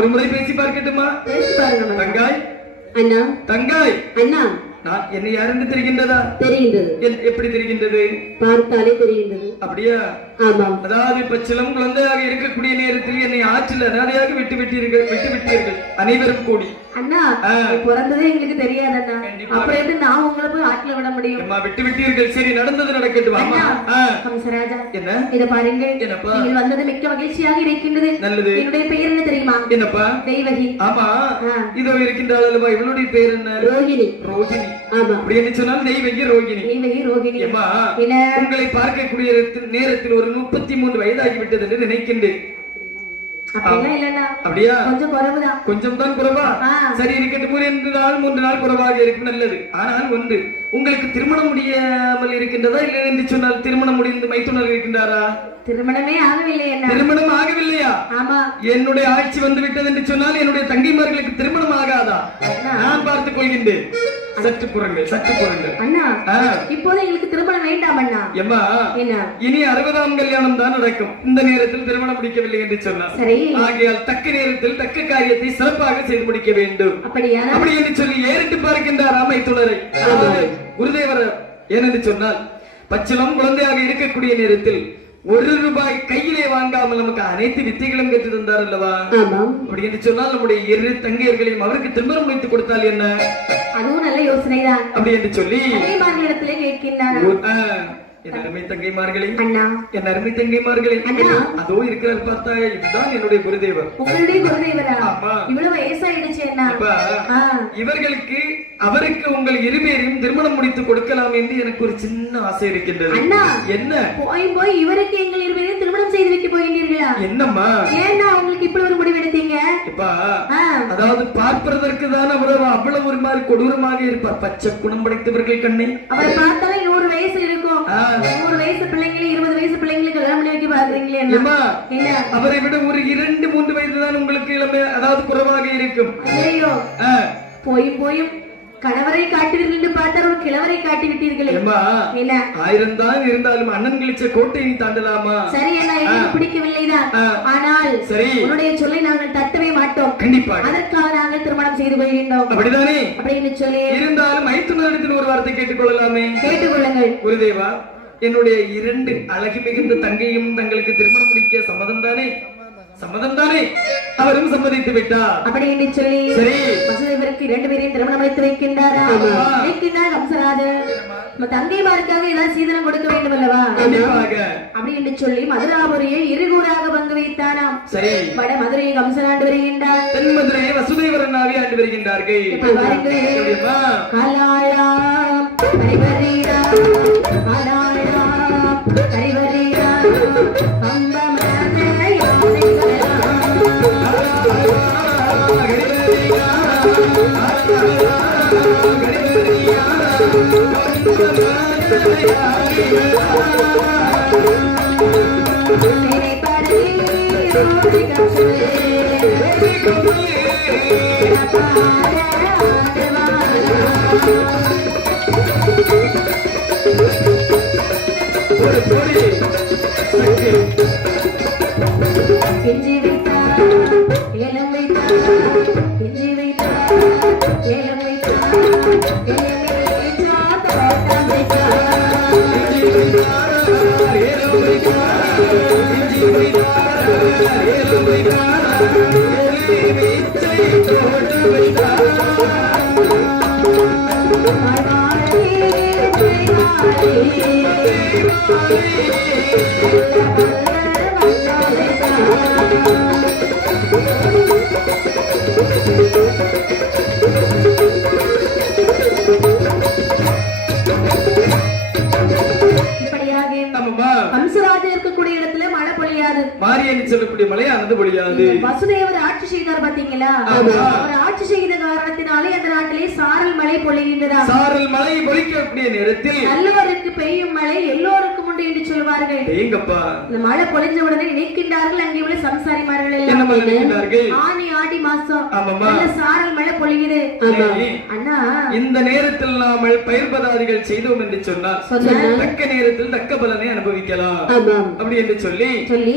ஒரு முறை பேசி பார்க்கட்டுமா? பேசி பாருங்க. தங்காய் அண்ணா. தங்காய் அண்ணா. நான் என்னை யாருன்னு தெரிகின்றதா? தெரிகின்றது. எப்படி தெரிகின்றது? பார்த்தாலே தெரிகின்றது. அப்படியா? ஆமாம். அதாவது பச்சிலம் குழந்தையாக இருக்கக்கூடிய நேரத்தில் என்னை ஆற்றில் அனாதையாக விட்டு விட்டீர்கள் அனைவரும் கூடி. அண்ணா பிறந்ததே எங்களுக்கு தெரியாது அண்ணா, அப்புறம் எப்படி நான் உங்களை போய் ஆற்றில விட முடியும்? அம்மா விட்டு விட்டீர்கள். சரி, நடந்தது நடக்கட்டும். கம்சராஜா என்ன? இத பாருங்க. என்னப்பா? நீங்கள் வந்தது மிக்க மகிழ்ச்சியாக இருக்கின்றது. நல்லது. என்னுடைய பெயர் என்ன தெரியுமா? என்னப்பா? தெய்வகி. ஆமா, இதோ இருக்கின்றாள் அல்லவா? இவளுடைய பெயர் என்ன? ரோகிணி. ரோகிணி. ஆமா. அப்படி என்ன சொன்னால் தெய்வகி ரோகிணி. தெய்வகி ரோகிணி. அம்மா, உங்களை பார்க்கக்கூடிய நேரத்தில் ஒரு 33 வயதாகிவிட்டது என்று நினைக்கின்றேன். அப்படியா? கொஞ்சம் தான் குறைவா? சரி, இருக்கட்டும். 3 நாள் குறைவாக இருக்கும். நல்லது. ஆனால் ஒன்று, உங்களுக்கு திருமணம் முடியாமல் இருக்கின்றதா? இல்லை என்று சொன்னால் திருமணம் முடிந்து மைத்துனர் இருக்கின்றாரா? திருமணமே ஆகவில்லை. திருமணம் ஆகவில்லையா? ஆமா. என்னுடைய ஆட்சி வந்து விட்டது என்று சொன்னால் என்னுடைய தங்கைமார்களுக்கு திருமணம் ஆகாதா? நான் பார்த்துக் கொள்கின்றேன். சற்று பொருங்கள் அண்ணா. இப்போது எங்களுக்கு திருமணம் வேண்டாம் அண்ணா. எம்மா, இனி 60ஆம் கல்யாணம் தான் நடக்கும். இந்த நேரத்தில் திருமணம் முடிக்கவில்லை என்று சொன்னார். சரி. ஆகையால் தக்க நேரத்தில் தக்க காரியத்தை சிறப்பாக செய்து முடிக்க வேண்டும். அப்படியா? அப்படி என்று சொல்லி ஏறிட்டு பார்க்கின்றார் அமைத்துளரை குருதேவர். ஏனென்று சொன்னால் பச்சிலம் குழந்தையாக இருக்கக்கூடிய நேரத்தில் ஒரு ரூபாய் கையிலே வாங்காமல் நமக்கு அனைத்து வித்தைகளும் கற்று தந்தார் அல்லவா? அப்படி என்று சொன்னால் நம்முடைய இரு தங்கையர்களையும் அவருக்கு திருமணம் முடித்து கொடுத்தால் என்ன? அதுவும் நல்ல யோசனைதான். அப்படி என்று சொல்லி இடத்திலே கேட்கின்றார். என் அருமை தங்கைமார்களே, அண்ணா, என் அருமை தங்கைமார்களே, அதோ இருக்கிறார் பார்த்தா, இதுதான் என்னுடைய குருதேவர். உங்களுடைய குருதேவரா? இவ்வளவு வயசாயிடுச்சு அண்ணா. இவர்களுக்கு அவருக்கு உங்கள் இருவேரையும் திருமணம் முடித்து கொடுக்கலாம் என்று எனக்கு ஒரு சின்ன ஆசை இருக்கின்றது. அண்ணா, என்ன? போய் இவருக்கு எங்கள் இருவரையும் திருமணம் செய்து வைக்க போகிறீர்களா? என்னம்மா, ஏன்னா உங்களுக்கு இப்படி ஒரு முடிவு எடுத்தீங்க? அதாவது பார்ப்பதற்கு தான் அவ்வளவு ஒரு மாதிரி கொடூரமாக இருப்பார். பச்சை குணம் படைத்தவர்கள் கண்ணே. அவரை பார்த்தாலும் 100 வயசு இருக்கும். 100 வயசு பிள்ளைங்களை 20 வயசு பிள்ளைங்களுக்கு கல்யாணம் பண்ணி வைக்க பாக்குறீங்களே. அவரை விட ஒரு 2-3 வயது தான் உங்களுக்கு இளமை, அதாவது குறைவாக இருக்கும். ஐயோ, போய் கணவரை காட்டுவீர்கள் என்று பார்த்தால் ஒரு கிழவரை காட்டி விட்டீர்களே. 1000 தான் இருந்தாலும் அண்ணன் கிழிச்ச கோட்டையை தாண்டலாமா? சரி அண்ணா, எனக்கு பிடிக்கவில்லைதான். ஆனால் சரி, உன்னுடைய சொல்லை நாங்கள் தட்டவே மாட்டோம். கண்டிப்பாக அதற்காக நாங்கள் திருமணம் செய்து கொள்கின்றோம். அப்படிதானே? அப்படின்னு சொல்லி இருந்தாலும் மைத்துனரிடத்தில் ஒரு வார்த்தை கேட்டுக்கொள்ளலாமே? கேட்டுக்கொள்ளுங்கள். குருதேவா, என்னுடைய 2 அழகு மிகுந்த தங்கையும் தங்களுக்கு திருமணம் முடிக்க சம்மதம் தானே? சம்மதம் தானே? அவரும் சம்மதித்து விட்டார். அப்படி என்று சொல்லி சரி, வசுதேவருக்கு 2 பேரையும் திருமணம் வைத்து வைக்கின்றாரா? வைக்கின்றார் கம்சராஜர். நம்ம தங்கைமாருக்காக ஏதாவது சீதனம் கொடுக்க வேண்டும் அல்லவா? அப்படி என்று சொல்லி மதுராபுரியை இருகூறாக பங்கு வைத்தாராம். சரி, வட மதுரையை கம்சன் ஆண்டு வருகின்றார். தென் மதுரையை வசுதேவரன் ஆவி ஆண்டு வருகின்றார்கள். சொல்லக்கூடிய மழையானது பொழியாது. வசுதேவர் ஆட்சி செய்தார் பாத்தீங்களா? அவர் ஆட்சி செய்த காரணத்தினாலே அந்த நாட்டிலே சாரல் மழை பொழிகின்றதா? சாரல் மழை பொழிக்கக்கூடிய நேரத்தில் நல்லவருக்கு பெய்யும் மழை எல்லோருக்கும் உண்டு என்று சொல்வார்கள். ஏங்கப்பா, இந்த மழை பொழிஞ்ச உடனே நினைக்கின்றார்கள் அங்கே உள்ள சம்சாரிமார்கள் எல்லாம் ஆனி ஆடி மாசம் நல்ல சாரல் மழை பொழியுது. அண்ணா, இந்த நேரத்தில் நாம் பயிர்பதாதிகள் செய்தோம் என்று சொன்னால் தக்க நேரத்தில் தக்க பலனை அனுபவிக்கலாம். அப்படி என்று சொல்லி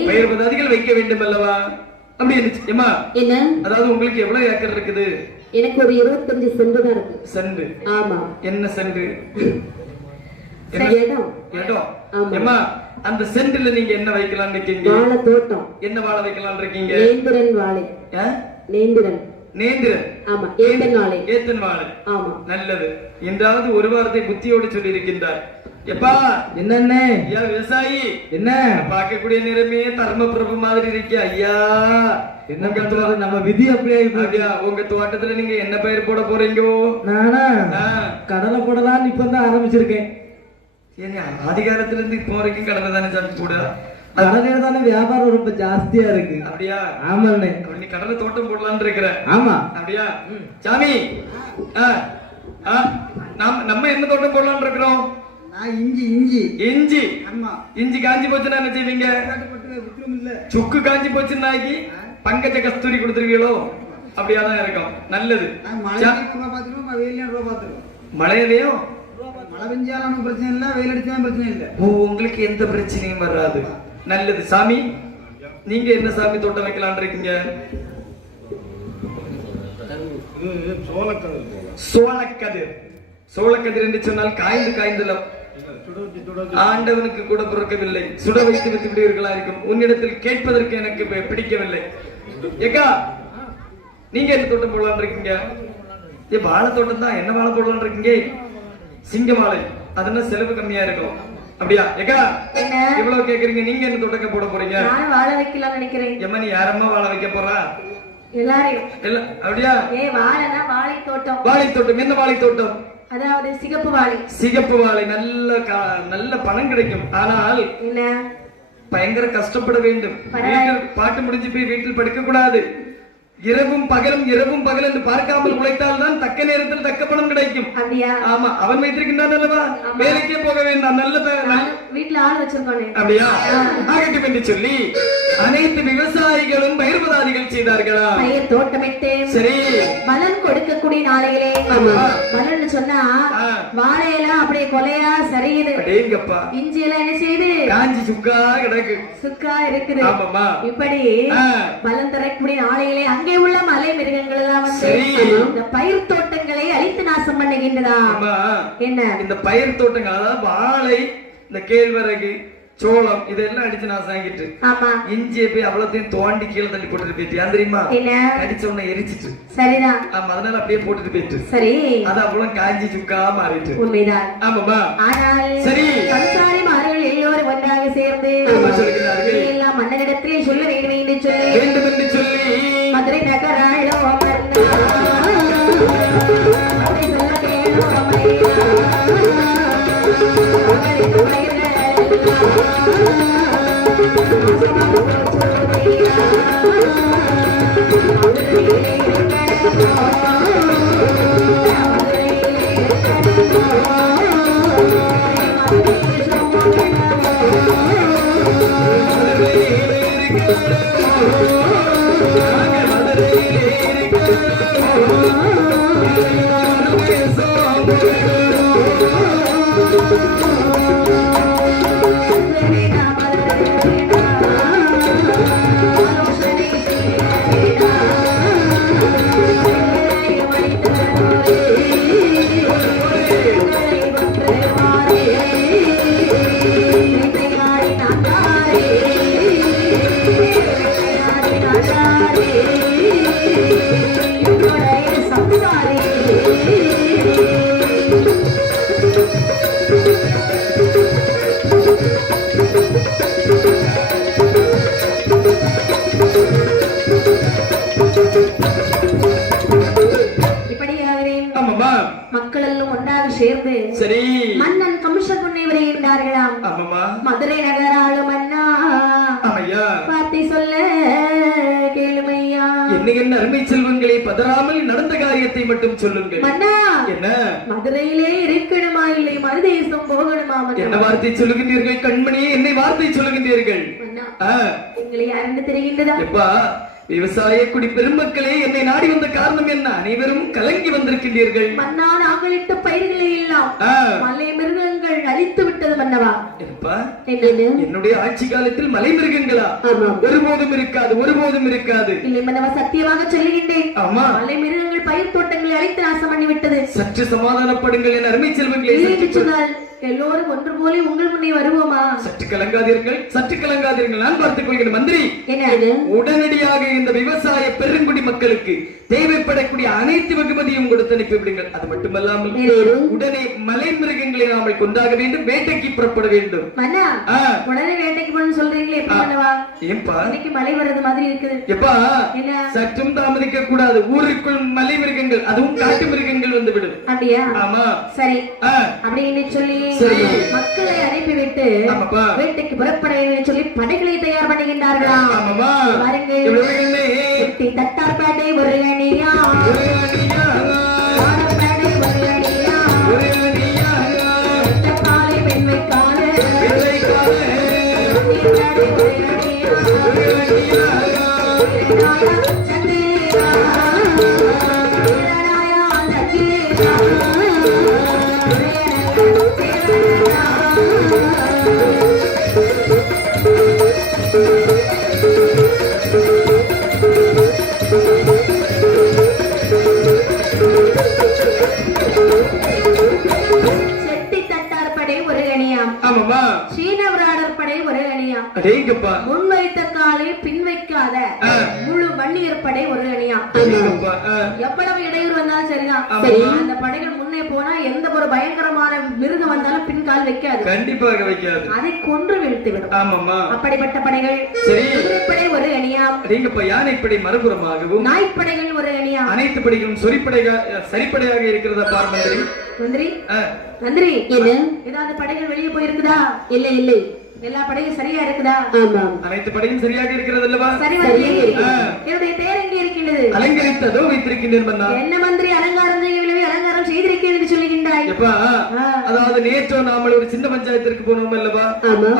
பயிர்பதாதிகள் வைக்க வேண்டும் அல்லவா? அப்படி என்ன? அதாவது உங்களுக்கு எவ்வளவு ஏக்கர் இருக்குது? எனக்கு ஒரு 25 சென்ட் தான் இருக்கு. சென்ட்? ஆமா. என்ன சென்ட்? இடம். இடம். ஏமா, அந்த சென்ட்ல நீங்க என்ன வைக்கலாம் இருக்கீங்க? வாழை தோட்டம். என்ன வாழை வைக்கலாம் இருக்கீங்க? நேந்திரன் வாழை. நேந்திரன். நேந்திரன். ஆமா, ஏத்தன் வாழை. ஏத்தன் வாழை. ஆமா. நல்லது. என்றாவது ஒரு வார்த்தை புத்தியோடு சொல்லி இருக்கின்றார். எப்பா, என்ன விவசாயி, என்ன பார்க்கக்கூடிய நிறமே தர்ம பிரபு மாதிரி இருக்க. ஐயா, என்ன நம்ம விதி அப்படியா? உங்க தோட்டத்துல நீங்க என்ன பயிர் போட போறீங்க? நானா கடலை போடலான்னு இப்பதான் ஆரம்பிச்சிருக்கேன். ஆதிகாலத்துல இருந்து இப்போ வரைக்கும் கடலை தானே சாமி கூட? கடலையில தானே வியாபாரம் ரொம்ப ஜாஸ்தியா இருக்கு. அப்படியா? ஆமாண்ணே. நீ கடலை தோட்டம் போடலான்னு இருக்கிற? ஆமா. அப்படியா சாமி? நம்ம என்ன தோட்டம் போடலான்னு இருக்கிறோம்? இஞ்சி. இஞ்சி. இஞ்சி. ஆமா. இஞ்சி காஞ்சி போச்சுன்னா என்ன செய்வீங்க? சுக்கு காஞ்சி போச்சுன்னாக்கி பங்கஜ கஸ்தூரி கொடுத்துருவீங்களோ? அப்படியாதான் இருக்கும். நல்லது. மழையிலையும் மழை பெஞ்சாலும் பிரச்சனை இல்ல, வெயில் அடிச்சாலும் பிரச்சனை இல்ல. உங்களுக்கு எந்த பிரச்சனையும் வராது. நல்லது. சாமி, நீங்க என்ன சாமி தோட்டம் வைக்கலான் இருக்கீங்க? சோளக்கதிர். சோளக்கதிர் என்று சொன்னால் காய்ந்து ஆண்டவனுக்கு கூட பொறுக்கவில்லை, சுட வைத்து விட்டு விடுவீர்களா இருக்கும். உன்னிடத்தில் கேட்பதற்கு எனக்கு பிடிக்கவில்லை. ஏக்கா, நீங்க என்ன தோட்டம் போடலான் இருக்கீங்க? வாழை தோட்டம் தான். என்ன வாழை போடலான் இருக்கீங்க? சிங்க வாழை. அதெல்லாம் செலவு கம்மியா இருக்கும். அப்படியா? ஏக்கா, இவ்வளவு கேக்குறீங்க, நீங்க என்ன தோட்டக்க போட போறீங்க? நான் வாழை வைக்கலாம் நினைக்கிறேன். ஏம்மா, நீ யாரம்மா வாழை வைக்க போறா? எல்லாரையும். அப்படியா? வாழைனா வாழை தோட்டம். வாழை தோட்டம். என்ன வாழை தோட்டம்? அதாவது சிகப்பு வாழை. சிகப்பு வாழை நல்ல பணம் கிடைக்கும். ஆனால் என்ன, பயங்கர கஷ்டப்பட வேண்டும். பாட்டு முடிஞ்சு போய் வீட்டில் படுக்க கூடாது. இரவும் பகல் என்று பார்க்காமல் உழைத்தால் தான் தக்க நேரத்தில் தக்க பணம் கிடைக்கும். ஆமா, அவன் வைத்திருக்கின்றான் அல்லவா, வேலைக்கே போக வேண்டாம். நல்ல வீட்டுல ஆள் வச்சிருக்கோம். அப்படியா? ஆகட்டும் என்று சொல்லி அனைத்து விவசாயிகளும் பயிர்வதாதிகள் செய்தார்களா? பயிர் தோட்டமிட்டு சரி, பலன் கொடுக்கக்கூடிய நாளையிலே பலன் சொன்னா வாழையெல்லாம் அப்படியே கொலையா சரியுது. அடேங்கப்பா. இஞ்சி எல்லாம் என்ன செய்யுது? காஞ்சி சுக்கா கிடக்கு. சுக்கா இருக்குது. ஆமாமா. இப்படி பலன் தரக்கூடிய நாளையிலே அங்கே உள்ள மலை மிருகங்கள் எல்லாம் வந்து இந்த பயிர் தோட்டங்களை அழித்து நாசம் பண்ணுகின்றதா? என்ன, இந்த பயிர் தோட்டங்கள், அதாவது வாழை, இந்த கேழ்வரகு, சோளம், இதெல்லாம் அடிச்சு நான் சாங்கிட்டு இஞ்சியை போய் அவ்வளத்தையும் தோண்டி கீழே தள்ளி போட்டுட்டு போயிட்டு தெரியுமா? அடிச்ச உடனே எரிச்சிட்டு. சரிதான். ஆமா, அதனால அப்படியே போட்டுட்டு போயிட்டு. சரி, அது அவ்வளவு காஞ்சி சுக்கா மாறிட்டு. உண்மைதான். ஆமாமா. ஆனால் சரி, சம்சாரி மார்கள் எல்லோரும் ஒன்றாக சேர்ந்து எல்லாம் மன்னனிடத்திலே சொல்ல வேண்டும் என்று சொல்லி மதுரை நகராளோ மக்கள் எல்லாம் ஒன்றாக சேர்ந்து சரி மன்னன் கம்சகுன்னை வருகின்றார்களாம். மதுரை நகராலும் மன்னா வார்த்தை சொல்ல கேளுமையா. என்ன அருமை செல்வங்களை பதறாமல் நடந்த காரியத்தை மட்டும் சொல்லுங்கள். மன்னா, என்ன மதுரையிலே இருக்கணுமா இல்லை மறுதேசம் போகணுமா? என்ன வார்த்தை சொல்லுகின்றீர்கள் கண்மணியே? என்னை வார்த்தை சொல்லுகின்றீர்கள். எங்களை யாருன்னு தெரிகின்றதா? எப்பா, விவசாய குடி பெருமக்களே, என்னை நாடி வந்த காரணம் என்ன? அனைவரும் கலங்கி வந்திருக்கின்றீர்கள். மன்னா, நாங்கள் இட்ட பயிர்களை எல்லாம் மலை மிருகங்கள் அழித்து விட்டது மன்னவா. என்னுடைய ஆட்சி காலத்தில் மலை மிருகங்களா? ஒருபோதும் இருக்காது, ஒருபோதும் இருக்காது. இல்லை மன்னவா, சத்தியமாக சொல்லுகின்றேன். ஆமா, மலை மிருகங்கள் பயிர் தோட்டங்களை அழித்து நாசம் பண்ணி விட்டது. சற்று சமாதானப்படுங்கள் என் அருமை செல்வங்களே. எல்லோரும் ஒன்று போல உங்கள் முன்னே வருவோமா? சற்று கலங்காதீர்கள், சற்று கலங்காதீர்கள். நான் பார்த்துக் கொள்கிறேன் மந்திரி. உடனடியாக இந்த விவசாய பெருங்குடி மக்களுக்கு தேவைப்படக்கூடிய அனைத்து வெகுமதியும் கொடுத்து அனுப்பிவிடுங்கள். அது மட்டுமல்லாமல் உடனே மலை மிருகங்களை நாமல் கொண்டாக வேண்டும், வேட்டைக்கு புறப்பட வேண்டும். உடனே வேட்டைக்கு போகணும்னு சொல்றீங்களே, ஏன்பா இன்னைக்கு மழை வர்றது மாதிரி இருக்குது? எப்பா, சற்றும் தாமதிக்க கூடாது. ஊருக்குள் மலை மிருகங்கள், அதுவும் காட்டு மிருகங்கள் வந்துவிடும். அப்படியா? ஆமா. சரி, அப்படின்னு சொல்லி மக்களை அனுப்பிவிட்டு வேட்டைக்கு புறப்பட சொல்லி படைகளை தயார் பண்ணுகின்றார்களாம். தட்டார்பேட்டை ஒரு அணியா, காலை பெண்மை காலை ஆமாமா. சீன விராடர் படை ஒரு அணியா. அடேங்கப்பா. முன் வைத்த காலை பின் வைக்காத முழு வன்னியர் படை ஒரு அணியா. எவ்வளவு இடையூறு வந்தாலும் சரிதான், அந்த படைகள் முன்னே போனா எந்த ஒரு பயங்கரமான மிருகம் வந்தாலும் பின் கால் வைக்காது, கண்டிப்பாக வைக்காது, அதை கொன்று வீழ்த்து விடும். ஆமாமா. அப்படிப்பட்ட படைகள். சரி. குதிரைப்படை ஒரு அணியா. அடேங்கப்பா. யானைப்படை மறுபுறமாகவும் நாய்ப்படைகள் ஒரு அணியா. அனைத்து படைகளும் சரிப்படையாக இருக்கிறதா பார் மந்திரி. மந்திரி மந்திரி ஏதாவது படைகள் வெளியே போயிருக்குதா? இல்லை இல்லை, எல்லா படையும் சரியா இருக்குதா? ஆமா, அனைத்து படையும் சரியாக இருக்கிறது அல்லவா? சரி மந்திரி. என்னுடைய தேர் எங்கே இருக்கின்றது? அலங்கரித்ததோ வைத்திருக்கின்றேன் மன்னா. என்ன மந்திரி அலங்காரம் செய்யவில்லை, அலங்காரம் செய்திருக்கேன் என்று சொல்லுகின்றாய். எப்பா, அதாவது நேற்றோ நாமல் ஒரு சின்ன பஞ்சாயத்திற்கு போனோம் அல்லவா?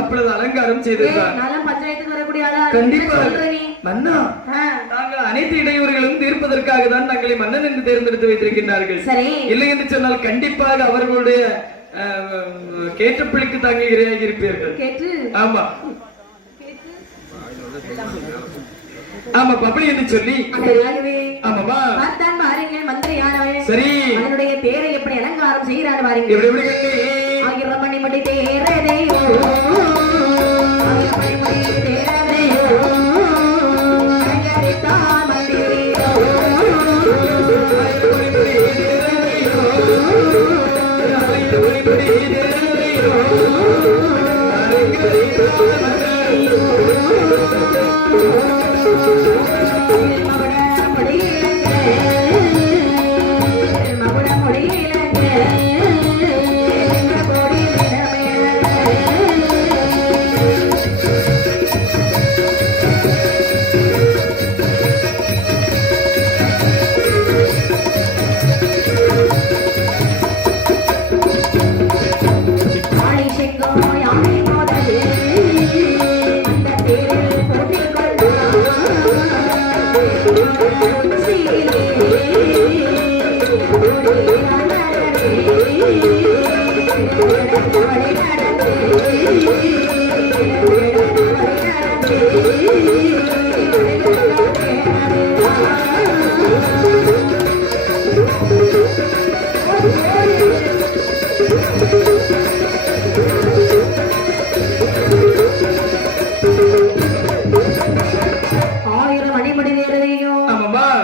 அப்பொழுது அலங்காரம் செய்திருந்தார். நான் பஞ்சாயத்துக்கு வரக்கூடிய ஆளா? கண்டிப்பா மன்னா. நாங்கள் அனைத்து இடையூறுகளும் தீர்ப்பதற்காக தான் தங்களை மன்னன் என்று தேர்ந்தெடுத்து வைத்திருக்கின்றார்கள். இல்லை என்று சொன்னால் கண்டிப்பாக அவர்களுடைய கேட்டப்பிள்ளைக்கு தாங்கள் இரையாகி இருப்பீர்கள். ஆமா ஆமா அப்படி என்று சொல்லி. ஆமாமா. சரி, அவனுடைய தேரை எப்படி அலங்காரம் செய்கிறான் பாருங்க. எப்படி ஆயிரம் மணி மணி தேரதையோ, ஆயிரம் மணி மணி தேரதையோ, அயரித்தான் மந்திரியோ, ஆயிரம் மணி மணி தேரதையோ, ஆயிரம் மணி மணி தேரதையோ,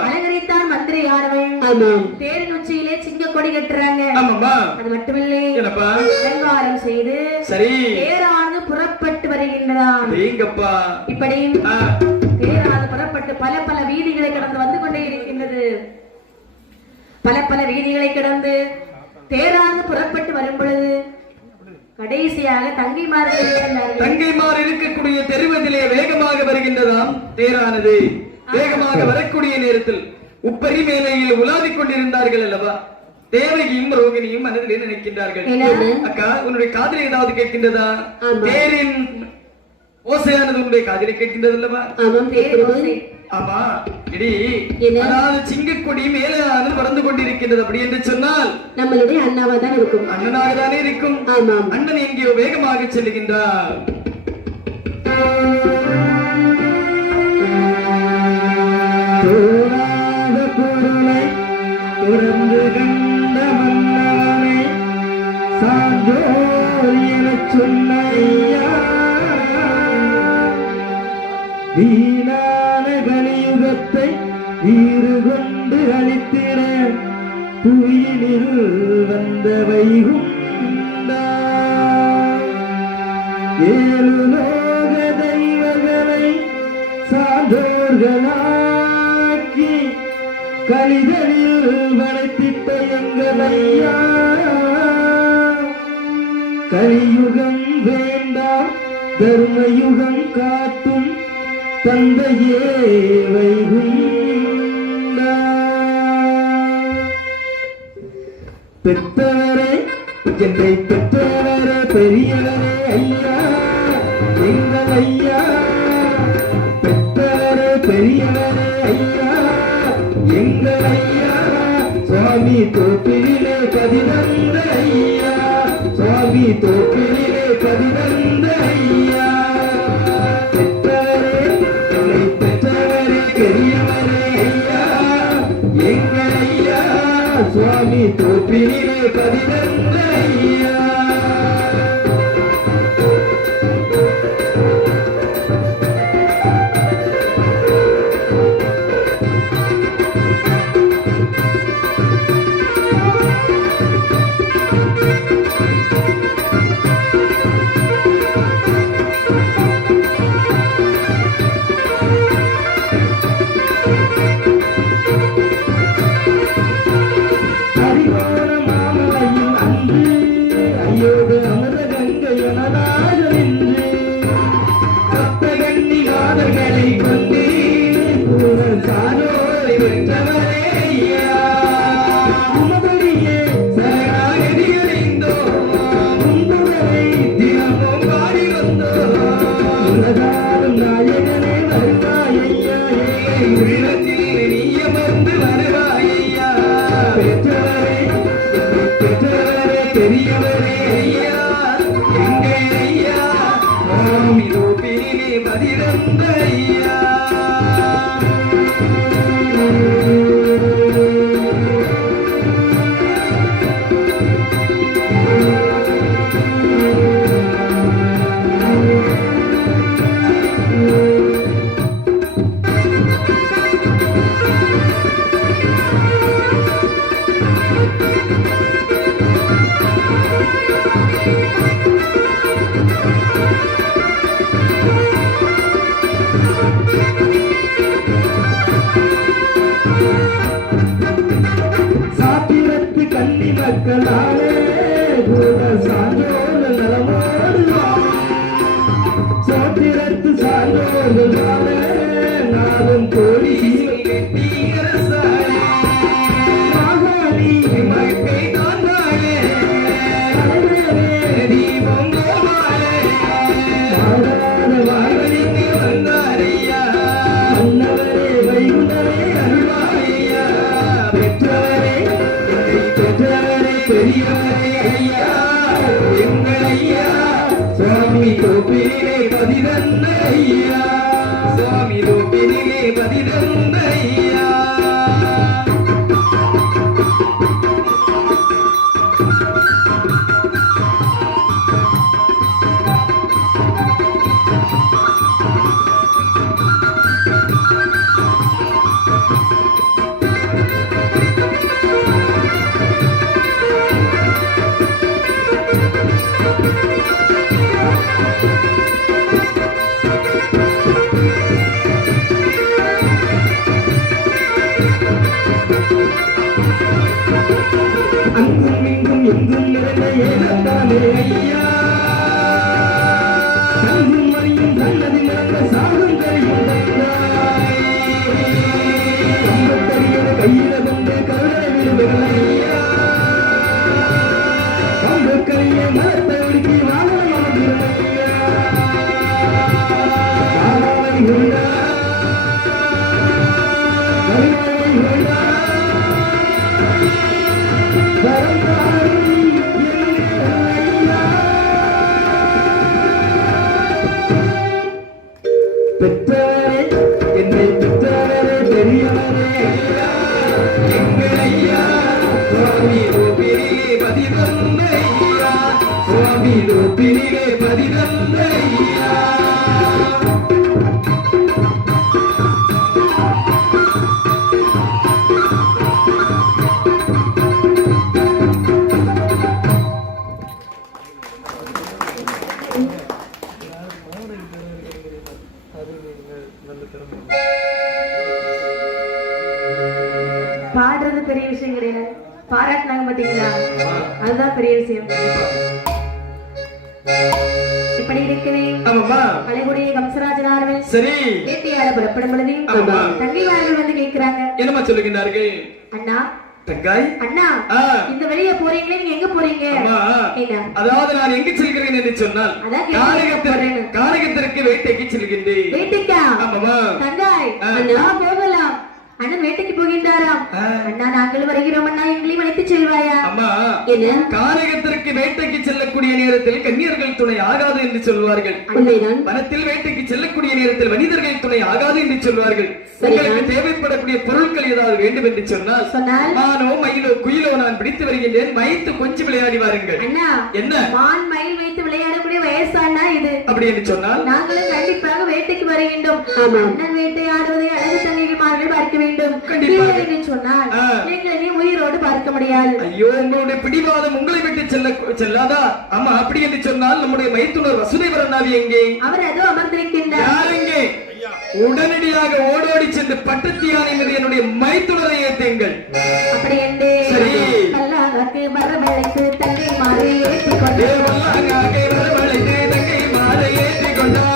அலங்கரித்தான் மந்திரியோ, தேரின் உச்சியிலே சிங்க கொடி கட்டுறாங்க. அது மட்டுமில்லை, அலங்காரம் செய்து தேரானது புறப்பட்டு வருகின்றதாம். இப்படி தேரானது புறப்பட்டு பல பல வீதிகளை கடந்து வந்து கொண்டே இருக்கின்றது. பல பல வீதிகளை கடந்து தேரானது புறப்பட்டு வரும் பொழுது கடைசியாக தங்கைமார் இருக்கக்கூடிய தெருவதிலே வேகமாக வருகின்றதாம். தேரானது வேகமாக வரக்கூடிய நேரத்தில் உப்பரி மேலையில் உலாவிக் கொண்டிருந்தார்கள் அல்லவா? தேவகியும் ரோகிணியும் மனதிலே நினைக்கின்றார்கள். அக்கா, உன்னுடைய காதில் ஏதாவது கேட்கின்றதா? தேரின் ஓசையானது உன்னுடைய காதிலே கேட்கின்றது அல்லவா? ஆமா. இடி அதாவது சிங்கக்கொடி மேலானது பறந்து கொண்டிருக்கின்றது. அப்படி என்று சொன்னால் நம்மளுடைய அண்ணாவா தான் இருக்கும். அண்ணனாக தானே இருக்கும். அண்ணன் எங்கேயோ வேகமாக செல்லுகின்றார். துறந்து கண்ட மன்னவனை சான்றோர் எனச் சொன்ன வீணான கலியுகத்தை வீறு கொண்டு அளித்திட புவியினில் வந்த வைகுண்டா, ஏழு லோக தெய்வங்களை சான்றோர்களாக்கி கலிதலில் வளைத்திட்ட எங்களையா, கலியுகம் வேண்டாம் தர்மயுகம் காட்டும் தந்தையே வைகுண்டா. பெற்றவரே என்னை பெற்றவரே பெரியவரே ஐயா, எங்கள் ஐயா, பெற்றவரே பெரியவரே ஐயா, எங்கள் ஐயா, சுவாமி தோப்பிலே பதினந்த ஐயா, சுவாமி தோப்பிலே பதினந்த ஐயா, பெற்றவரே என்னை பெற்றவரே பெரியவரே ஐயா, எங்கள் ஐயா, சுவாமி தோப்பிலே பதினந்த ஐயா. பெரியவரே ஐயா எங்கே ஐயா சுவாமி தோப்பினிலே பதிரந்த ஐயா சாத்திரத்து கன்னி மக்களாலே கூட சான்றோர்கள் நலமோடு சாத்திரத்து சான்றோர்களாலே நாளும் கோழி மக்கை தாண்டாலே தீபம் கோமாலே வாழ்வழிக்கு வந்தாரையா அன்னவரே வைகுண்டரே அருள்வாரையா பெற்றவரே பெரியவரே ஐயா எங்கள் ஐயா சுவாமி தோப்பினிலே பதிரந்த ஐயா சுவாமி தோப்பினிலே பதிரந்த ஐயா அங்கும் இங்கும் எங்கும் நிறைந்த ஏகத்தானே ஐயா அங்கும் மணியும் நல்லது நடந்த சாகும் கரையும் கையில கொண்டு கருணை விடுதலை ஐயா அங்கு கையை மரத்தை ஒடுக்கி வாழை ஐயா காவாலை உண்டா கருவாயை உண்டா பெற்றவரே என்னை பெற்றவரே பெரியவரே ஐயா எங்கள் ஐயா சுவாமி தோப்பினிலே பதிதந்த ஐயா சுவாமி தோப்பினிலே பதிதந்த ஐயா பாடுறது பெரிய விஷயம் கிடையாது, பாராட்டினாங்க பாத்தீங்களா, அதுதான் பெரிய விஷயம். இப்படி இருக்கவே கலைகுடி கம்சராஜனார்கள் சரி வேட்டையாட புறப்படும் பொழுது தங்கைவார்கள் வந்து கேட்கிறாங்க. என்னமா சொல்லுகிறார்கள்? அண்ணா தங்காய் அண்ணா இந்த வழியா போறீங்களே, நீங்க எங்க போறீங்க? அதாவது நான் எங்க செல்கிறேன் என்று சொன்னால் காரகத்திற்கு வேட்டைக்கு செல்கின்றேன். வேட்டைக்கா? தங்காய் அண்ணா போகலாம். அண்ணன் வேட்டைக்கு போகின்றாராம். அண்ணா நாங்கள் வருகிறோம் அண்ணா, எங்களையும் அழைத்து செல்வாயா? அம்மா காரகத்திற்கு வேட்டைக்கு செல்லக்கூடிய நேரத்தில் கன்னியர்கள் துணை ஆகாது என்று சொல்வார்கள். வனத்தில் வேட்டைக்கு செல்லக்கூடிய நேரத்தில் மனிதர்கள் துணை ஆகாது என்று சொல்வார்கள். உங்களுக்கு தேவைப்படக்கூடிய பொருட்கள் ஏதாவது வேண்டும் என்று சொன்னால் மானோ மயிலோ குயிலோ நான் பிடித்து வருகின்றேன், வைத்து கொஞ்சம் விளையாடி வாருங்கள். அண்ணா என்ன மான் மயில் வைத்து விளையாடக்கூடிய வயசானா இது? அப்படி என்று சொன்னால் நாங்களும் கண்டிப்பாக வேட்டைக்கு வருகின்றோம். அண்ணன் வேட்டையாடுவதை அழகு தங்கைமார்கள் பார்க்க வேண்டும். கண்டிப்பாக சொன்னால் நீங்களே உயிரோடு பார்க்க முடியாது. ஐயோ, உங்களுடைய பிடிவாதம் உங்களை விட்டு செல்லாதா? அம்மா அப்படி என்று சொன்னால் நம்முடைய மைத்துனர் வசுதேவரன் எங்கே? அவர் அதோ அமர்ந்திருக்கின்றார். எங்கே? உடனடியாக ஓடோடி சென்று பட்டத்தியானை மீது என்னுடைய மைத்துனரை ஏற்றுங்கள். அப்படி என்று பல்லாக்கு வரவழைத்து தங்கை மாலை ஏற்றிக்கொண்டு தங்கை மாலை ஏற்றிக்கொண்டார்.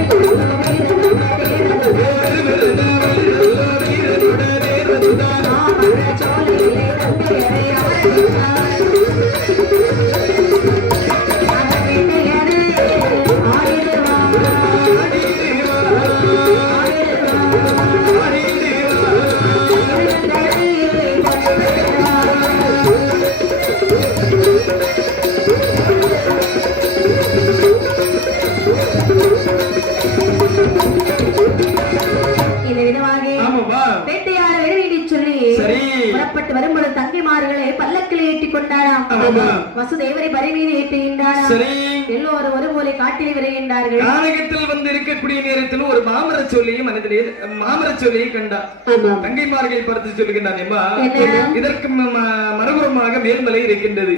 Thank you. கொண்டாராம். வசுதேவரை பரி மீது ஏற்றுகின்றாராம். சரி, எல்லோரும் ஒரு போல காட்டில் விரைகின்றார்கள். கானகத்தில் வந்து இருக்கக்கூடிய நேரத்தில் ஒரு மாமர சொல்லியும் மனதிலே மாமர சொல்லியை கண்டார். தங்கைமார்களை பார்த்து சொல்லுகின்றான், இதற்கு மறுபுறமாக மேல்மலை இருக்கின்றது.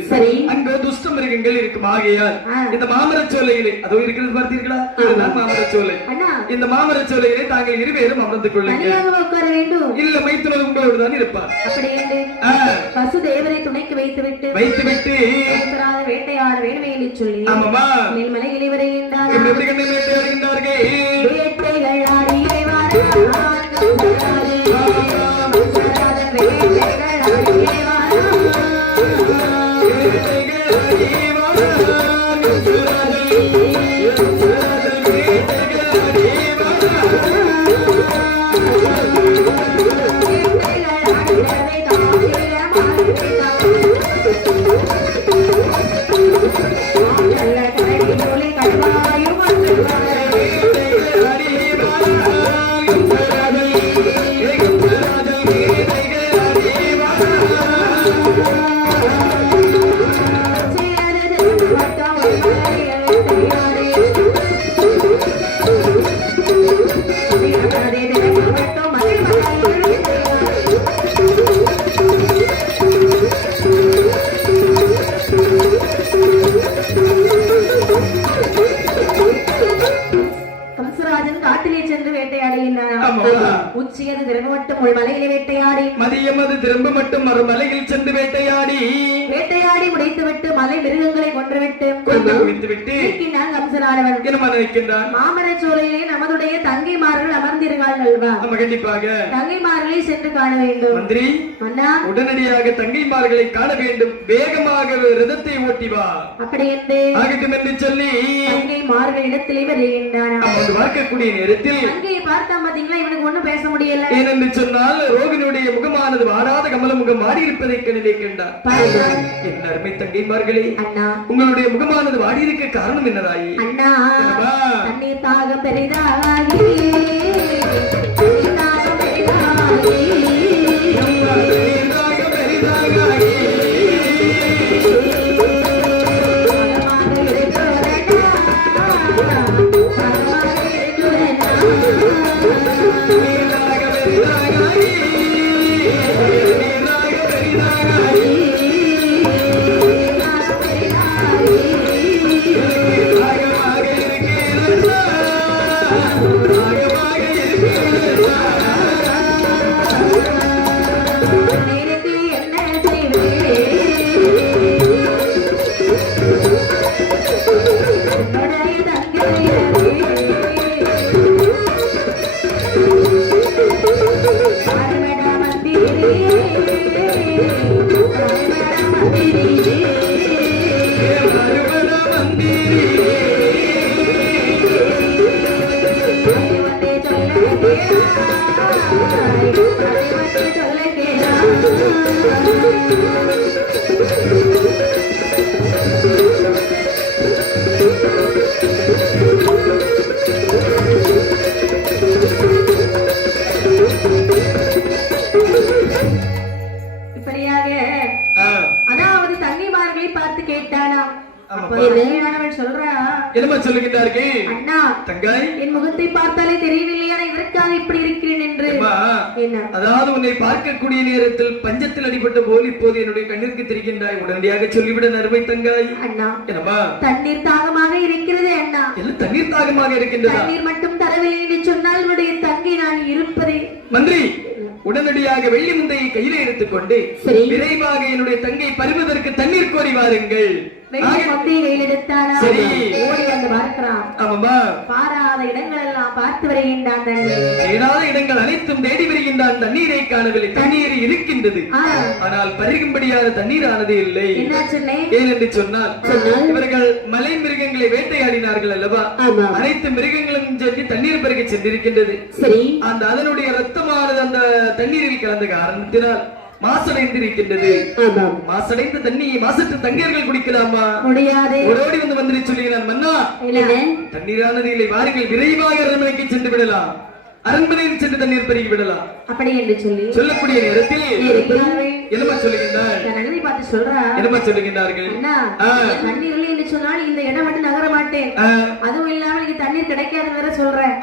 அங்கு துஷ்ட மிருகங்கள் இருக்கும். ஆகையால் இந்த மாமர சோலையிலே அதோ இருக்கிறது பார்த்தீர்களா, அதுதான் மாமர சோலை. இந்த மாமர சோலையிலே தாங்கள் இருவேரும் அமர்ந்து கொள்ளுங்கள். இல்ல மைத்துனர் உங்களோடு தான் இருப்பார். வசுதேவரை துணைக்கு வைத்துவிட்டு வேட்டையாட வேண்டுமே என்று சொல்லி மேல்மலையிலே வருகின்றார்கள். வேட்டைகள் ஆடியே உச்சியது திரும்பட்டும் மலையிலே வேட்டையாடி மதியமது திரும்ப மட்டும் மறுமலையில் சென்று வேட்டையாடி முடித்துவிட்டு மலை மிருகங்களை கொன்றுவிட்டு மாமரச் சோலையிலே நமதுடைய தங்கைமார்கள் அமர்ந்திருக்கார்கள். கண்டிப்பாக தங்கைமார்களை சென்று காண வேண்டும். மந்திரி, உடனடியாக தங்கைமார்களை காண வேண்டும். வேகமாக ரதத்தை ஓட்டி வா. அப்படி ஆகட்டும் என்று சொல்லி தங்கைமார்கள் இடத்திலே வருகின்றன. பார்க்கக்கூடிய நேரத்தில் தங்கையை பார்த்தா பாத்தீங்களா, இவனுக்கு ஒண்ணும் பேச முடியல. ஏனென்று சொன்னால் ரோகினுடைய முகமானது வாடாத கமல முகம் மாறி இருப்பதை கண்ணிலே கண்டார். என் அருமை தங்கைமார்களே, உங்களுடைய முகமானது வாடி இருக்க காரணம் என்னதாயி? அண்ணா, தண்ணீர் தாக பெரிதாகி சொல்லுகின்றார்கள், அண்ணா, தங்காய், என் முகத்தை பார்த்தாலே தெரியவில்லையா இதற்காக இப்படி இருக்கிறேன் என்று. அதாவது உன்னை பார்க்கக்கூடிய நேரத்தில் பஞ்சத்தில் அடிபட்ட போல் இப்போது என்னுடைய கண்ணிற்கு தெரிகின்றாய். உடனடியாக சொல்லிவிட அருமை தங்காய். அண்ணா, தண்ணீர் தாகமாக இருக்கிறது. அண்ணா, தண்ணீர் தாகமாக இருக்கின்றது. தண்ணீர் மட்டும் தரவில்லை என்று சொன்னால் உன்னுடைய தங்கை நான் இருப்பதே. மந்திரி, உடனடியாக வெள்ளி முந்தையை கையில எடுத்துக்கொண்டு விரைவாக என்னுடைய தங்கை பருவதற்கு தண்ணீர் கோரி வாருங்கள். பாராத இடங்கள் எல்லாம் பார்த்து வருகின்றான். தேடாத இடங்கள் அனைத்தும் தேடி வருகின்றான். தண்ணீரை காணவில்லை. தண்ணீர் இருக்கின்றது, ஆனால் பருகும்படியான தண்ணீர் ஆனது இல்லை. ஏனென்று சொன்னால் இவர்கள் மலை மிருகங்களை வேட்டையாடினார்கள் அல்லவா? அனைத்து மிருகங்களும் சென்று தண்ணீர் பருக சென்றிருக்கின்றது. அந்த அதனுடைய ரத்தமானது அந்த தண்ணீரில் கலந்த காரணத்தினால் மாசடைந்திருக்கின்றது. மாசடைந்த தண்ணீர் மாசற்ற தண்ணீர்கள் குடிக்கலாமா? முடியாது. ஓடி வந்து மந்திரி சொல்லுகிறான், மன்னா, தண்ணீரானது இல்லை, வாருங்கள் விரைவாக அரண்மனைக்கு சென்று விடலாம். அரண்மனையில் சென்று தண்ணீர் பருகி விடலாம். அப்படி என்று சொல்லக்கூடிய நேரத்தில் என்னமா சொல்லுகின்றார்? நகரை பார்த்து சொல்றா. என்னமா சொல்லுகின்றார்கள்? அண்ணா, தண்ணீர் இல்லை என்று சொன்னால் இந்த இடம் விட்டு நகர மாட்டேன். அதுவும் இல்லாமல் இங்க தண்ணீர் கிடைக்காது வேற சொல்றேன்.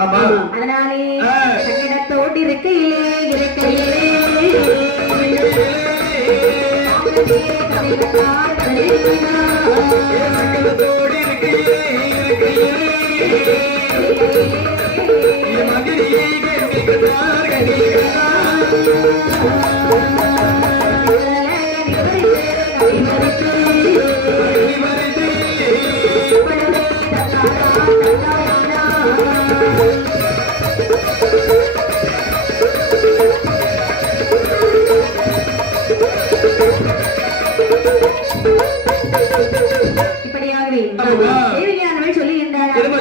அதனாலே தன்னிடத்தோடு இருக்கையிலே இருக்கையிலே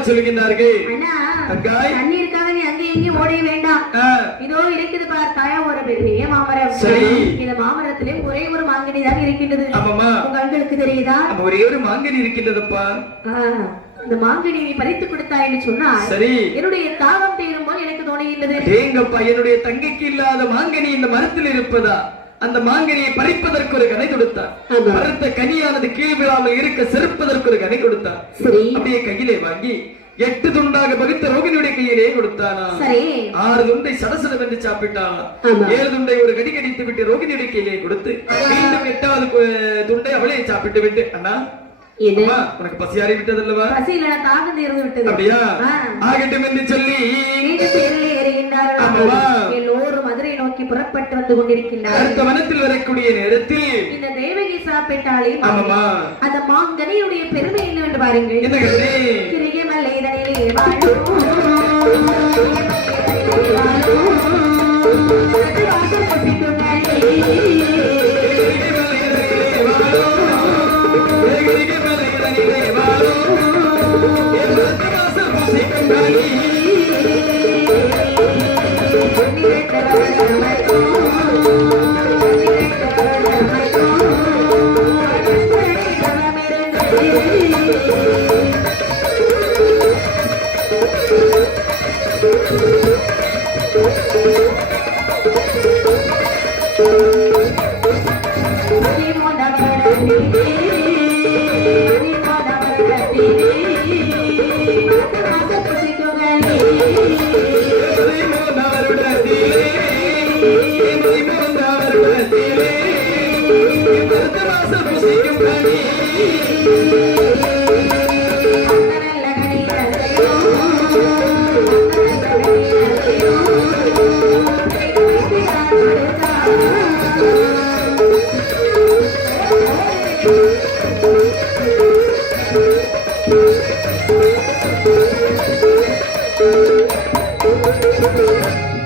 சொல்லுகின்றார்கள். தண்ணீருக்காக நீ அங்கே எங்கேயும் ஓட வேண்டாம். இதோ இருக்குது பார் தாயா ஒரு பெரிய மாமரம். இந்த மாமரத்திலே ஒரே ஒரு மாங்கனி தான் இருக்கின்றது. உங்க கண்களுக்கு தெரியுதா? ஒரே ஒரு மாங்கனி இருக்கின்றதுப்பா. இந்த மாங்கனி நீ பறித்து கொடுத்தாய் என்று சொன்னா சரி, என்னுடைய தாகம் தீரும் போது எனக்கு தோணுகின்றது. எங்கப்பா என்னுடைய தங்கைக்கு இல்லாத மாங்கனி இந்த மரத்தில் இருப்பதா? அந்த மாங்கனியை பறிப்பதற்கு ஒரு கனை கொடுத்தார். மரத்த கனியானது கீழ் விழாமல் இருக்க செருப்பதற்கு ஒரு கனை கொடுத்தார். அப்படியே கையிலே வாங்கி 8 துண்டாக பகுத்த ரோகிணியுடைய கையிலே கொடுத்தானா. 6 துண்டை சடசடம் என்று சாப்பிட்டானா. 7 துண்டை ஒரு கடி கடித்து விட்டு ரோகிணியுடைய கையிலே கொடுத்து மீண்டும் 8வது துண்டை அவளே சாப்பிட்டு விட்டு, அண்ணா உனக்கு பசியாறி விட்டது அல்லவா? தாகம் தீர்ந்து விட்டது. அப்படியா? ஆகட்டும் என்று சொல்லி எல்லோரும் மதுரை நோக்கி புறப்பட்டு வந்து கொண்டிருக்கின்றார். அடுத்த வனத்தில் வரக்கூடிய நேரத்தில் இந்த தேவகி சாப்பிட்டாலே அந்த மாங்கனியுடைய பெருமை என்னவென்று பாருங்கள். என்ன கருதி? கிரிகமலைதனிலே வாழும்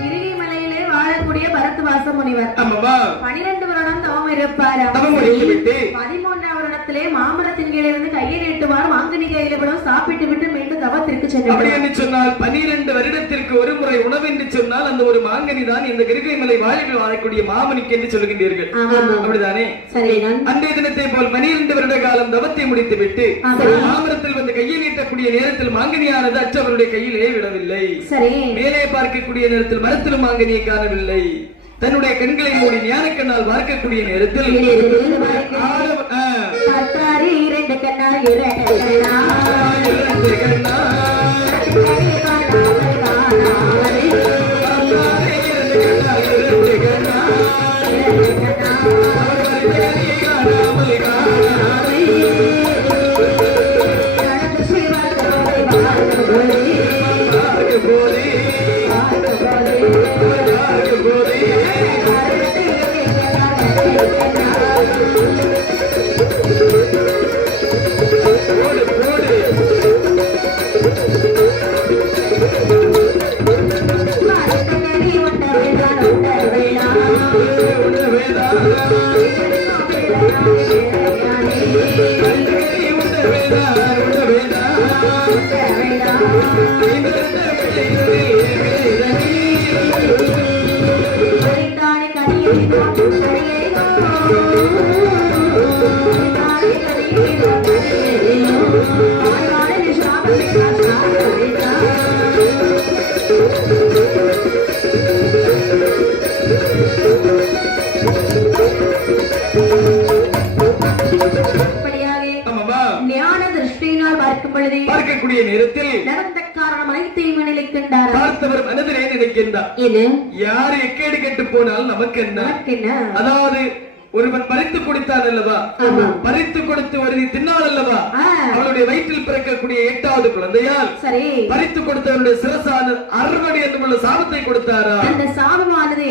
கிரிமலையிலே வாழக்கூடிய பரத்வாச முனிவர் 12 வருடம் தவம் இருப்பார். 13ஆம் வருடத்திலே மாமரத்தின் கீழே இருந்து கையை நீட்டுவார். மாங்கனி கையில படம் சாப்பிட்டு விட்டு மீண்டும் தவத்திற்கு சென்றார். 12 வருடத்திற்கு ஒரு முறை உணவு என்று சொன்னால் அந்த ஒரு மாங்கனி தான் இந்த கிரிமலை வாழில் வாழக்கூடிய மாமனிக்கு என்று சொல்லுகின்றீர்கள். அப்படிதானே? அன்றைய தினத்தை போல் 12 வருட காலம் தவத்தை முடித்து விட்டு மாமரத்தில் வந்து கையை நீட்டக்கூடிய நேரத்தில் மாங்கனியானது அற்றவருடைய கையிலே விடவில்லை. மேலே பார்க்கக்கூடிய நேரத்தில் மரத்திலும் மாங்கனியை காணவில்லை. தன்னுடைய கண்களை மூடி ஞான கண்ணால் பார்க்கக்கூடிய நேரத்தில் 2 கண்ணா பார்த்தவர் மனதிலே நினைக்கின்றார், யாரு எக்கேடு கெட்டு போனால் நமக்கு என்ன? அதாவது ஒருவன் பறித்து கொடுத்தான் அல்லவா, பறித்து கொடுத்து வருதி தின்னாள் அல்லவா, அவளுடைய வயிற்றில் பிறக்கக்கூடிய 8வது குழந்தையால் பறித்து கொடுத்தவருடைய சிரசான அறுவடை என்று சாபத்தை கொடுத்தாரா? அந்த சாபமானது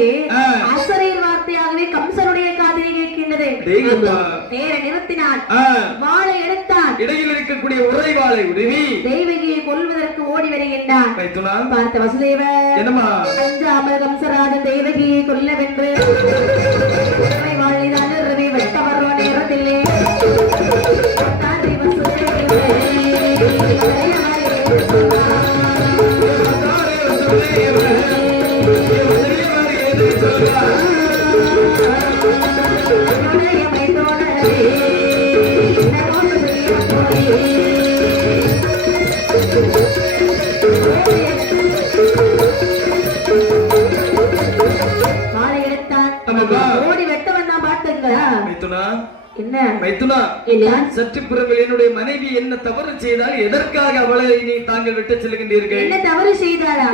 அசரீர் வார்த்தையாகவே கம்சனுடைய காதிலே கேட்கின்றது. நேர நிறுத்தினான், வாளை எடுத்தான், இடையில் இருக்கக்கூடிய உரை வாளை உருவி தெய்வகியை கொல்வதற்கு ஓடி வருகின்றான். பார்த்த வசுதேவர், என்னமா அஞ்சாமல் கம்சராஜன் தெய்வகியை கொல்லவென்று சற்று புறங்கள் என்னுடைய மனைவி என்ன தவறு செய்தால் எதற்காக அவளை நீ தாங்கள் விட்டு செல்கின்றீர்கள்? என்ன தவறு செய்தாளா?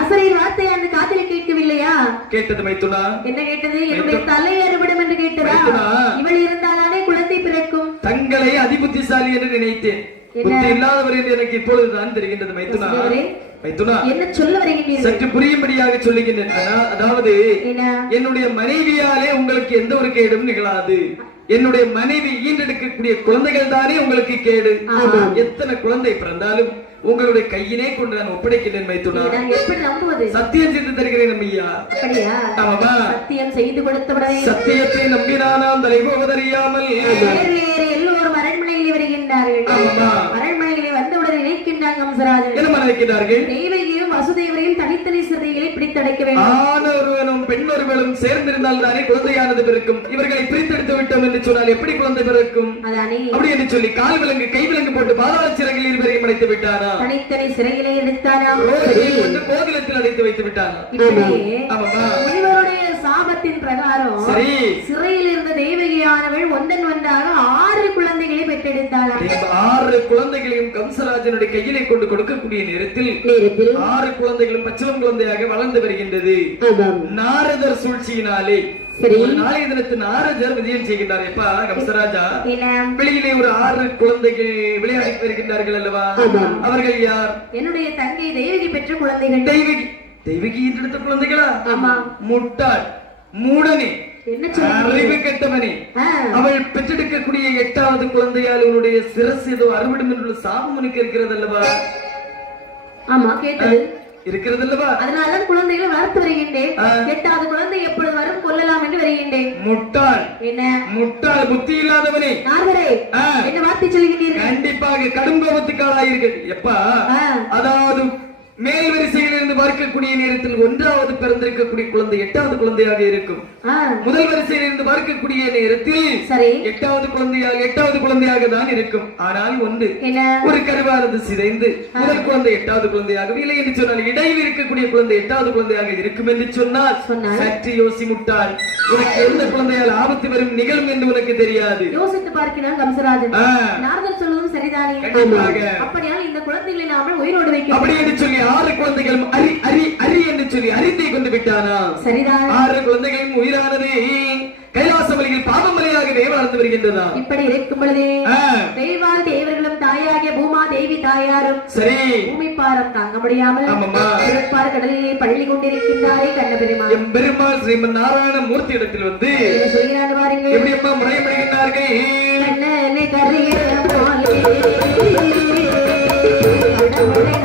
அசரீர் வார்த்தை அந்த காதிலே கேட்கவில்லையா? கேட்டது மைத்துனா. என்ன கேட்டது? என்னுடைய தலை அறுபடும் என்று கேட்டதா? இவள் இருந்தாலே குழந்தை பிறக்கும். தங்களை அதிபுத்திசாலி என்று நினைத்தேன், புத்தி இல்லாதவர் என்று எனக்கு இப்பொழுதுதான் தெரிகின்றது மைத்துனா. மைத்துனா, என்ன சொல்ல வருகிறீர்கள்? சற்று புரியும்படியாக சொல்லுகின்றேன். அதாவது என்னுடைய மனைவியாலே உங்களுக்கு எந்த ஒரு கேடும் நிகழாது. என்னுடைய மனைவி ஈண்டெடுக்கக்கூடிய குழந்தைகள் தானே உங்களுக்கு கேடு. எத்தனை குழந்தை பிறந்தாலும் உங்களுடைய கையிலே கொண்டு நான் ஒப்படைக்கிறேன் மைத்துனா. சத்தியம் செய்து தருகிறேன் ஐயா. சத்தியம் செய்து கொடுத்தவுடனே சத்தியத்தை நம்பினானாம் தலைபோவதறியாமல் எல்லோரும் அரண்மனையில் வருகின்றார்கள். அரண்மனையிலே வந்தவுடனே நினைக்கின்றாங்க கம்சராஜன். என்ன நினைக்கிறார்கள்? தெய்வகியும் வசுதேவரையும் தனித்தனி சிறைகளை பிடித்தடைக்க வேண்டும். ஆணொருவனும் பெண்ணொருவனும் சேர்ந்திருந்தால் தானே குழந்தையானது பிறக்கும். இவர்களை பிரித்தெடுத்து விட்டோம் என்று சொன்னால் எப்படி குழந்தை பிறக்கும்? அப்படி என்று சொல்லி கால் விலங்கு கை விலங்கு போட்டு பாதாள சிறைகளில் இருவரையும் அடைத்து விட்டாரா? தனித்தனி சிறையிலே அடைத்தாரா? கோகுலத்தில் அடைத்து வைத்து விட்டாரா? முனிவருடைய சாபத்தின் பிரகாரம் சிறையில் இருந்த தெய்வகியானவள் ஒன்றன் ஒன்றாக 6 குழந்தைகளை பெற்றெடுத்தாளாம். 6 குழந்தைகளையும் கம்சராஜனுடைய கையிலே கொண்டு கொடுக்கக்கூடிய நேரத்தில் 6 குழந்தைகளும் பச்சிளம் குழந்தையாக வளர்ந்து வருகின்றது. நாரதர் சூழ்ச்சியினாலே ஒரு நாளைய தினத்து நாரதர் விஜயம் செய்கின்றார். எப்பா கம்சராஜா, வெளியிலே ஒரு 6 குழந்தைகள் விளையாடி வருகின்றார்கள் அல்லவா? அவர்கள் யார்? என்னுடைய தங்கை தெய்வகி பெற்ற குழந்தைகள். தெய்வகி எடுத்த குழந்தைகளா? முட்டாள், மூடனே, அறிவு கெட்டவனே, அவள் பெற்றெடுக்கக்கூடிய 8வது குழந்தையால் உன்னுடைய சிரசு ஏதோ அறுவடும் என்று சாபம் உனக்கு இருக்கிறது அல்லவா? ஆமா, கேட்டது இருக்கிறது அல்லவா? அதனால குழந்தைகளை வளர்த்து வருகின்றேன். 8வது குழந்தை எப்பொழுது வரும் கொல்லலாம் என்று வருகின்றேன். முட்டாள், என்ன முட்டாள், புத்தி இல்லாதவனே, என்ன வார்த்தை சொல்கின்றீர்கள்? கண்டிப்பாக கடும் கோபத்துக்கு ஆளாயிருக்கிறது. எப்பா, அதாவது மேல் வரிசையில் இருந்து பார்க்கக்கூடிய நேரத்தில் 1வது பிறந்திருக்கக்கூடிய குழந்தை 8வது குழந்தையாக இருக்கும். முதல் வரிசையில் இருந்து பார்க்கக்கூடிய நேரத்தில் 8வது குழந்தையாக 8வது குழந்தையாக தான் இருக்கும். ஆனால் ஒன்று, ஒரு கருவானது சிதைந்து முதல் குழந்தை 8வது குழந்தையாக இல்லை என்று சொன்னால் இடையில் இருக்கக்கூடிய குழந்தை 8வது குழந்தையாக இருக்கும் என்று சொன்னால் சற்று யோசி முட்டாள். உனக்கு எந்த குழந்தையால் ஆபத்து வரும் நிகழும் என்று உனக்கு தெரியாது. யோசித்து பார்க்கிறான் கம்சராஜன். நாரதர் சொல்வதும் சரிதானே? அப்படியால் இந்த குழந்தைகளை நாம உயிரோடு வைக்க அப்படி என்று சொல்லி 6 குழந்தைகளும் அரி அரி அரி என்று சொல்லி அரித்தை கொண்டு விட்டானா? சரிதான். 6 குழந்தைகளும் உயிரானது கைலாசமலையில் பாவமலையாகவே வளர்ந்து வருகின்றதா? இப்படி இருக்கும் பொழுது தெய்வால் தேவர்களும் தாயாகிய பூமா தேவி தாயாரும் சரி பூமி பாரம் தாங்க முடியாமல் திருப்பார் கடலிலே பள்ளி கொண்டிருக்கின்றாரே கண்ணபெருமாள். எம்பெருமாள் ஸ்ரீமன் நாராயண மூர்த்தி இடத்தில் வந்து சொல்கிறார் பாருங்கள். எப்படி அம்மா முறைப்படுகின்றார்கள்? கண்ணனை கரையிற போலே கடவுளை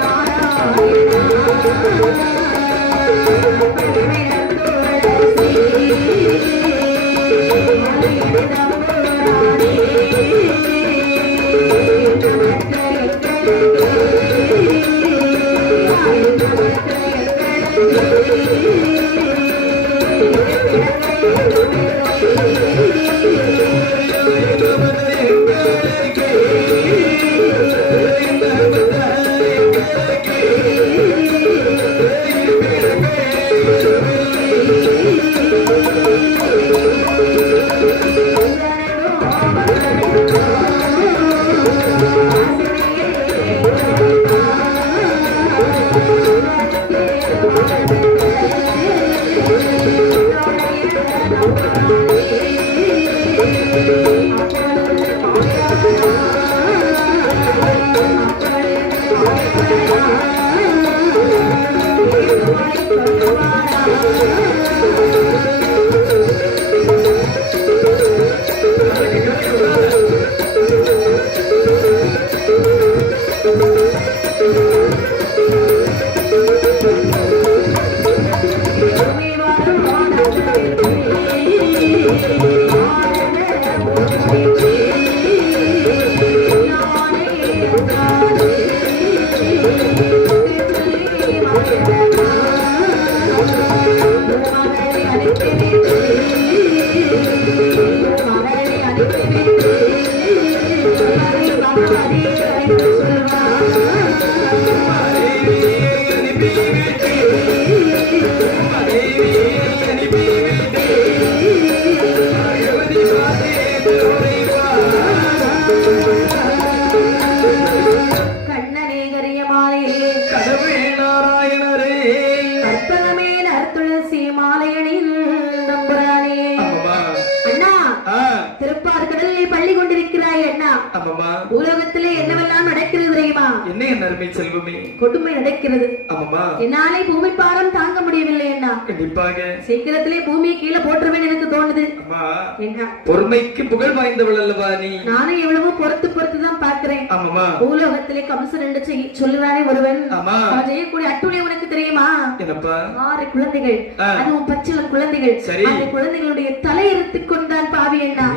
உலகத்திலே என்னவெல்லாம் நடக்கிறது தெரியுமா? என்ன என் அருமை செல்வமே? கொடுமை நடக்கிறது. ஆமாமா. என்னாலே பூமி பாரம் தாங்க முடியவில்லை அண்ணா. கண்டிப்பாக சீக்கிரத்திலே பூமியை கீழே போட்டுருவேன் எனக்கு தோணுது. அம்மா, என்ன பொறுமைக்கு புகழ் வாய்ந்தவள் அல்லவா நீ? நானும் எவ்வளவோ பொறுத்து தான் பாக்குறேன். ஆமாமா. பூலோகத்திலே கம்சன் என்று சொல்லுறானே ஒருவன். ஆமா. அவன் செய்யக்கூடிய அட்டுணை உனக்கு தெரியுமா? என்னப்பா? 6 குழந்தைகள், அதுவும் பச்சிளம் குழந்தைகள். அந்த குழந்தைகளுடைய தலையெடுத்து கொண்டான் பாவி அண்ணா.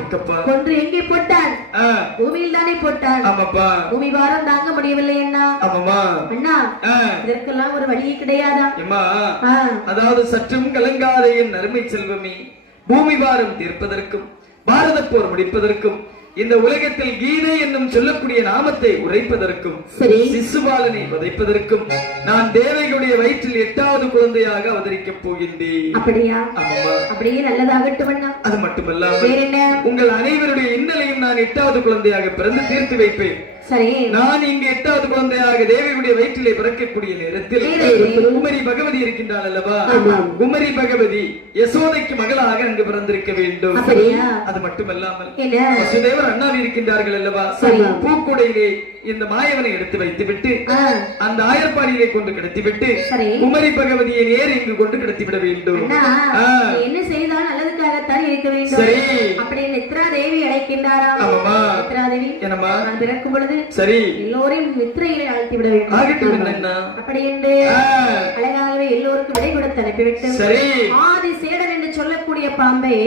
கொன்று எங்கே போட்டான்? பூமியில் தானே போட்டான். ஆமாப்பா. பூமி பாரம் தாங்க முடியவில்லை அண்ணா. ஆமாமா. அண்ணா, இதற்கெல்லாம் ஒரு வழியே கிடையாதா? அதாவது சற்றும் கலங்காத என் அருமை செல்வமே, பூமி பாரம் தீர்ப்பதற்கும் பாரத போர் முடிப்பதற்கும் இந்த உலகத்தில் கீதை என்னும் சொல்லக்கூடிய நாமத்தை உரைப்பதற்கும் சிசுபாலனை வதைப்பதற்கும் நான் தேவர்களுடைய வயிற்றில் 8வது குழந்தையாக அவதரிக்கப் போகின்றேன். அப்படியா? அப்படியே நல்லதாகட்டும் அண்ணா. அது மட்டுமல்லாமல் உங்கள் அனைவருடைய இன்னலையும் நான் 8வது குழந்தையாக பிறந்து தீர்த்து வைப்பேன். சரி, நான் இங்கு 8வது குழந்தையாக தேவியுடைய வயிற்றிலே பிறக்கக்கூடிய நேரத்தில் குமரி பகவதி இருக்கின்றாள் அல்லவா? குமரி பகவதி யசோதைக்கு மகளாக அங்கு பிறந்திருக்க வேண்டும். அது மட்டுமல்லாமல் வசுதேவர் அண்ணாவி இருக்கின்றார்கள் அல்லவா? பூக்குடையிலே இந்த மாயவனை எடுத்து வைத்து விட்டு அந்த ஆயர்பாடியை கொண்டு கிடத்திவிட்டு குமரி பகவதியை நேர் இங்கு கொண்டு கிடத்திவிட வேண்டும். என்ன செய்தால் நல்லதுக்காகத்தான் இருக்க வேண்டும். அப்படி நித்ரா தேவி அழைக்கின்றாரா? நித்ராதேவி பிறக்கும் பொழுது சரி எல்லோரையும் நித்திரையிலே அழைத்து விட வேண்டும். அப்படி என்று அழகாகவே எல்லோருக்கும் விடை கொடுத்து அனுப்பிவிட்டு ஆதி சேடன் என்று சொல்லக்கூடிய பாம்பை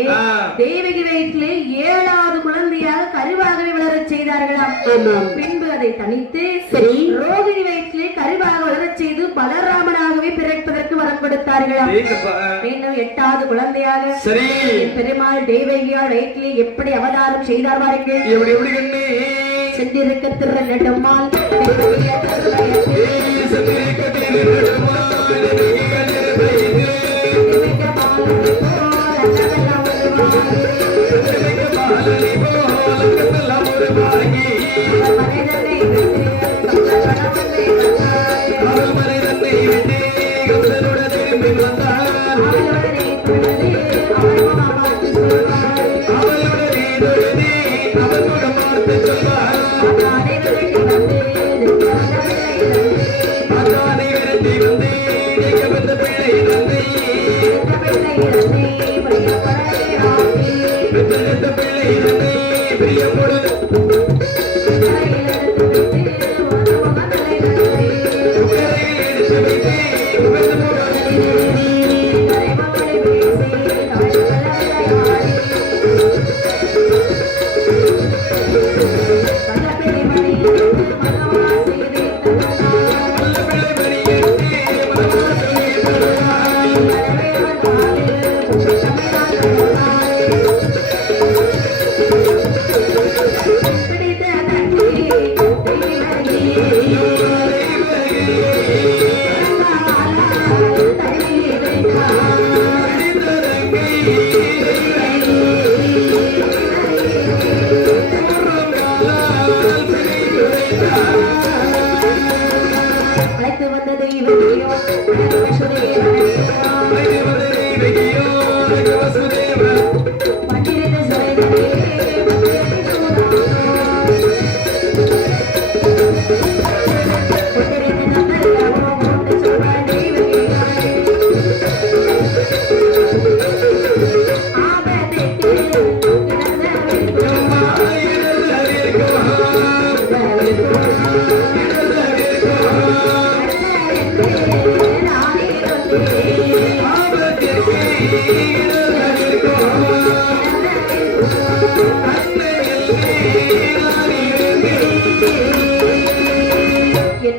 தேவகி வயிற்றிலே 7வது குழந்தையாக கருவாகவே வளரச் செய்தார்களாம். பின்பு அதை தனித்து ரோகிணி வயிற்றிலே கருவாக வளரச் செய்து பலராமனாகவே பிறப்பதற்கு வரம் கொடுத்தார்களாம். மீண்டும் 8வது குழந்தையாக பெருமாள் தேவகியார் வயிற்றிலே எப்படி அவதாரம் செய்தார் பாருங்கள். சென்றிருக்க திரு நெடுமால்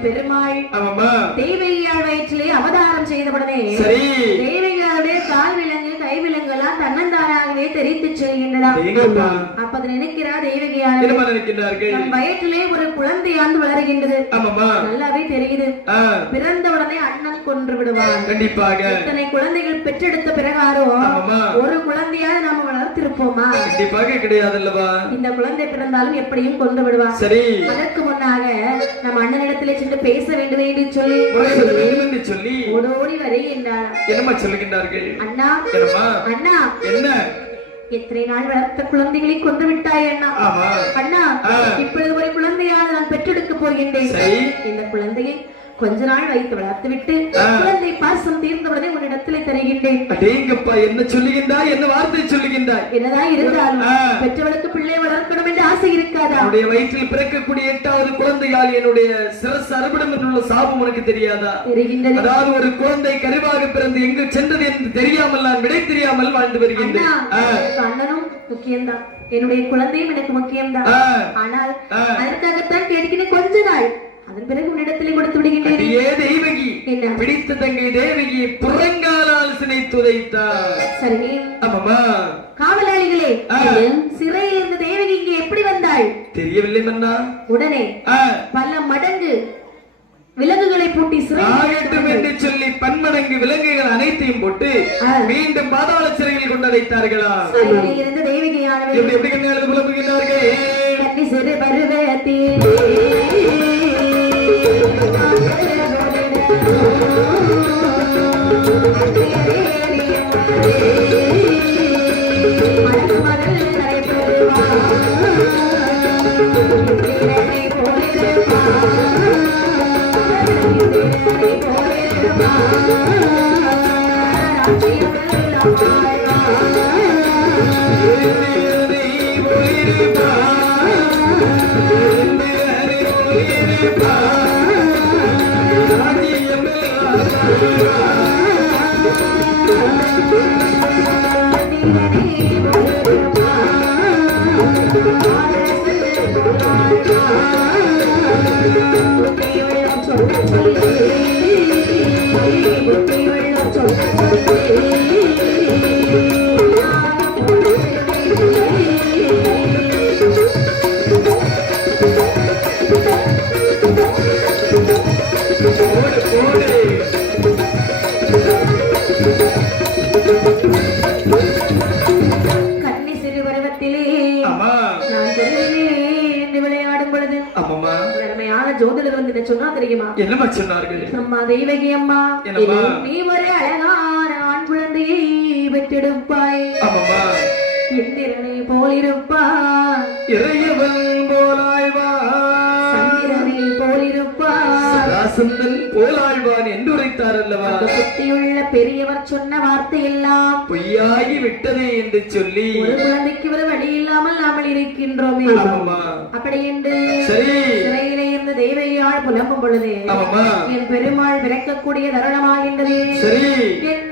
பெருமாள் தேவகியார் வயிற்றிலே அவதாரம் செய்தவுடனே தேவகியாருடைய கால் விலங்கு கை விலங்குலாம் தன்னந்தாராகவே தெரித்து செல்கின்றன. அப்ப அதை நினைக்கிறா தேவகியார் நம் வயிற்றிலே ஒரு குழந்தையாண்டு வளர்கின்றது. நல்லாவே தெரியுது. பிறந்தவுடனே அண்ணன் கொன்று விடுவான். கண்டிப்பாக இத்தனை குழந்தைகள் பெற்றெடுத்த பிறகாரும் ஒரு குழந்தையாவது நாம வளர்த்திருப்போமா? கண்டிப்பாக கிடையாது அல்லவா? இந்த குழந்தை பிறந்தாலும் எப்படியும் கொண்டு விடுவான். அதற்கு முன்னாக நம்ம அண்ணனிடத்திலே சென்று பேச வேண்டும் என்று சொல்லி ஓடோடி வருகின்றார். என்னமா சொல்லுகின்றார்கள்? அண்ணா, அண்ணா, என்ன எத்தனை நாள் வளர்த்த குழந்தைகளை கொண்டு விட்டாய் அண்ணா. அண்ணா, இப்பொழுது ஒரு குழந்தையாக நான் பெற்றெடுக்க போகின்றேன். இந்த குழந்தையை கொஞ்ச நாள் வைத்து வளர்த்து விட்டு குழந்தை பாசம் தீர்ந்தவுடனே உன்னிடத்திலே தருகின்றேன். அடேங்கப்பா, என்ன சொல்லுகின்றாய்? என்ன வார்த்தை சொல்லுகின்றாய்? என்னதான் இருந்தாலும் பெற்றவளுக்கு பிள்ளை வளர்க்கணும் என்று ஆசை இருக்காதா? என்னுடைய வயிற்றில் பிறக்கக்கூடிய 8வது குழந்தையால் என்னுடைய சிரசு அறுபடம் என்றுள்ள சாபம் உனக்கு தெரியாதா? தெரிகின்றது. அதாவது ஒரு குழந்தை கருவாக பிறந்து எங்கு சென்றது என்று தெரியாமல் நான் விடை தெரியாமல் வாழ்ந்து வருகின்றேன். அண்ணனும் முக்கியம்தான், என்னுடைய குழந்தையும் எனக்கு முக்கியம்தான். ஆனால் அதற்காகத்தான் கேட்கிறேன் கொஞ்ச நாள், அதன் பிறகு உன்னிடத்திலே கொடுத்து விடுகின்றேன். தேவகி, பிடித்த தங்கை தேவகி புறங்காலால் சினைத்து உதைத்தார். சரி, ஆமாமா. காவலாளிகளே, சிறையில் இருந்த தேவகி இங்கே எப்படி வந்தாள்? தெரியவில்லை மன்னா. உடனே பல மடங்கு விலங்குகளை பூட்டி சிறையில் என்று சொல்லி பன்மடங்கு விலங்குகள் அனைத்தையும் போட்டு மீண்டும் பாதாள சிறையில் கொண்டு அடைத்தார்களா? சிறையில் இருந்த தேவகியானவள் எப்படி கண்ணால் புலம்புகின்றார்கள்? கண்ணி சிறு பருவத்தே என்னமா சொன்னார்கள்? அம்மா தேவகி அம்மா, நீ ஒரு அழகான ஆண் குழந்தையை பெற்றெடுப்பாய். இந்திரனை போலிருப்பாய், இறையவன் போலாய்வான், சந்திரனை போலிருப்பாய், சந்தன் போலாழ்வான் என்று உரைத்தார் அல்லவா? சுத்தியுள்ள பெரியவர் சொன்ன வார்த்தை எல்லாம் பொய்யாகி விட்டதே என்று சொல்லி ஒரு குழந்தைக்கு ஒரு வழி இல்லாமல் நாமல் இருக்கின்றோமே. அப்படி என்று சிறையிலே இருந்து தேவகியால் புலம்பும் பொழுது என் பெருமாள் பிறக்கக்கூடிய தருணமாகின்றது. என்ன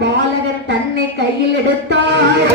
பாலகன் தன்னை கையில் எடுத்தார்